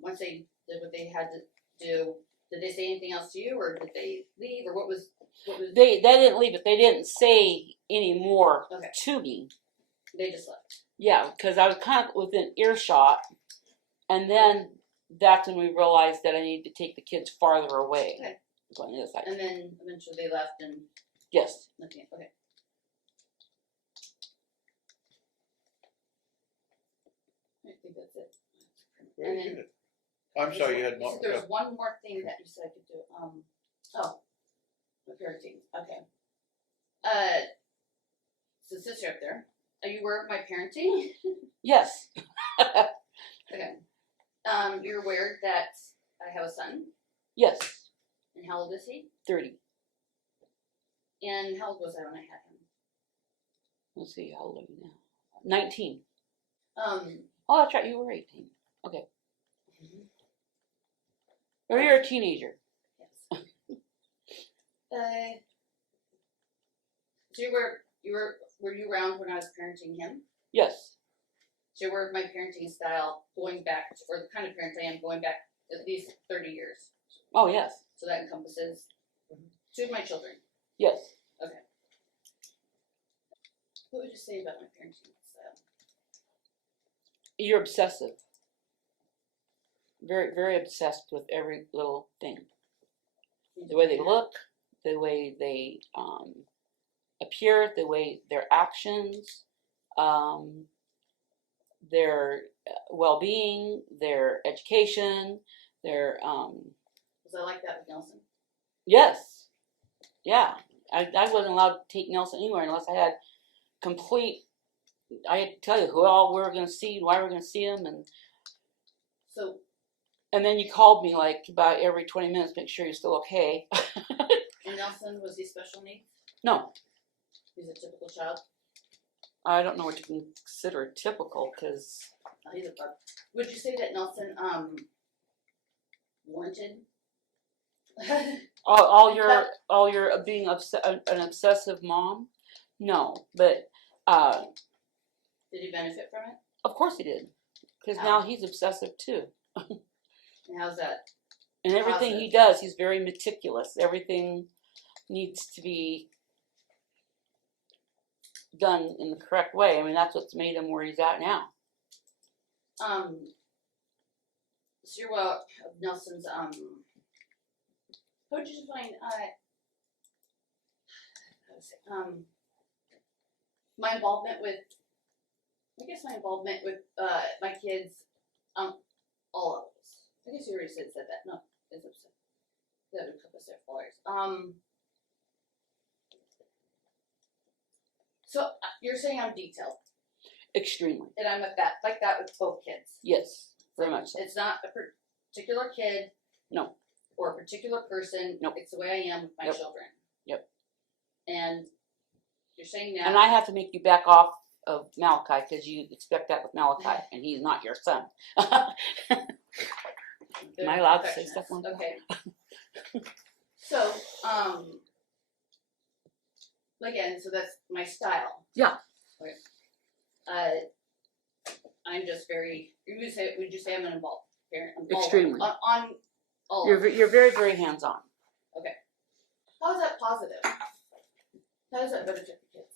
once they did what they had to do, did they say anything else to you, or did they leave, or what was? They didn't leave it. They didn't say any more Okay. to me. They just left. Yeah, because I was kind of within earshot, and then that's when we realized that I needed to take the kids farther away. Okay. On the other side. And then eventually they left and Yes. nothing. Okay. I think that's it. Very And then- good. I'm sorry, you had more. There was one more thing that you said I could do. The parenting. Okay. So sister up there, are you aware of my parenting? Yes. Okay. You're aware that I have a son, Yes. and how old is he? 30. And how old was I when I had him? Let's see, how old are you now? 19. Um, Oh, that's right, you were 18. Okay. Or you're a teenager. yes. So were you around when I was parenting him? Yes. So you're aware of my parenting style going back, or the kind of parent I am going back at least 30 years. Oh, yes. So that encompasses 2 of my children. Yes. Okay. What would you say about my parenting style? You're obsessive. Very, very obsessed with every little thing. The way they look, the way they appear, the way their actions, their well-being, their education, their Was I like that with Nelson? yes, yeah. I wasn't allowed to take Nelson anywhere unless I had complete. I had to tell you who all we were going to see, why we were going to see him, So and then you called me like about every 20 minutes, make sure you're still okay. and Nelson, was he special needs? No, He's a typical child. I don't know what you can consider typical because He's a bug. Would you say that Nelson warranted? all your being an obsessive mom. No, but Did he benefit from it? of course he did, because How? now he's obsessive too. And how's that? And everything he does, he's very meticulous. Everything needs to be done in the correct way. I mean, that's what's made him where he's at now. So you're well of Nelson's how would you define my involvement with my kids all levels. I guess you already said that. No, it's upset. That would encompass their followers. So you're saying I'm detailed, Extremely. and I'm like that with both kids. Yes, very much so. It's not a particular kid. No. Or a particular person. Nope. It's the way I am with my Yep. children. Yep. And you're saying now. And I have to make you back off of Malachi because you expect that with Malachi, and he's not your son. Am I allowed to say stuff like that? Okay. So, again, so that's my style. Yeah. Okay. I'm just very. Would you say I'm an involved parent? Extremely. On all. You're very, very hands-on. Okay. How is that positive? How does that benefit the kids?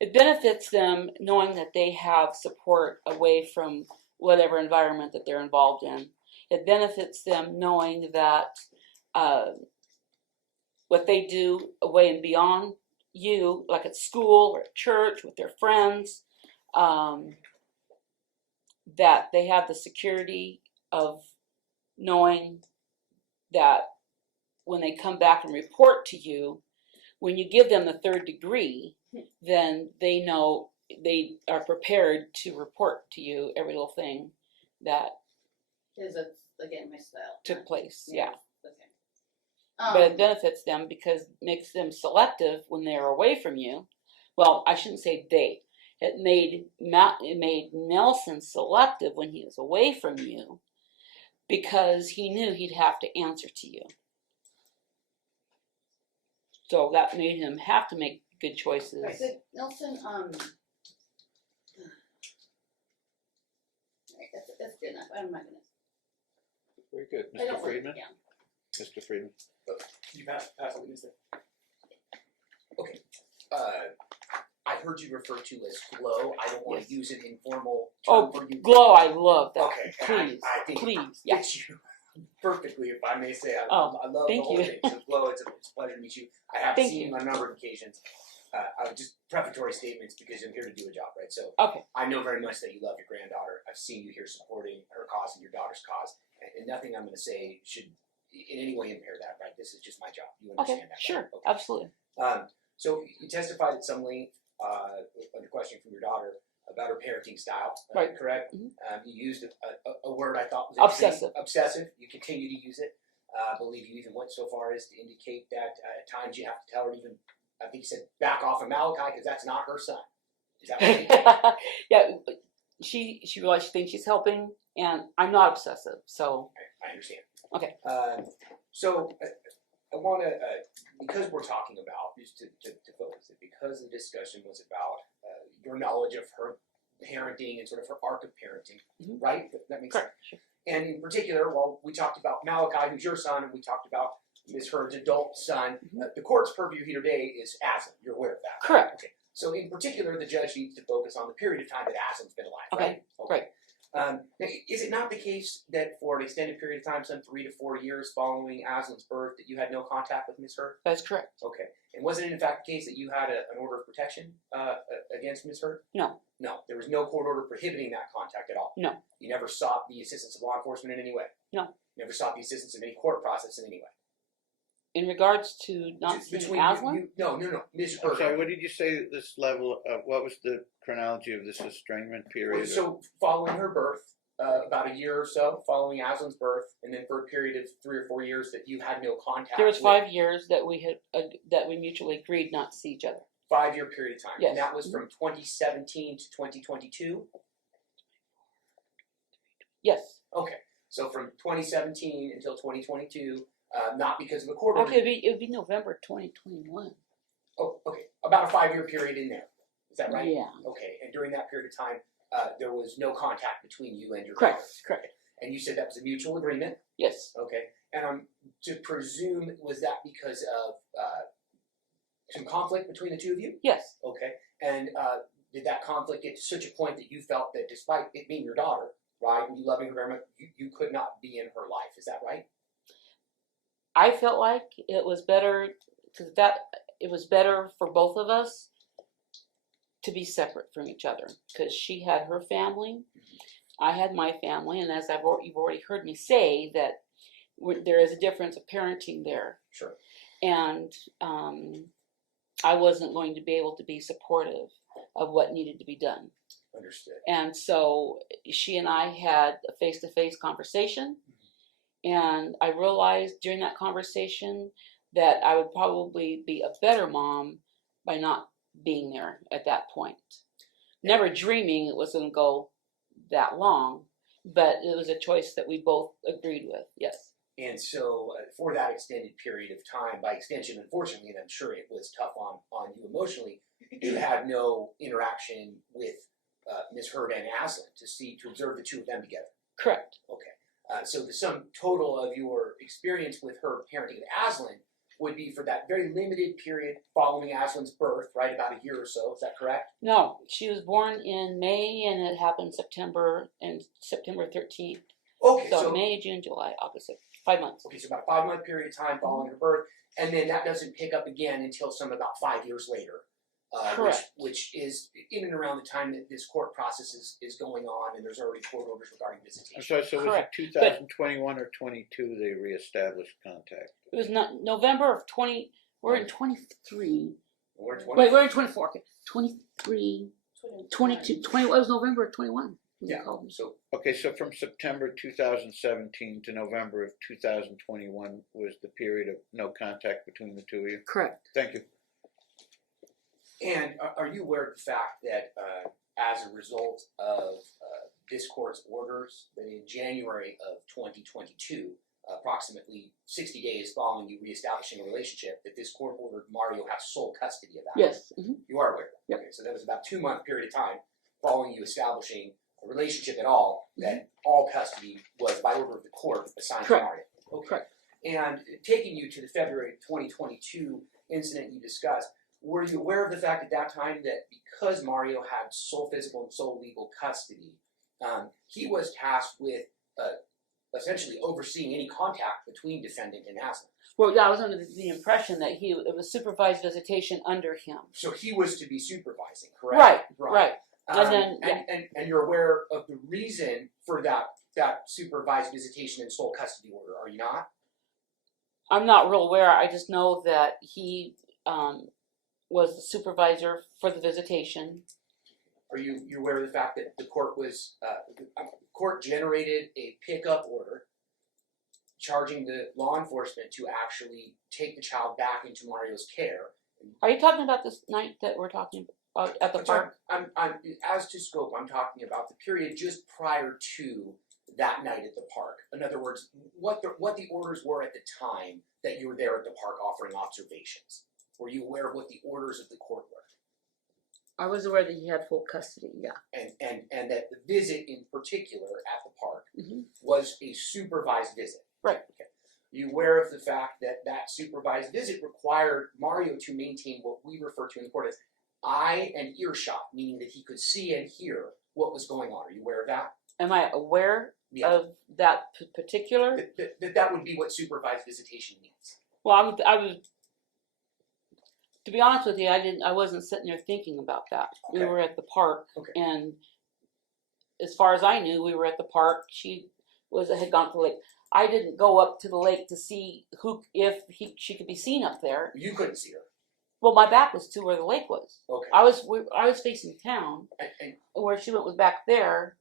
It benefits them knowing that they have support away from whatever environment that they're involved in. It benefits them knowing that what they do away and beyond you, like at school or at church with their friends, that they have the security of knowing that when they come back and report to you, when you give them the third degree, then they know they are prepared to report to you every little thing that Is it again my style? took place. Yeah. Okay. But it benefits them because it makes them selective when they are away from you. Well, I shouldn't say they. It made Nelson selective when he was away from you because he knew he'd have to answer to you. So that made him have to make good choices. Right, so Nelson, alright, that's good enough. I'm not gonna. Very good. I don't Mr. Friedman? Yeah. Mr. Friedman? You pass the witness there. Okay. I heard you refer to as glow. I don't want to use an informal term for you. Glow, I love that. Okay. Please, I think please. Yeah. fits you perfectly, if I may say. I love thank the whole you. thing. So glow, it's a pleasure to meet you. I have Thank seen you. you on a number of occasions. I would just prefatory statements because I'm here to do a job, right? So Okay. I know very much that you love your granddaughter. I've seen you here supporting her cause and your daughter's cause, and nothing I'm going to say should in any way impair that, right? This is just my job. You understand that? Sure. Right? Okay. Absolutely. So you testified at some length under questioning from your daughter about her parenting style, Right. correct? Mhm. You used a word I thought was Obsessive. Obsessive. You continue to use it. I believe you even went so far as to indicate that at times you have to tell her even, I think you said, back off of Malachi because that's not her son. Is that right? Yeah. She realized she thinks she's helping, and I'm not obsessive. So I understand. Okay. So I want to, because we're talking about, just to focus it, because the discussion was about your knowledge of her parenting and sort of her arc of parenting, right? That makes sense. Sure. And in particular, well, we talked about Malachi, who's your son, and we talked about Ms. Heard's adult son. The court's purview here today is Aslan. You're aware of that, right? Correct. Okay. So in particular, the judge needs to focus on the period of time that Aslan's been alive, Okay. right? Now, is it not the case that for an extended period of time, some 3 to 4 years following Aslan's birth, that you had no contact with Ms. Heard? That's correct. Okay. And wasn't it in fact the case that you had an order of protection against Ms. Heard? No. No. There was no court order prohibiting that contact at all? No. You never sought the assistance of law enforcement in any way? No. You never sought the assistance of any court process in any way? In regards to not seeing Aslan? No. Ms. I'm Heard. sorry, what did you say this level of, what was the chronology of this estrangement period? So following her birth, about a year or so following Aslan's birth, and then for a period of 3 or 4 years that you had no contact. There was with, 5 years that we had that we mutually agreed not to see each other. 5-year period of time. Yes. And that was from 2017 to 2022? Yes. Okay. So from 2017 until 2022, not because of a court order. Okay, it would be November 2021. Oh, okay. About a 5-year period in there. Is that right? Yeah. Okay. And during that period of time, there was no contact between you and your Correct. daughter. Correct. And you said that was a mutual agreement? Yes. Okay. And I'm to presume, was that because of some conflict between the two of you? Yes. Okay. And did that conflict get to such a point that you felt that despite it being your daughter, right, and you loving her very much, you could not be in her life? Is that right? I felt like it was better because it was better for both of us to be separate from each other because she had her family, I had my family, and as you've already heard me say that there is a difference of parenting there. Sure. And I wasn't going to be able to be supportive of what needed to be done. Understood. And so she and I had a face-to-face conversation, and I realized during that conversation that I would probably be a better mom by not being there at that point. Never dreaming it was going to go that long, but it was a choice that we both agreed with, yes. And so for that extended period of time, by extension, unfortunately, and I'm sure it was tough on you emotionally, you had no interaction with Ms. Heard and Aslan to observe the two of them together. Correct. Okay. So the sum total of your experience with her parenting of Aslan would be for that very limited period following Aslan's birth, right, about a year or so, is that correct? No, she was born in May and it happened September 13th. Okay, So May, June, July, August, 5 months. Okay, so about a 5 month period of time following her birth, and then that doesn't pick up again until some about 5 years later. Correct. Which is in and around the time that this court process is going on, and there's already court orders regarding visitation. So was it Correct. 2021 or 22 they reestablished contact? It was not November of 20. We're in 23. We're in 20. Wait, we're in 24. Okay, 23, 22, 20. It was November of 21. When you Yeah. called me. So Okay, so from September 2017 to November of 2021 was the period of no contact between the two of you? Correct. Thank you. And are you aware of the fact that as a result of this court's orders, that in January of 2022, approximately 60 days following you reestablishing a relationship, that this court ordered Mario have sole custody of that? Yes. Mm-hmm. You are aware. Yep. Okay, so that was about a 2 month period of time following you establishing a relationship at all, that all custody was by order of the court assigned to Correct. Mario. Okay. Correct. And taking you to the February 2022 incident you discussed, were you aware of the fact at that time that because Mario had sole physical and sole legal custody, he was tasked with essentially overseeing any contact between defendant and Aslan? Well, yeah, I was under the impression that it was supervised visitation under him. So he was to be supervising, correct? Right. And then, and you're aware of the reason for that supervised visitation and sole custody order, are you not? I'm not real aware. I just know that he was the supervisor for the visitation. Are you aware of the fact that the court was court generated a pickup order charging the law enforcement to actually take the child back into Mario's care? Are you talking about this night that we're talking about at the park? I'm as to scope, I'm talking about the period just prior to that night at the park. In other words, what the orders were at the time that you were there at the park offering observations. Were you aware of what the orders of the court were? I was aware that he had full custody, yeah. And that the visit in particular at the park Mm-hmm. was a supervised visit. Right. Okay. You aware of the fact that that supervised visit required Mario to maintain what we refer to in the court as eye and earshot, meaning that he could see and hear what was going on. Are you aware of that? Am I aware of that particular? That would be what supervised visitation means. Well, I was. To be honest with you, I wasn't sitting there thinking about that. Okay. We were at the park, Okay. and as far as I knew, we were at the park. She had gone to the lake. I didn't go up to the lake to see she could be seen up there. You couldn't see her. Well, my back was to where the lake was. Okay. I was facing town, And where she was back there.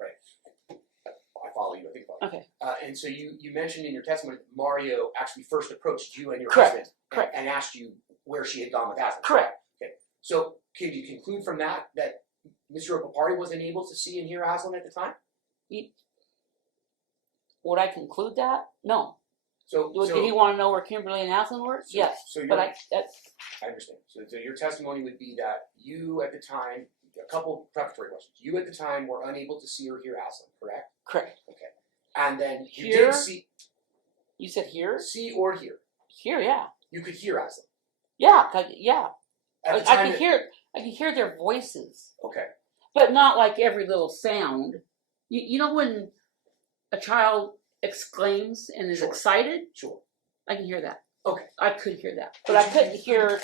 I follow you. I think follow you. Okay. And so you mentioned in your testimony that Mario actually first approached you and your Correct. husband Correct. and asked you where she had gone with Aslan. Correct. Okay. So can you conclude from that Mr. Opapari wasn't able to see and hear Aslan at the time? Would I conclude that? No. So Did he want to know where Kimberly and Aslan were? Yes. So But I understand. So your testimony would be that you at the time, a couple preparatory questions. You at the time were unable to see or hear Aslan, correct? correct. Okay. And then you Here? did see You said here? or hear. Here, yeah. You could hear Aslan. Yeah, yeah. At the I time can hear their voices, Okay. but not like every little sound. You know when a child exclaims and is Sure. excited? Sure. I can hear that. Okay. I could hear that, but I couldn't hear.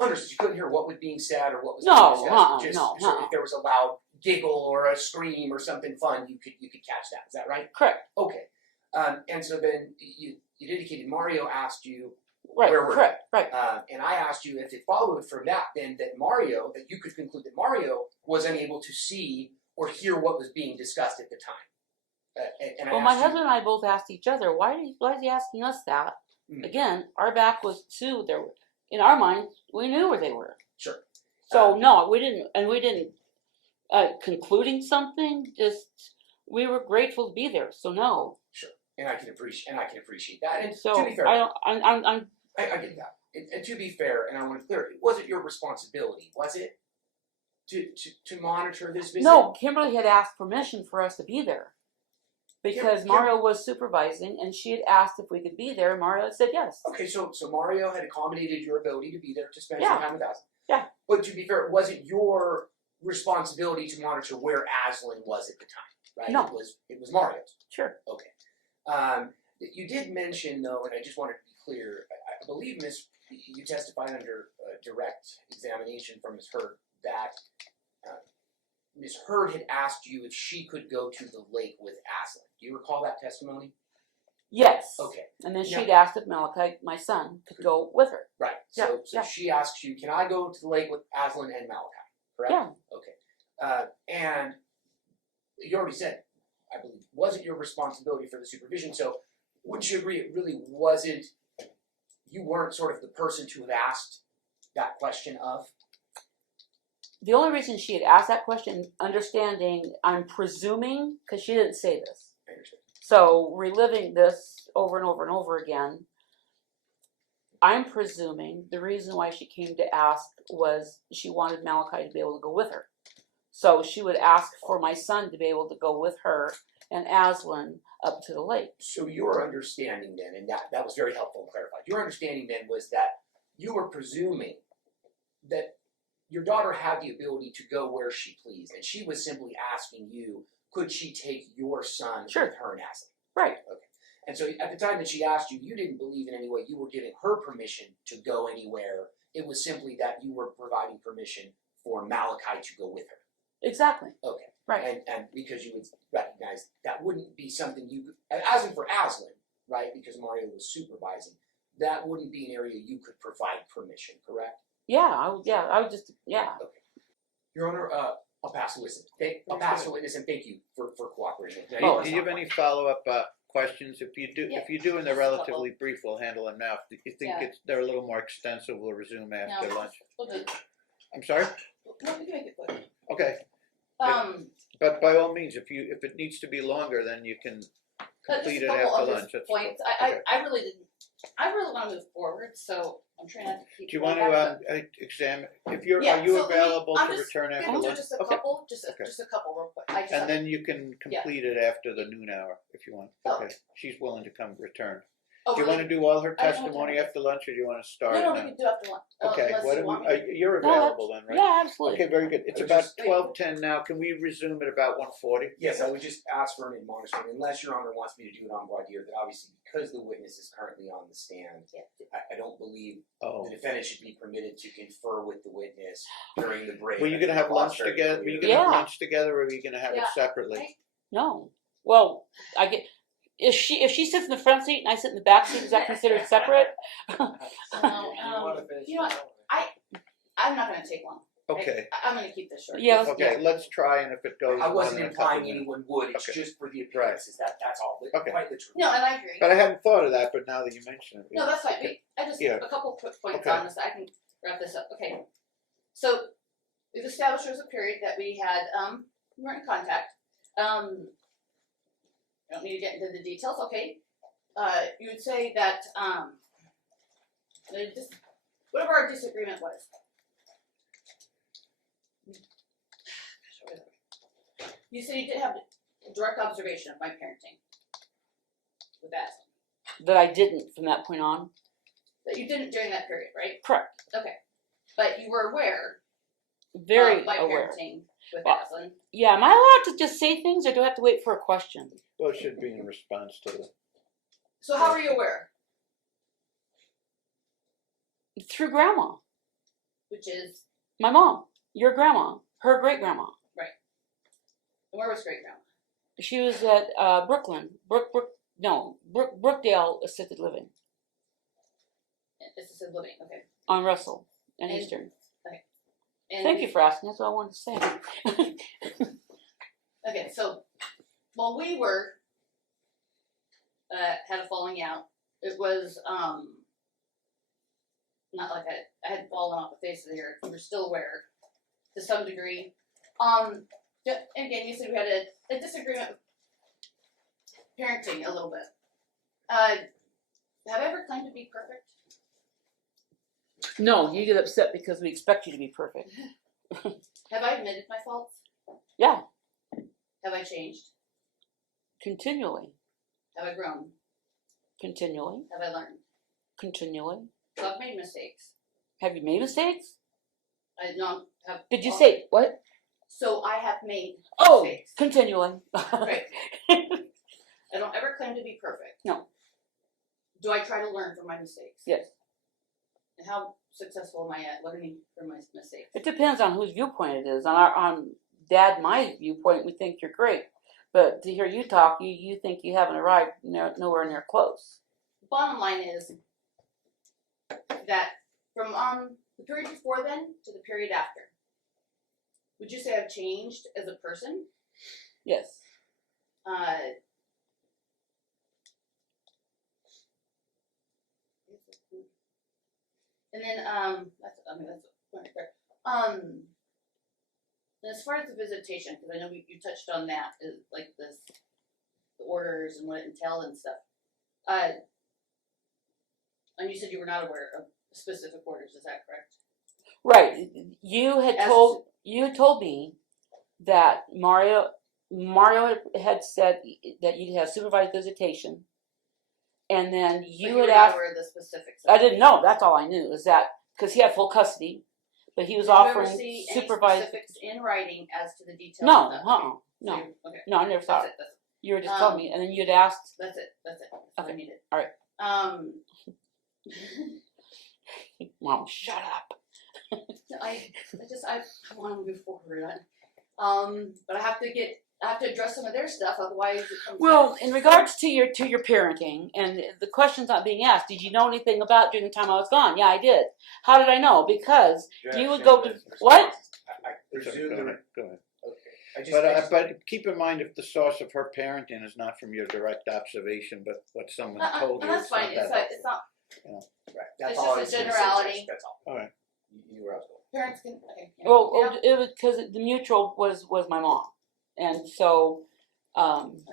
Understood. You couldn't hear what was being said or what was No, being discussed. Just no. so if there was a loud giggle or a scream or something fun, you could catch that. Is that right? Correct. Okay. And so then you indicated Mario asked you Right. where were Correct. Right. and I asked you if it followed from that then that you could conclude that Mario was unable to see or hear what was being discussed at the time. And I Well, my asked you- husband and I both asked each other, why is he asking us that? Hmm. Again, our back was to there. In our minds, we knew where they were. Sure. So no, we didn't. Concluding something, just we were grateful to be there. So no. Sure. And I can appreciate that. And So to be fair, I'm I get that. And to be fair, and I want to clear it wasn't your responsibility, was it? To monitor this visit? no. Kimberly had asked permission for us to be there. Because Mario was supervising, and she had asked if we could be there. Mario had said yes. Okay, so Mario had accommodated your ability to be there to spend Yeah. some time with Aslan. Yeah. But to be fair, it wasn't your responsibility to monitor where Aslan was at the time, right? No. It was Mario's. Sure. Okay. You did mention though, and I just wanted to be clear. I believe you testified under direct examination from Ms. Hurd that Ms. Hurd had asked you if she could go to the lake with Aslan. Do you recall that testimony? Yes. Okay. And then Yeah. she'd asked if Malachi, my son, could go with her. Right. Yeah, So yeah. she asks you, can I go to the lake with Aslan and Malachi? Correct? Yeah. Okay. And you already said, I believe, wasn't your responsibility for the supervision. So wouldn't you agree it really wasn't, you weren't sort of the person to have asked that question of? The only reason she had asked that question, understanding, I'm presuming, because she didn't say this. I understand. So reliving this over and over and over again, I'm presuming the reason why she came to ask was she wanted Malachi to be able to go with her. So she would ask for my son to be able to go with her and Aslan up to the lake. So your understanding then, and that was very helpful and clarified, your understanding then was that you were presuming that your daughter had the ability to go where she pleased, and she was simply asking you, could she take your son Sure. with her and Aslan? Right. Okay. And so at the time that she asked you, you didn't believe in any way you were giving her permission to go anywhere. It was simply that you were providing permission for Malachi to go with her. Exactly. Okay. Right. And because you would recognize that wouldn't be something you could, as in for Aslan, right, because Mario was supervising, that wouldn't be an area you could provide permission, correct? I would just, yeah. Okay. Your Honor, I'll pass the witness. I'll pass the witness and thank you for cooperating. Do you have any follow-up questions? If you do, Yeah. if you do, and they're relatively brief, we'll handle them now. If you think Yeah. they're a little more extensive, we'll resume after No. lunch. We'll do. I'm sorry? No, we can make it quick. Okay, but by all means, if it needs to be longer, then you can complete it just a couple after other lunch. That's points. okay. I really didn't. I really want to move forward, so I'm trying not to keep. Do you going want back, to examine? If you're, Yeah, are you so let me- available I'm to just return but after I'm gonna do lunch? just a Okay. couple, just Okay. a couple real quick. I just And have- then you can complete it after the noon hour if you want. Oh. Okay. She's willing to come return. oh, Do you really? want to do all her I don't have testimony time. after lunch, or do you want to start No, we now? can do after lunch. Okay. Unless What you do want we? me to. You're No, available then, right? Yeah, absolutely. Okay, very good. It's I about just- 12:10 now. Can we resume at about 1:40? Yes, I would just ask for an admonishment, unless Your Honor wants me to do it on voir dire, that obviously because the witness is currently on the stand, Yeah. I don't believe Oh. the defendant should be permitted to confer with the witness during the break. Were you I going to think have the law's lunch very together? Were clear. you going to have Yeah. lunch together, or were you going to have it Yeah. separately? No. Well, I get. If she sits in the front seat and I sit in the back seat, is that considered separate? You know what? I'm not going to take long. Okay. I'm going to keep this short. Yeah. Okay. Let's try, and if it goes, I wasn't more than a implying couple minutes. anyone would, it's Okay. just for the appearances, that's all, Okay. quite literally. No, and I agree. But I hadn't thought of that. But now that you mention it, No, that's fine. Okay. I just Yeah. a couple quick points Okay. on this. I can wrap this up. Okay. So we've established there was a period that we had we weren't in contact. I don't need to get into the details. Okay. You would say that whatever our disagreement was. You said you did have direct observation of my parenting with that. That I didn't from that point on. That you didn't during that period, right? Correct. Okay. But you were aware Very of my aware. parenting with Well, Aslan. Yeah, am I allowed to just say things, or do I have to wait for a question? well, it should be in response to the. So how are you aware? Through grandma, Which is, my mom, your grandma, her great grandma. and where was great grandma? She was at Brookdale Assisted Living Assisted living, okay. on Russell and And- Eastern. And Thank you for asking. That's what I wanted to say. Okay, so while we were had a falling out, it was not like I had fallen off the face of the earth. We were still aware to some degree. And again, you said we had a disagreement with parenting a little bit. Have I ever claimed to be perfect? No, you get upset because we expect you to be perfect. Have I admitted my faults? Yeah. Have I changed? Continually. Have I grown? Continually. Have I learned? Continually. So I've made mistakes. Have you made mistakes? I don't have. Did you say what? So I have made Oh, mistakes. continually. Right. I don't ever claim to be perfect. No. Do I try to learn from my mistakes? Yes. And how successful am I at learning from my mistakes? It depends on whose viewpoint it is. On Dad and my viewpoint, we think you're great. But to hear you talk, you think you haven't arrived nowhere near close. Bottom line is that from the period before then to the period after, would you say I've changed as a person? Yes. And then that's right there. And as far as the visitation, because I know you touched on that, is like the orders and what it entailed and stuff. And you said you were not aware of specific orders. Is that correct? Right. You had told me that Mario had said that you'd have supervised visitation, and then you had asked. Aware of the specifics. I didn't know. That's all I knew is that because he had full custody, but he was offering supervised. Specifics in writing as to the details. No, of that? no, So okay. no. I never saw That's it. it. You were just telling me, and then you'd asked. That's it. That's Okay. what I needed. All right. Mom, shut up. I want to move forward. But I have to address some of their stuff, otherwise it comes. Well, in regards to your parenting and the questions not being asked, did you know anything about during the time I was gone? Yeah, I did. How did I know? Because you would go to what? I presume Go ahead. okay. But keep in mind if the source of her parenting is not from your direct observation, but what someone told you. That's fine. It's not. Right. That's It's all just I a was gonna say, generality. Jess, that's all. All right. You were out there. Parents can. Okay. Yeah. Well, Yeah. it was because the mutual was my mom, and so it was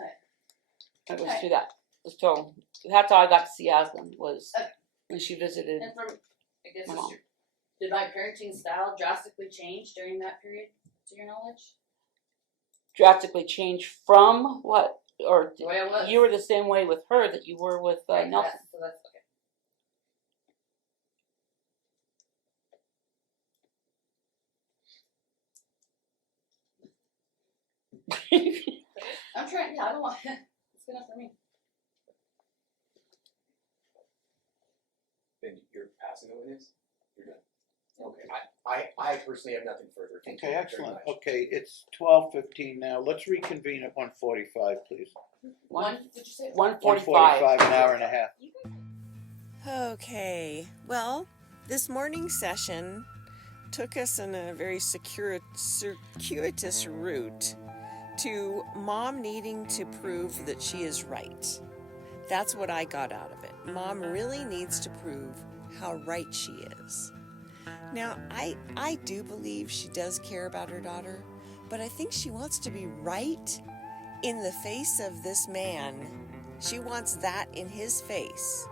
Okay. through that. So that's how I got to see Aslan was when she visited. And from, I guess, My mom. did my parenting style drastically change during that period, to your knowledge? Drastically changed from what? Or The way I was. you were the same way with her that you were with Right, Nelson. So that's okay. I'm trying. Yeah, I don't want. It's good enough for me. Then you're passing the witness? You're done. Okay. I personally have nothing further. Thank you Okay, very excellent. much. Okay, it's 12:15 now. Let's reconvene at 1:45, please. Did you say? 1:45. 1:45, an hour and a half. Okay, well, this morning's session took us in a very circuitous route to Mom needing to prove that she is right. That's what I got out of it. Mom really needs to prove how right she is. Now, I do believe she does care about her daughter, but I think she wants to be right in the face of this man. She wants that in his face.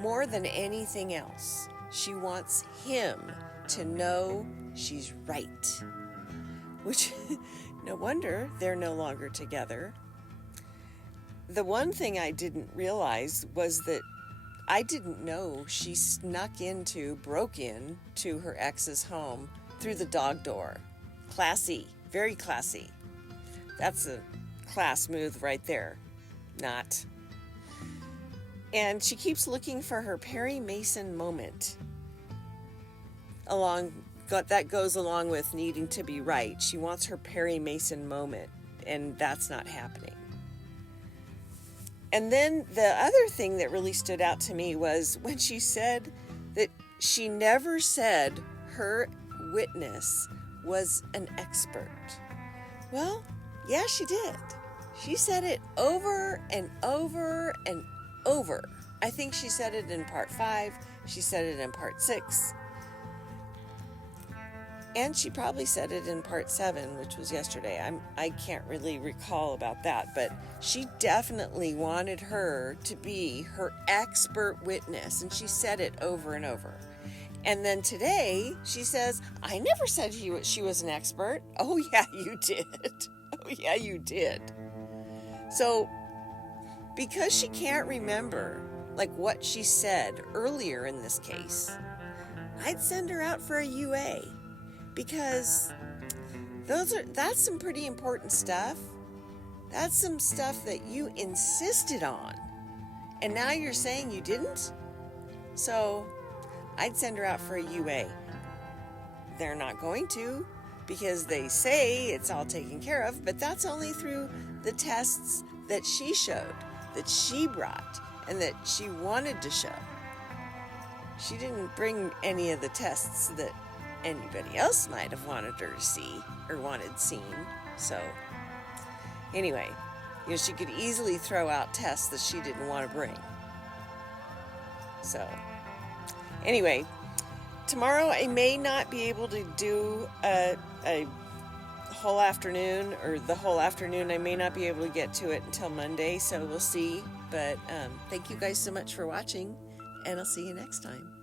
More than anything else, she wants him to know she's right. Which, no wonder they're no longer together. The one thing I didn't realize was that I didn't know she broke in to her ex's home through the dog door. Classy, very classy. That's a class move right there. Not. And she keeps looking for her Perry Mason moment. That goes along with needing to be right. She wants her Perry Mason moment, and that's not happening. And then the other thing that really stood out to me was when she said that she never said her witness was an expert. Well, yeah, she did. She said it over and over and over. I think she said it in part 5. She said it in part 6. And she probably said it in part 7, which was yesterday. I can't really recall about that, but she definitely wanted her to be her expert witness, and she said it over and over. And then today, she says, I never said she was an expert. Oh, yeah, you did. Oh, yeah, you did. So, because she can't remember, like what she said earlier in this case, I'd send her out for a UA, because that's some pretty important stuff. That's some stuff that you insisted on, and now you're saying you didn't? So, I'd send her out for a UA. They're not going to, because they say it's all taken care of, but that's only through the tests that she showed, that she brought, and that she wanted to show. She didn't bring any of the tests that anybody else might have wanted her to see or wanted seen. So, anyway, she could easily throw out tests that she didn't want to bring. So, anyway, tomorrow I may not be able to do a whole afternoon, or the whole afternoon. I may not be able to get to it until Monday, so we'll see. But thank you guys so much for watching, and I'll see you next time.